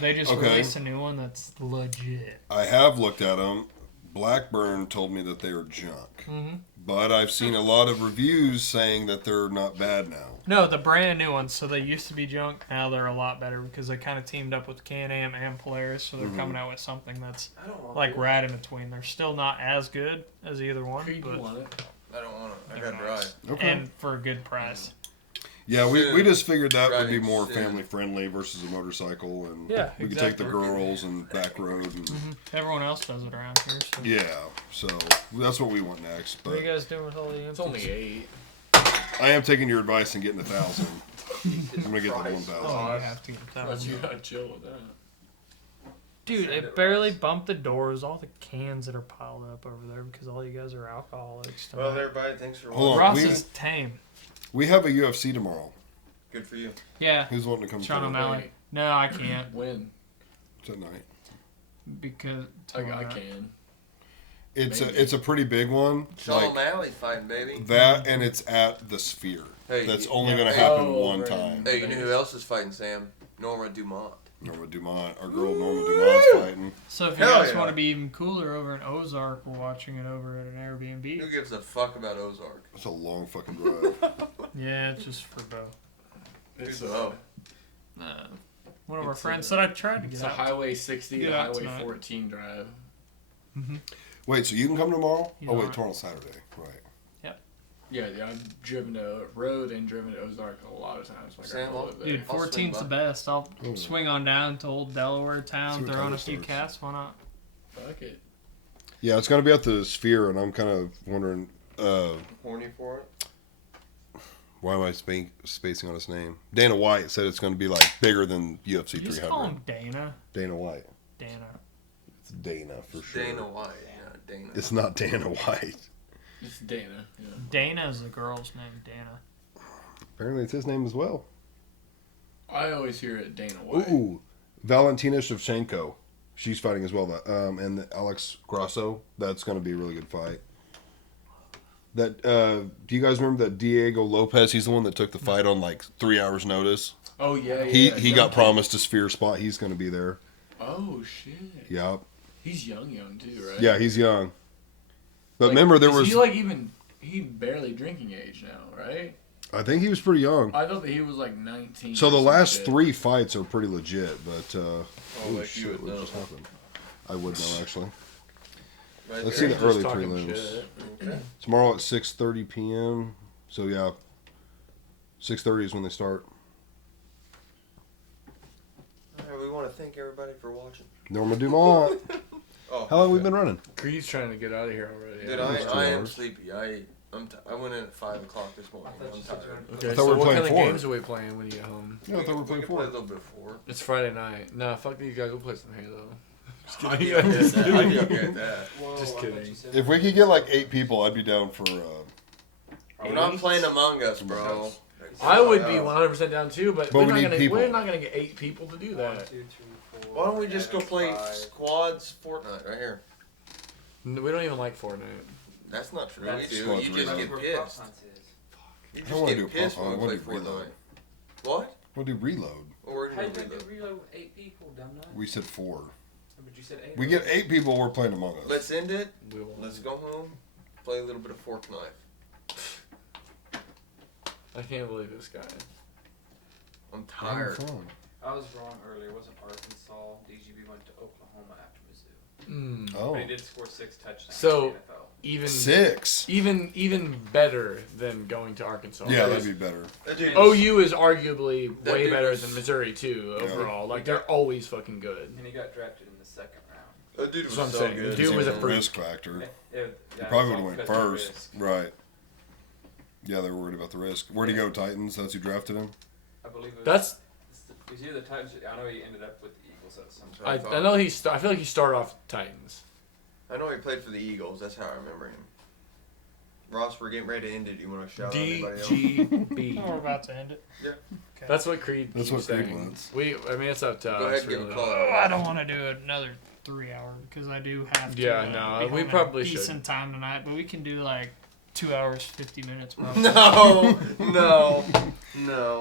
They just Okay. released a new one that's legit. I have looked at them. Blackburn told me that they are junk. Mm-hmm. But I've seen a lot of reviews saying that they're not bad now. No, the brand new ones. So they used to be junk. Now they're a lot better because they kind of teamed up with Can-Am and Polaris. So they're coming out with something that's I don't want like to. right in between. They're still not as good as either one, Creed, you but want it? I don't want to. I They're got nice. dry. Okay. and for a good price. Yeah, we just figured that would be Right, more soon. family friendly versus a motorcycle, and Yeah, we could take the exactly. girls and back road, and Everyone else does it around here. So. yeah. So that's what we want next. What But are you guys doing with all the It's empties? only 8. I am taking your advice and getting 1,000. I'm gonna get the Christ. 1,000. Oh, you have to get But that. you gotta chill with that. Dude, Send it it, barely Ross. bumped the doors. All the cans that are piled up over there because all you guys are alcoholics. Well, tonight. everybody, thanks for Hold watching. on. Ross we- is tame. We have a UFC tomorrow. Good for you. Yeah, Who's wanting to come? Sean to it? O'Malley. Wait. No, I can't When? Tonight. because I can. It's Maybe. it's a pretty big one. Sean Like O'Malley fighting, baby. that, and it's at the Sphere. Hey, That's y- only yeah. going to happen Oh, one right. time. Hey, you know who else is fighting, Sam? Norma Dumont. Norma Dumont, our girl Norma Dumont's fighting. So if you Hell guys yeah. want to be even cooler over in Ozark, we're watching it over at an Airbnb. Who gives a fuck about Ozark? It's a long fucking drive. Yeah, it's just for Bo. It's Who's a, Bo? One of our It's friends a- said I tried to it's get a out. Highway 60 Get to out Highway tonight. 14 drive. Wait, so you can come tomorrow? You Oh know wait, what? tomorrow's Saturday, right? Yeah, I've driven to Road and driven to Ozark a lot of times. My Sam, grandpa lived there. Dude, I'll 14's the swing best. I'll Oh. swing on down to old Delaware See town, what throw time on a it few starts. casts. Why not? Fuck it. Yeah, it's going to be at the Sphere, and I'm kind of wondering Horny for it. why am I spacing on his name? Dana White said it's going to be like bigger than UFC You just 300. call him Dana. Dana White. Dana. It's Dana for sure. Dana White, not Dana. It's not Dana White. It's Dana. Yeah. Dana's the girl's name, Dana. Apparently, it's his name as well. I always hear it Dana White. Ooh, Valentina Shevchenko. She's fighting as well. And Alex Grasso. That's going to be a really good fight. That do you guys remember that Diego Lopez? He's the one that took the fight on like 3 hours notice. Oh yeah. He got Young promised a Sphere spot. He's going to be there. kid. Oh shit. Yep. He's young too, right? Yeah, he's young. But Like, remember, there is was. he like he barely drinking age now, right? I think he was pretty young. I thought that he was like 19. So or the some last shit. 3 fights are pretty legit. But Oh, oh like you shit, would what know. just happened? I would know actually. Right Let's there. see the Just early talking prelims. shit. Okay. Tomorrow at 6:30 p.m. So yeah, 6:30 is when they start. All right, we want to thank everybody for watching. Norma Dumont. Oh, How long we been running? Creed's trying to get out of here already. Dude, Almost 2 I am hours. sleepy. I went in at 5 o'clock this morning. I thought I'm you said tired. you were Okay, I thought so we were what playing kind of 4. games are we playing when you get home? Yeah, I thought we were playing can play a 4. little bit 4. It's Friday night. Nah, fuck these guys. We'll play some Halo. Just I'd kidding. be okay at that. I'd be okay at that. Whoa, Just I thought kidding. you said If we could get like 8 people, I'd be down for. We're not playing Among Us, bro. I would be 100% down too, but, But we're, we not need gonna, people. we're not gonna get 8 people to do 1, that. 2, 3, 4. Why don't we just go play 5. squads Fortnite right here? No, we don't even like Fortnite. That's not true. That's we do. Squads You just Reload. get Where pissed. Pop Hunts is. You I just don't wanna get do pissed Pop when Hunt, we I play wanna do Reload. Fortnite. What? We'll do reload. Well, we're How gonna you do gonna reload. do reload with 8 people, dumb nut? We said 4. But you said 8. We get 8 people. We're playing Among Us. Let's end it. We won't. Let's go home. Play a little bit of Fortnite. I can't believe this guy. I'm Having tired. fun. I was wrong earlier. It wasn't Arkansas. DGB went to Oklahoma after Mizzou. Mm. Oh, But he did score 6 touchdowns So- in the NFL. Even 6. even better than going to Arkansas. Yeah, Because that'd be better. That dude OU is arguably That way dude better was- than Missouri too. Yeah. Overall, like they're always fucking good. And he got drafted in the 2nd round. That dude That's was what I'm so saying. good. Dude was a It's freak. risk factor. Yeah, You probably would all have went because of first. risk. Right. Yeah, they were worried about the risk. Where'd he go, Titans? That's who drafted him? I believe it was, That's it was either the Titans. I know he ended up with the Eagles at some I, point. I know he. I feel like he started off Titans. I know he played for the Eagles. That's how I remember him. Ross, we're getting ready to end it. You want to shout out anybody else? DGB. Oh, we're about to end it. That's what Creed. That's keeps what Creed saying. wants. I mean, it's up to Go us. ahead and give really. a call Oh, out. I don't want to do another 3 hour because I do have to. Yeah, no, be we home probably at a should. decent time tonight, but we can do like 2 hours 50 minutes. Probably. No.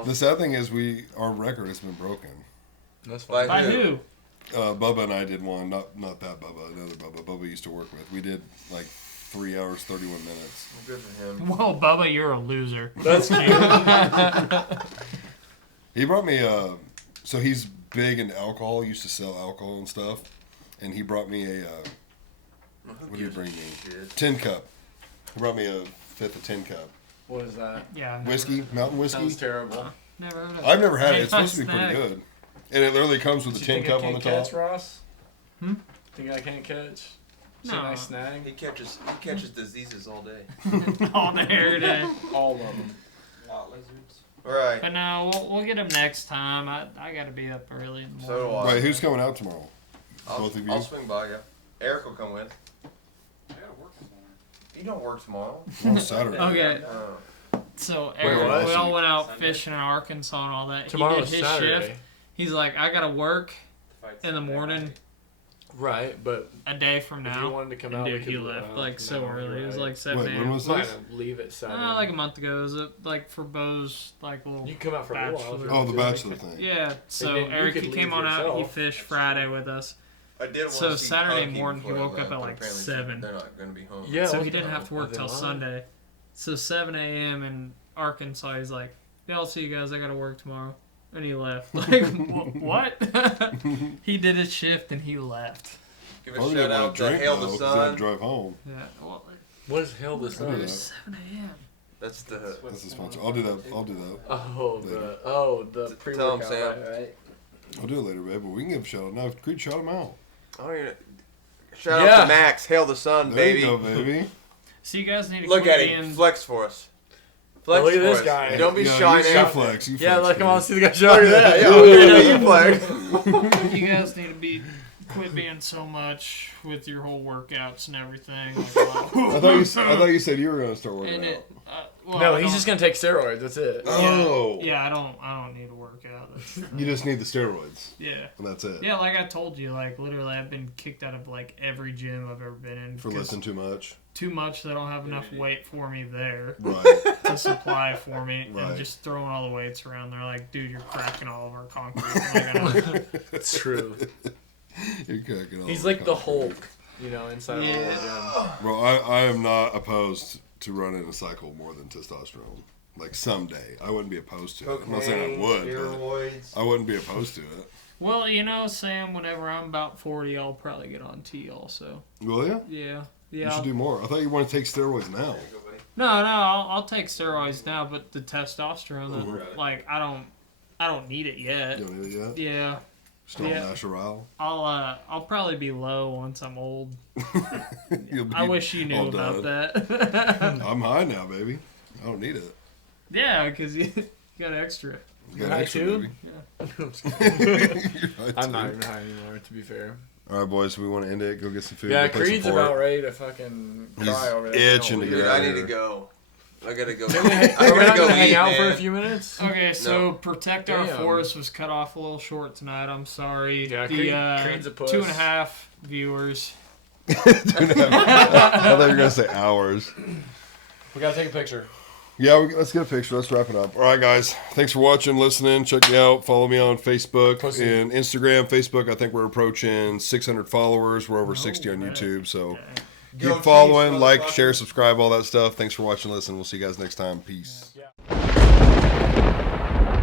The sad thing is, our record has been broken. That's By fine. By who? who? Bubba and I did one. Not that Bubba, another Bubba. Bubba used to work with. We did like 3 hours 31 minutes. Good for him. Well, Bubba, you're a loser. That's cute. He brought me so he's big into alcohol. Used to sell alcohol and stuff, and he brought me a Who What do you gives a bring me? shit? tin cup. He brought me a fifth of tin cup What is that? Yeah. I've whiskey, mountain whiskey. Sounds terrible. Never heard of I've never had it. It's Hey, supposed to be pretty snack. good, and it literally comes with a You tin think cup I on the can't top. catch, Ross? Hmm? Think I can't catch? Is it No. a nice snag? He catches diseases all day. all day, every day. All of them. Lot lizards. All right. But no, we'll get him next time. I got to be up early in the So do morning. I. Wait, who's coming out tomorrow? I'll, Both of you? I'll swing by you. Eric will come with. I gotta work this morning. You don't work tomorrow. On Saturday. Okay. Oh. So Wait, Eric, what? we all went out Sunday? fishing in Arkansas and all that. Tomorrow's he did his Saturday. shift. He's like, I got to work The fight's in the Sunday morning night. Right, but a day from if you now. wanted to come And out, dude, we could he left like so no, early. It was right. like 7 Wait, when a.m. was Might this? leave at 7. Like a month ago. It was like for Bo's like little. You can come out for a little while. if you Oh, want the to. Bachelor thing. Yeah. So then you Eric, could he leave came on out. He yourself. fished Friday with us. I did want So to see Saturday Punky morning, he before I woke up left, at but like apparently 7. They're not going to be home. Yeah, So well, he didn't have to work they till not? Sunday. So 7 a.m. in Arkansas, he's like, "Yeah, I'll see you guys. I got to work tomorrow." And he left. Like, what? He did his shift and he left. Give a Probably shout didn't want out to to drink Hail though, the 'cause he had to Sun. drive home. Yeah. Well, What is hell this I it do was is? that. 7 a.m. That's the. That's the sponsor. I'll do that. I'll do that. The Tell 'em, pre-workout, Sam. right? I'll do it later, babe. But we can give a shout out now. Creed, shout him out. Oh, yeah. Shout Yeah. out to Max. Hail the sun, There baby. you go, baby. So you guys need to Look quit at him. being. Flex for us. Flex Look at for this us. guy. Don't be Yeah, shy you now. flex. You Yeah, flex, look, come on, baby. see the guy showing Look at that. Yeah, you flex. You guys need to be quit being so much with your whole workouts and everything. Like, I thought you said you were going to start working and out. it, well, No, I he's don't- just gonna take steroids. That's it. Oh. Yeah, I don't need to work out. That's, You just need the steroids, yeah. and that's it. Yeah, like I told you, like literally, I've been kicked out of like every gym I've ever been in For because lifting too much. too much. They don't have enough weight for me there Right. to supply for me, Right. and just throwing all the weights around. They're like, "Dude, you're cracking all of our concrete." I'm like, "I It's true. You're cracking all He's the like the concrete. Hulk, you know, inside Yeah. of the gym. Bro, I am not opposed to running a cycle more than testosterone. Like someday, I wouldn't be opposed to it. I'm not saying I would, Steroids. but I wouldn't be opposed to it. Well, you know, Sam, whenever I'm about 40, I'll probably get on T also. Will you? Yeah. You Yeah. should do more. I thought you want to take steroids now. There you go, buddy. No, I'll take steroids now, but the testosterone, Mhm. like, I don't need it yet. You don't need it yet? Yeah. Still Yeah. natural. I'll probably be low once I'm old. You'll be I wish you knew all about done. that. I'm high now, baby. I don't need it. Yeah, because you got extra. You got High extra, too? baby. I'm You're high not too. even high anymore, to be fair. All right, boys. We want to end it. Go get some food. Yeah, go play some Creed's fort. about ready to fucking He's cry over there. itching to Dude, get I out need of to here. go. I gotta go. Are we I not gotta go gonna hang eat, out for a man. few minutes? Okay, so No. Protect Our Damn. Forest was cut off a little short tonight. I'm sorry. Yeah, Creed's a puss. 2.5 viewers. I thought you were gonna say hours. We gotta take a picture. Yeah, let's get a picture. Let's wrap it up. All right, guys. Thanks for watching, listening. Check me out. Follow me on Facebook Pussy. and Instagram. Facebook, I think we're approaching 600 followers. We're over 60 on man. YouTube. So Okay. Go keep following, Chiefs, like, motherfucker. share, subscribe, all that stuff. Thanks for watching, listening. We'll see you guys next time. Peace. Yeah.